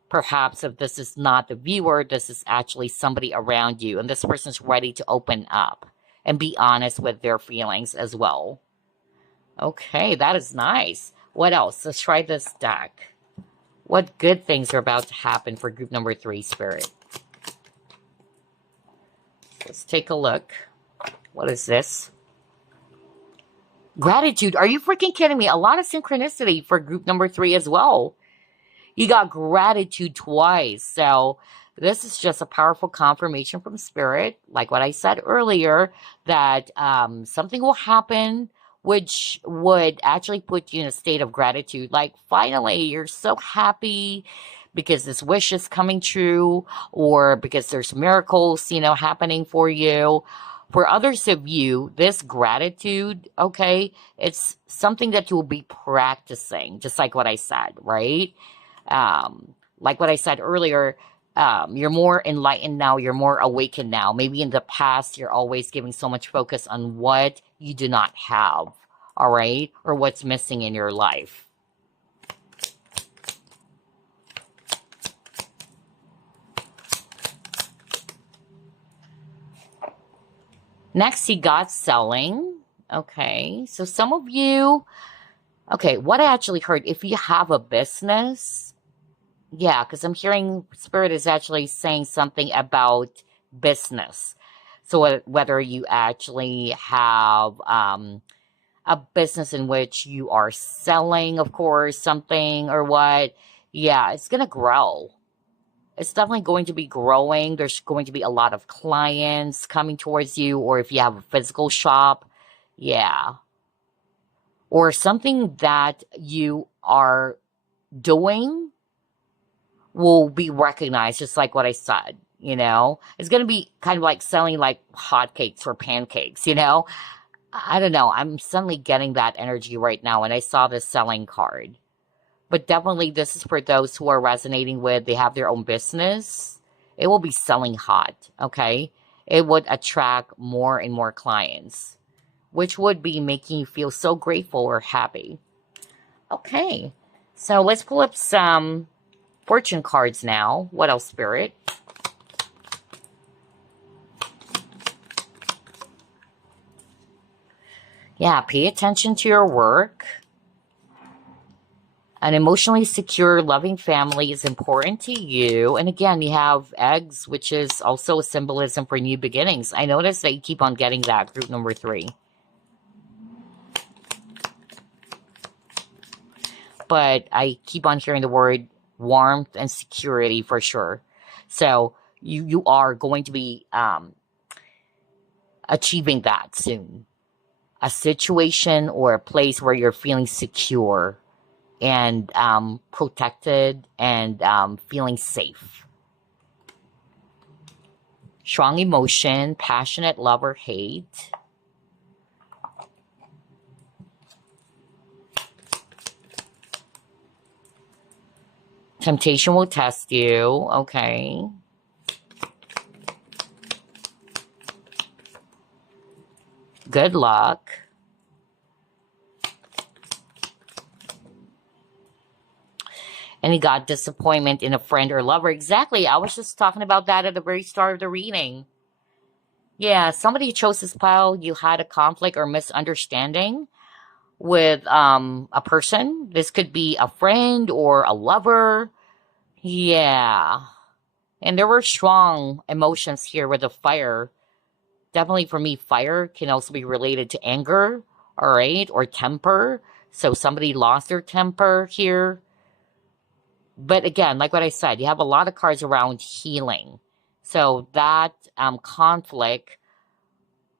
Perhaps if this is not the viewer, this is actually somebody around you, and this person's ready to open up and be honest with their feelings as well. Okay, that is nice. What else? Let's try this deck. What good things are about to happen for group number 3, Spirit? Let's take a look. What is this? Gratitude. Are you freaking kidding me? A lot of synchronicity for group number 3 as well. You got gratitude twice. So this is just a powerful confirmation from Spirit, like what I said earlier, that something will happen which would actually put you in a state of gratitude. Like, finally, you're so happy because this wish is coming true, or because there's miracles, happening for you. For others of you, this gratitude, okay, it's something that you'll be practicing, just like what I said, right? Like what I said earlier, you're more enlightened now, you're more awakened now. Maybe in the past, you're always giving so much focus on what you do not have, all right? Or what's missing in your life. Next, you got selling. Okay, so some of you, okay, what I actually heard, if you have a business, yeah, because I'm hearing Spirit is actually saying something about business. So whether you actually have a business in which you are selling, of course, something or what, yeah, it's going to grow. It's definitely going to be growing. There's going to be a lot of clients coming towards you, or if you have a physical shop, yeah. Or something that you are doing will be recognized, just like what I said, It's going to be kind of like selling like hotcakes or pancakes, I don't know. I'm suddenly getting that energy right now, and I saw this selling card. But definitely this is for those who are resonating with, they have their own business. It will be selling hot, okay? It would attract more and more clients, which would be making you feel so grateful or happy. Okay, so let's pull up some fortune cards now. What else, Spirit? Yeah, pay attention to your work. An emotionally secure, loving family is important to you. And again, you have eggs, which is also a symbolism for new beginnings. I noticed that you keep on getting that, group number 3. But I keep on hearing the word warmth and security for sure. So you are going to be achieving that soon. A situation or a place where you're feeling secure and protected and feeling safe. Strong emotion, passionate love or hate. Temptation will test you. Okay. Good luck. And you got disappointment in a friend or lover. Exactly. I was just talking about that at the very start of the reading. Yeah, somebody chose this pile. You had a conflict or misunderstanding with a person. This could be a friend or a lover. Yeah. And there were strong emotions here with the fire. Definitely for me, fire can also be related to anger, all right, or temper. So somebody lost their temper here. But again, like what I said, you have a lot of cards around healing. So that conflict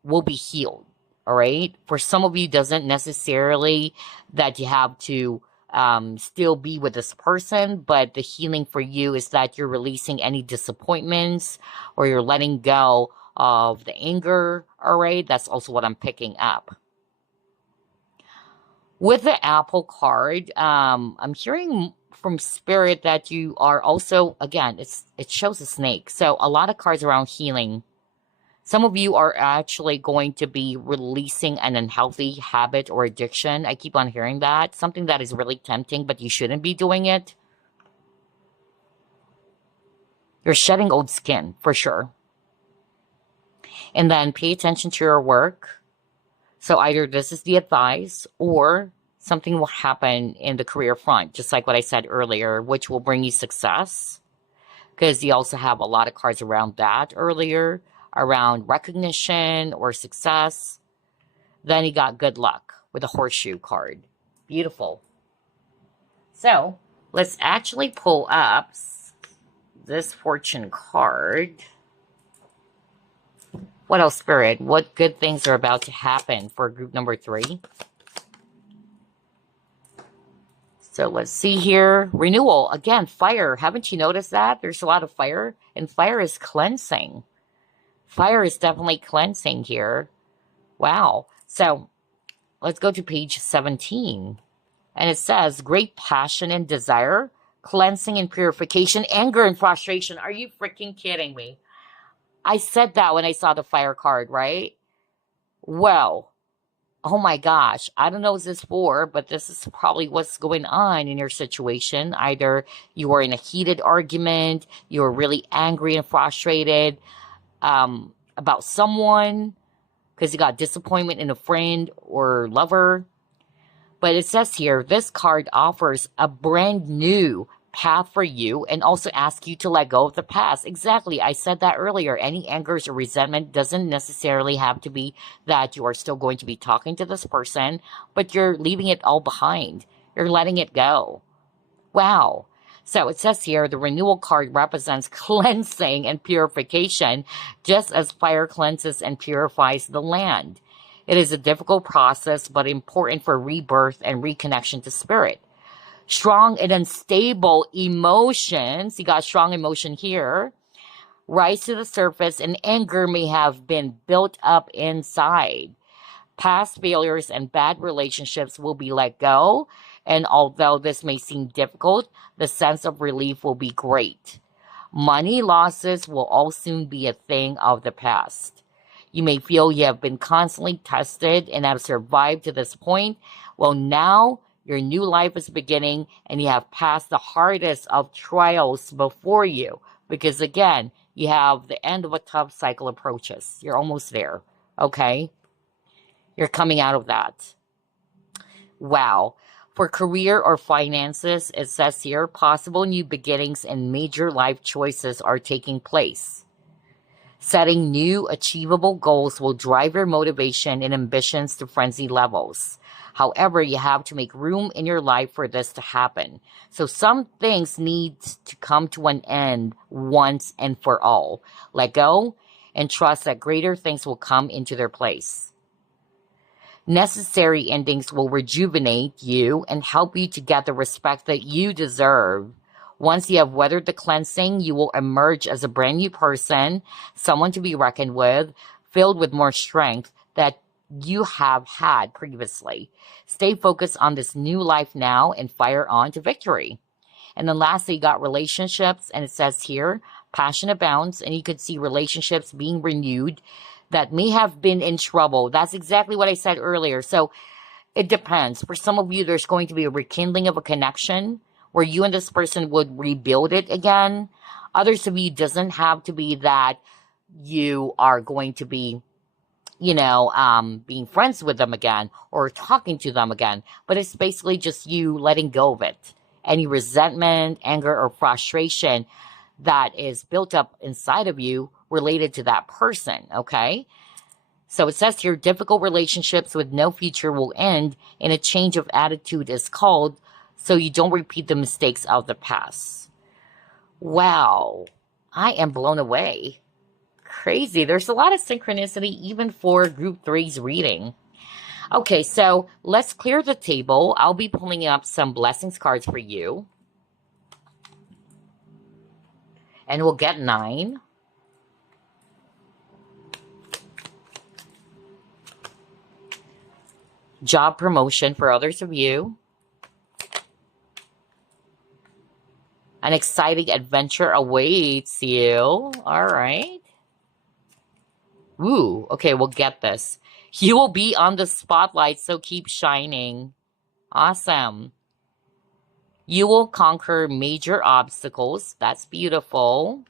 will be healed. All right. For some of you, doesn't necessarily that you have to still be with this person, but the healing for you is that you're releasing any disappointments or you're letting go of the anger. All right. That's also what I'm picking up. With the Apple card, I'm hearing from Spirit that you are also, again, it shows a snake. So a lot of cards around healing. Some of you are actually going to be releasing an unhealthy habit or addiction. I keep on hearing that. Something that is really tempting, but you shouldn't be doing it. You're shedding old skin, for sure. And then pay attention to your work. So either this is the advice or something will happen in the career front, just like what I said earlier, which will bring you success. Because you also have a lot of cards around that earlier, around recognition or success. Then you got good luck with a horseshoe card. Beautiful. So let's actually pull up this fortune card. What else, Spirit? What good things are about to happen for group number 3? So let's see here. Renewal. Again, fire. Haven't you noticed that? There's a lot of fire. And fire is cleansing. Fire is definitely cleansing here. Wow. So let's go to page 17. And it says, great passion and desire, cleansing and purification, anger and frustration. Are you freaking kidding me? I said that when I saw the fire card, right? Well, oh my gosh. I don't know what this is for, but this is probably what's going on in your situation. Either you are in a heated argument, you're really angry and frustrated about someone because you got disappointment in a friend or lover. But it says here, this card offers a brand new path for you and also asks you to let go of the past. Exactly. I said that earlier. Any angers or resentment doesn't necessarily have to be that you are still going to be talking to this person, but you're leaving it all behind. You're letting it go. Wow. So it says here, the renewal card represents cleansing and purification, just as fire cleanses and purifies the land. It is a difficult process, but important for rebirth and reconnection to spirit. Strong and unstable emotions, you got strong emotion here, rise to the surface, and anger may have been built up inside. Past failures and bad relationships will be let go, and although this may seem difficult, the sense of relief will be great. Money losses will all soon be a thing of the past. You may feel you have been constantly tested and have survived to this point. Well, now your new life is beginning and you have passed the hardest of trials before you. Because again, you have the end of a tough cycle approaches. You're almost there, okay? You're coming out of that. Wow. For career or finances, it says here, possible new beginnings and major life choices are taking place. Setting new achievable goals will drive your motivation and ambitions to frenzy levels. However, you have to make room in your life for this to happen. So some things need to come to an end once and for all. Let go and trust that greater things will come into their place. Necessary endings will rejuvenate you and help you to get the respect that you deserve. Once you have weathered the cleansing, you will emerge as a brand new person, someone to be reckoned with, filled with more strength that you have had previously. Stay focused on this new life now and fire on to victory. And then lastly, you got relationships, and it says here, passion abounds, and you could see relationships being renewed that may have been in trouble. That's exactly what I said earlier. So it depends. For some of you, there's going to be a rekindling of a connection where you and this person would rebuild it again. Others of you, doesn't have to be that you are going to be, being friends with them again or talking to them again. But it's basically just you letting go of it. Any resentment, anger, or frustration that is built up inside of you related to that person, okay? So it says here, difficult relationships with no future will end, and a change of attitude is called, so you don't repeat the mistakes of the past. Wow, I am blown away. Crazy. There's a lot of synchronicity even for group 3's reading. Okay, so let's clear the table. I'll be pulling up some blessings cards for you. And we'll get 9. Job promotion for others of you. An exciting adventure awaits you. All right. Ooh, okay, we'll get this. You will be on the spotlight, so keep shining. Awesome. You will conquer major obstacles. That's beautiful.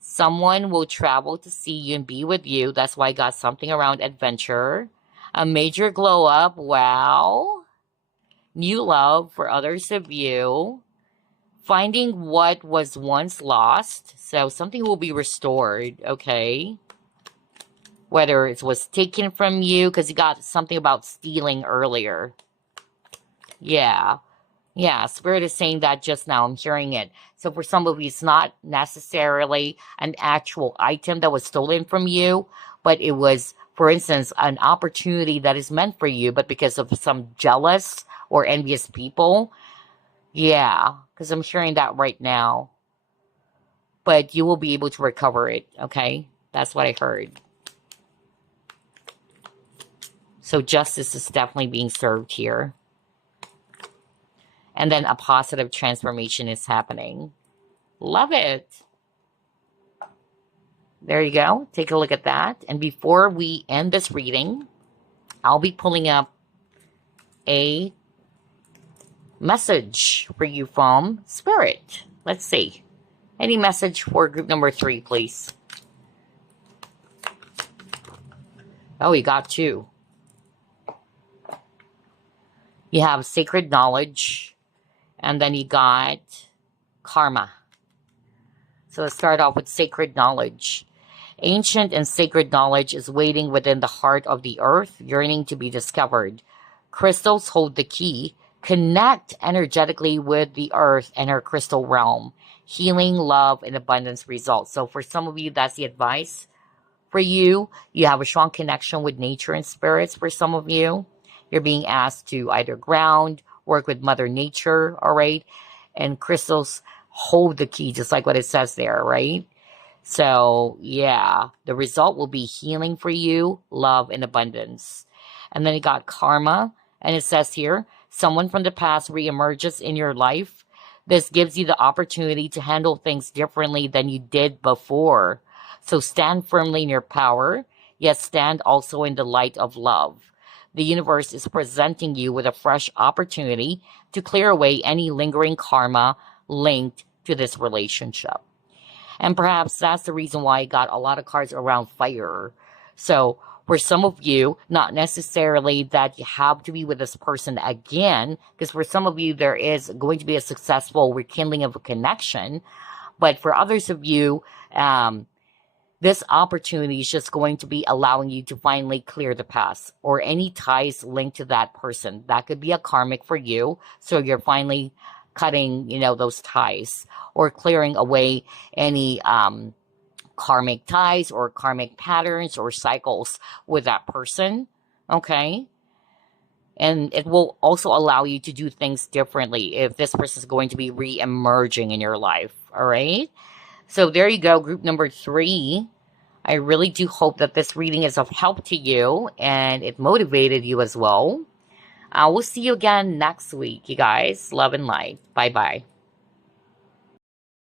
Someone will travel to see you and be with you. That's why I got something around adventure. A major glow up. Wow. New love for others of you. Finding what was once lost. So something will be restored, okay? Whether it was taken from you, because you got something about stealing earlier. Yeah. Yeah, Spirit is saying that just now. I'm hearing it. So for some of you, it's not necessarily an actual item that was stolen from you, but it was, for instance, an opportunity that is meant for you, but because of some jealous or envious people. Yeah, because I'm hearing that right now. But you will be able to recover it, okay? That's what I heard. So justice is definitely being served here. And then a positive transformation is happening. Love it. There you go. Take a look at that. And before we end this reading, I'll be pulling up a message for you from Spirit. Let's see. Any message for group number 3, please? Oh, you got 2. You have sacred knowledge. And then you got karma. So let's start off with sacred knowledge. Ancient and sacred knowledge is waiting within the heart of the earth, yearning to be discovered. Crystals hold the key. Connect energetically with the earth and her crystal realm. Healing, love, and abundance results. So for some of you, that's the advice. For you, you have a strong connection with nature and spirits. For some of you, you're being asked to either ground, work with Mother Nature, all right? And crystals hold the key, just like what it says there, right? So, yeah, the result will be healing for you, love, and abundance. And then you got karma, and it says here, someone from the past reemerges in your life. This gives you the opportunity to handle things differently than you did before. So stand firmly in your power, yet stand also in the light of love. The universe is presenting you with a fresh opportunity to clear away any lingering karma linked to this relationship. And perhaps that's the reason why I got a lot of cards around fire. So for some of you, not necessarily that you have to be with this person again, because for some of you, there is going to be a successful rekindling of a connection. But for others of you, this opportunity is just going to be allowing you to finally clear the past or any ties linked to that person. That could be a karmic for you. So you're finally cutting, those ties or clearing away any karmic ties or karmic patterns or cycles with that person. Okay. And it will also allow you to do things differently if this person is going to be re-emerging in your life. All right. So there you go, group number 3. I really do hope that this reading is of help to you and it motivated you as well. I will see you again next week, you guys. Love and light. Bye-bye.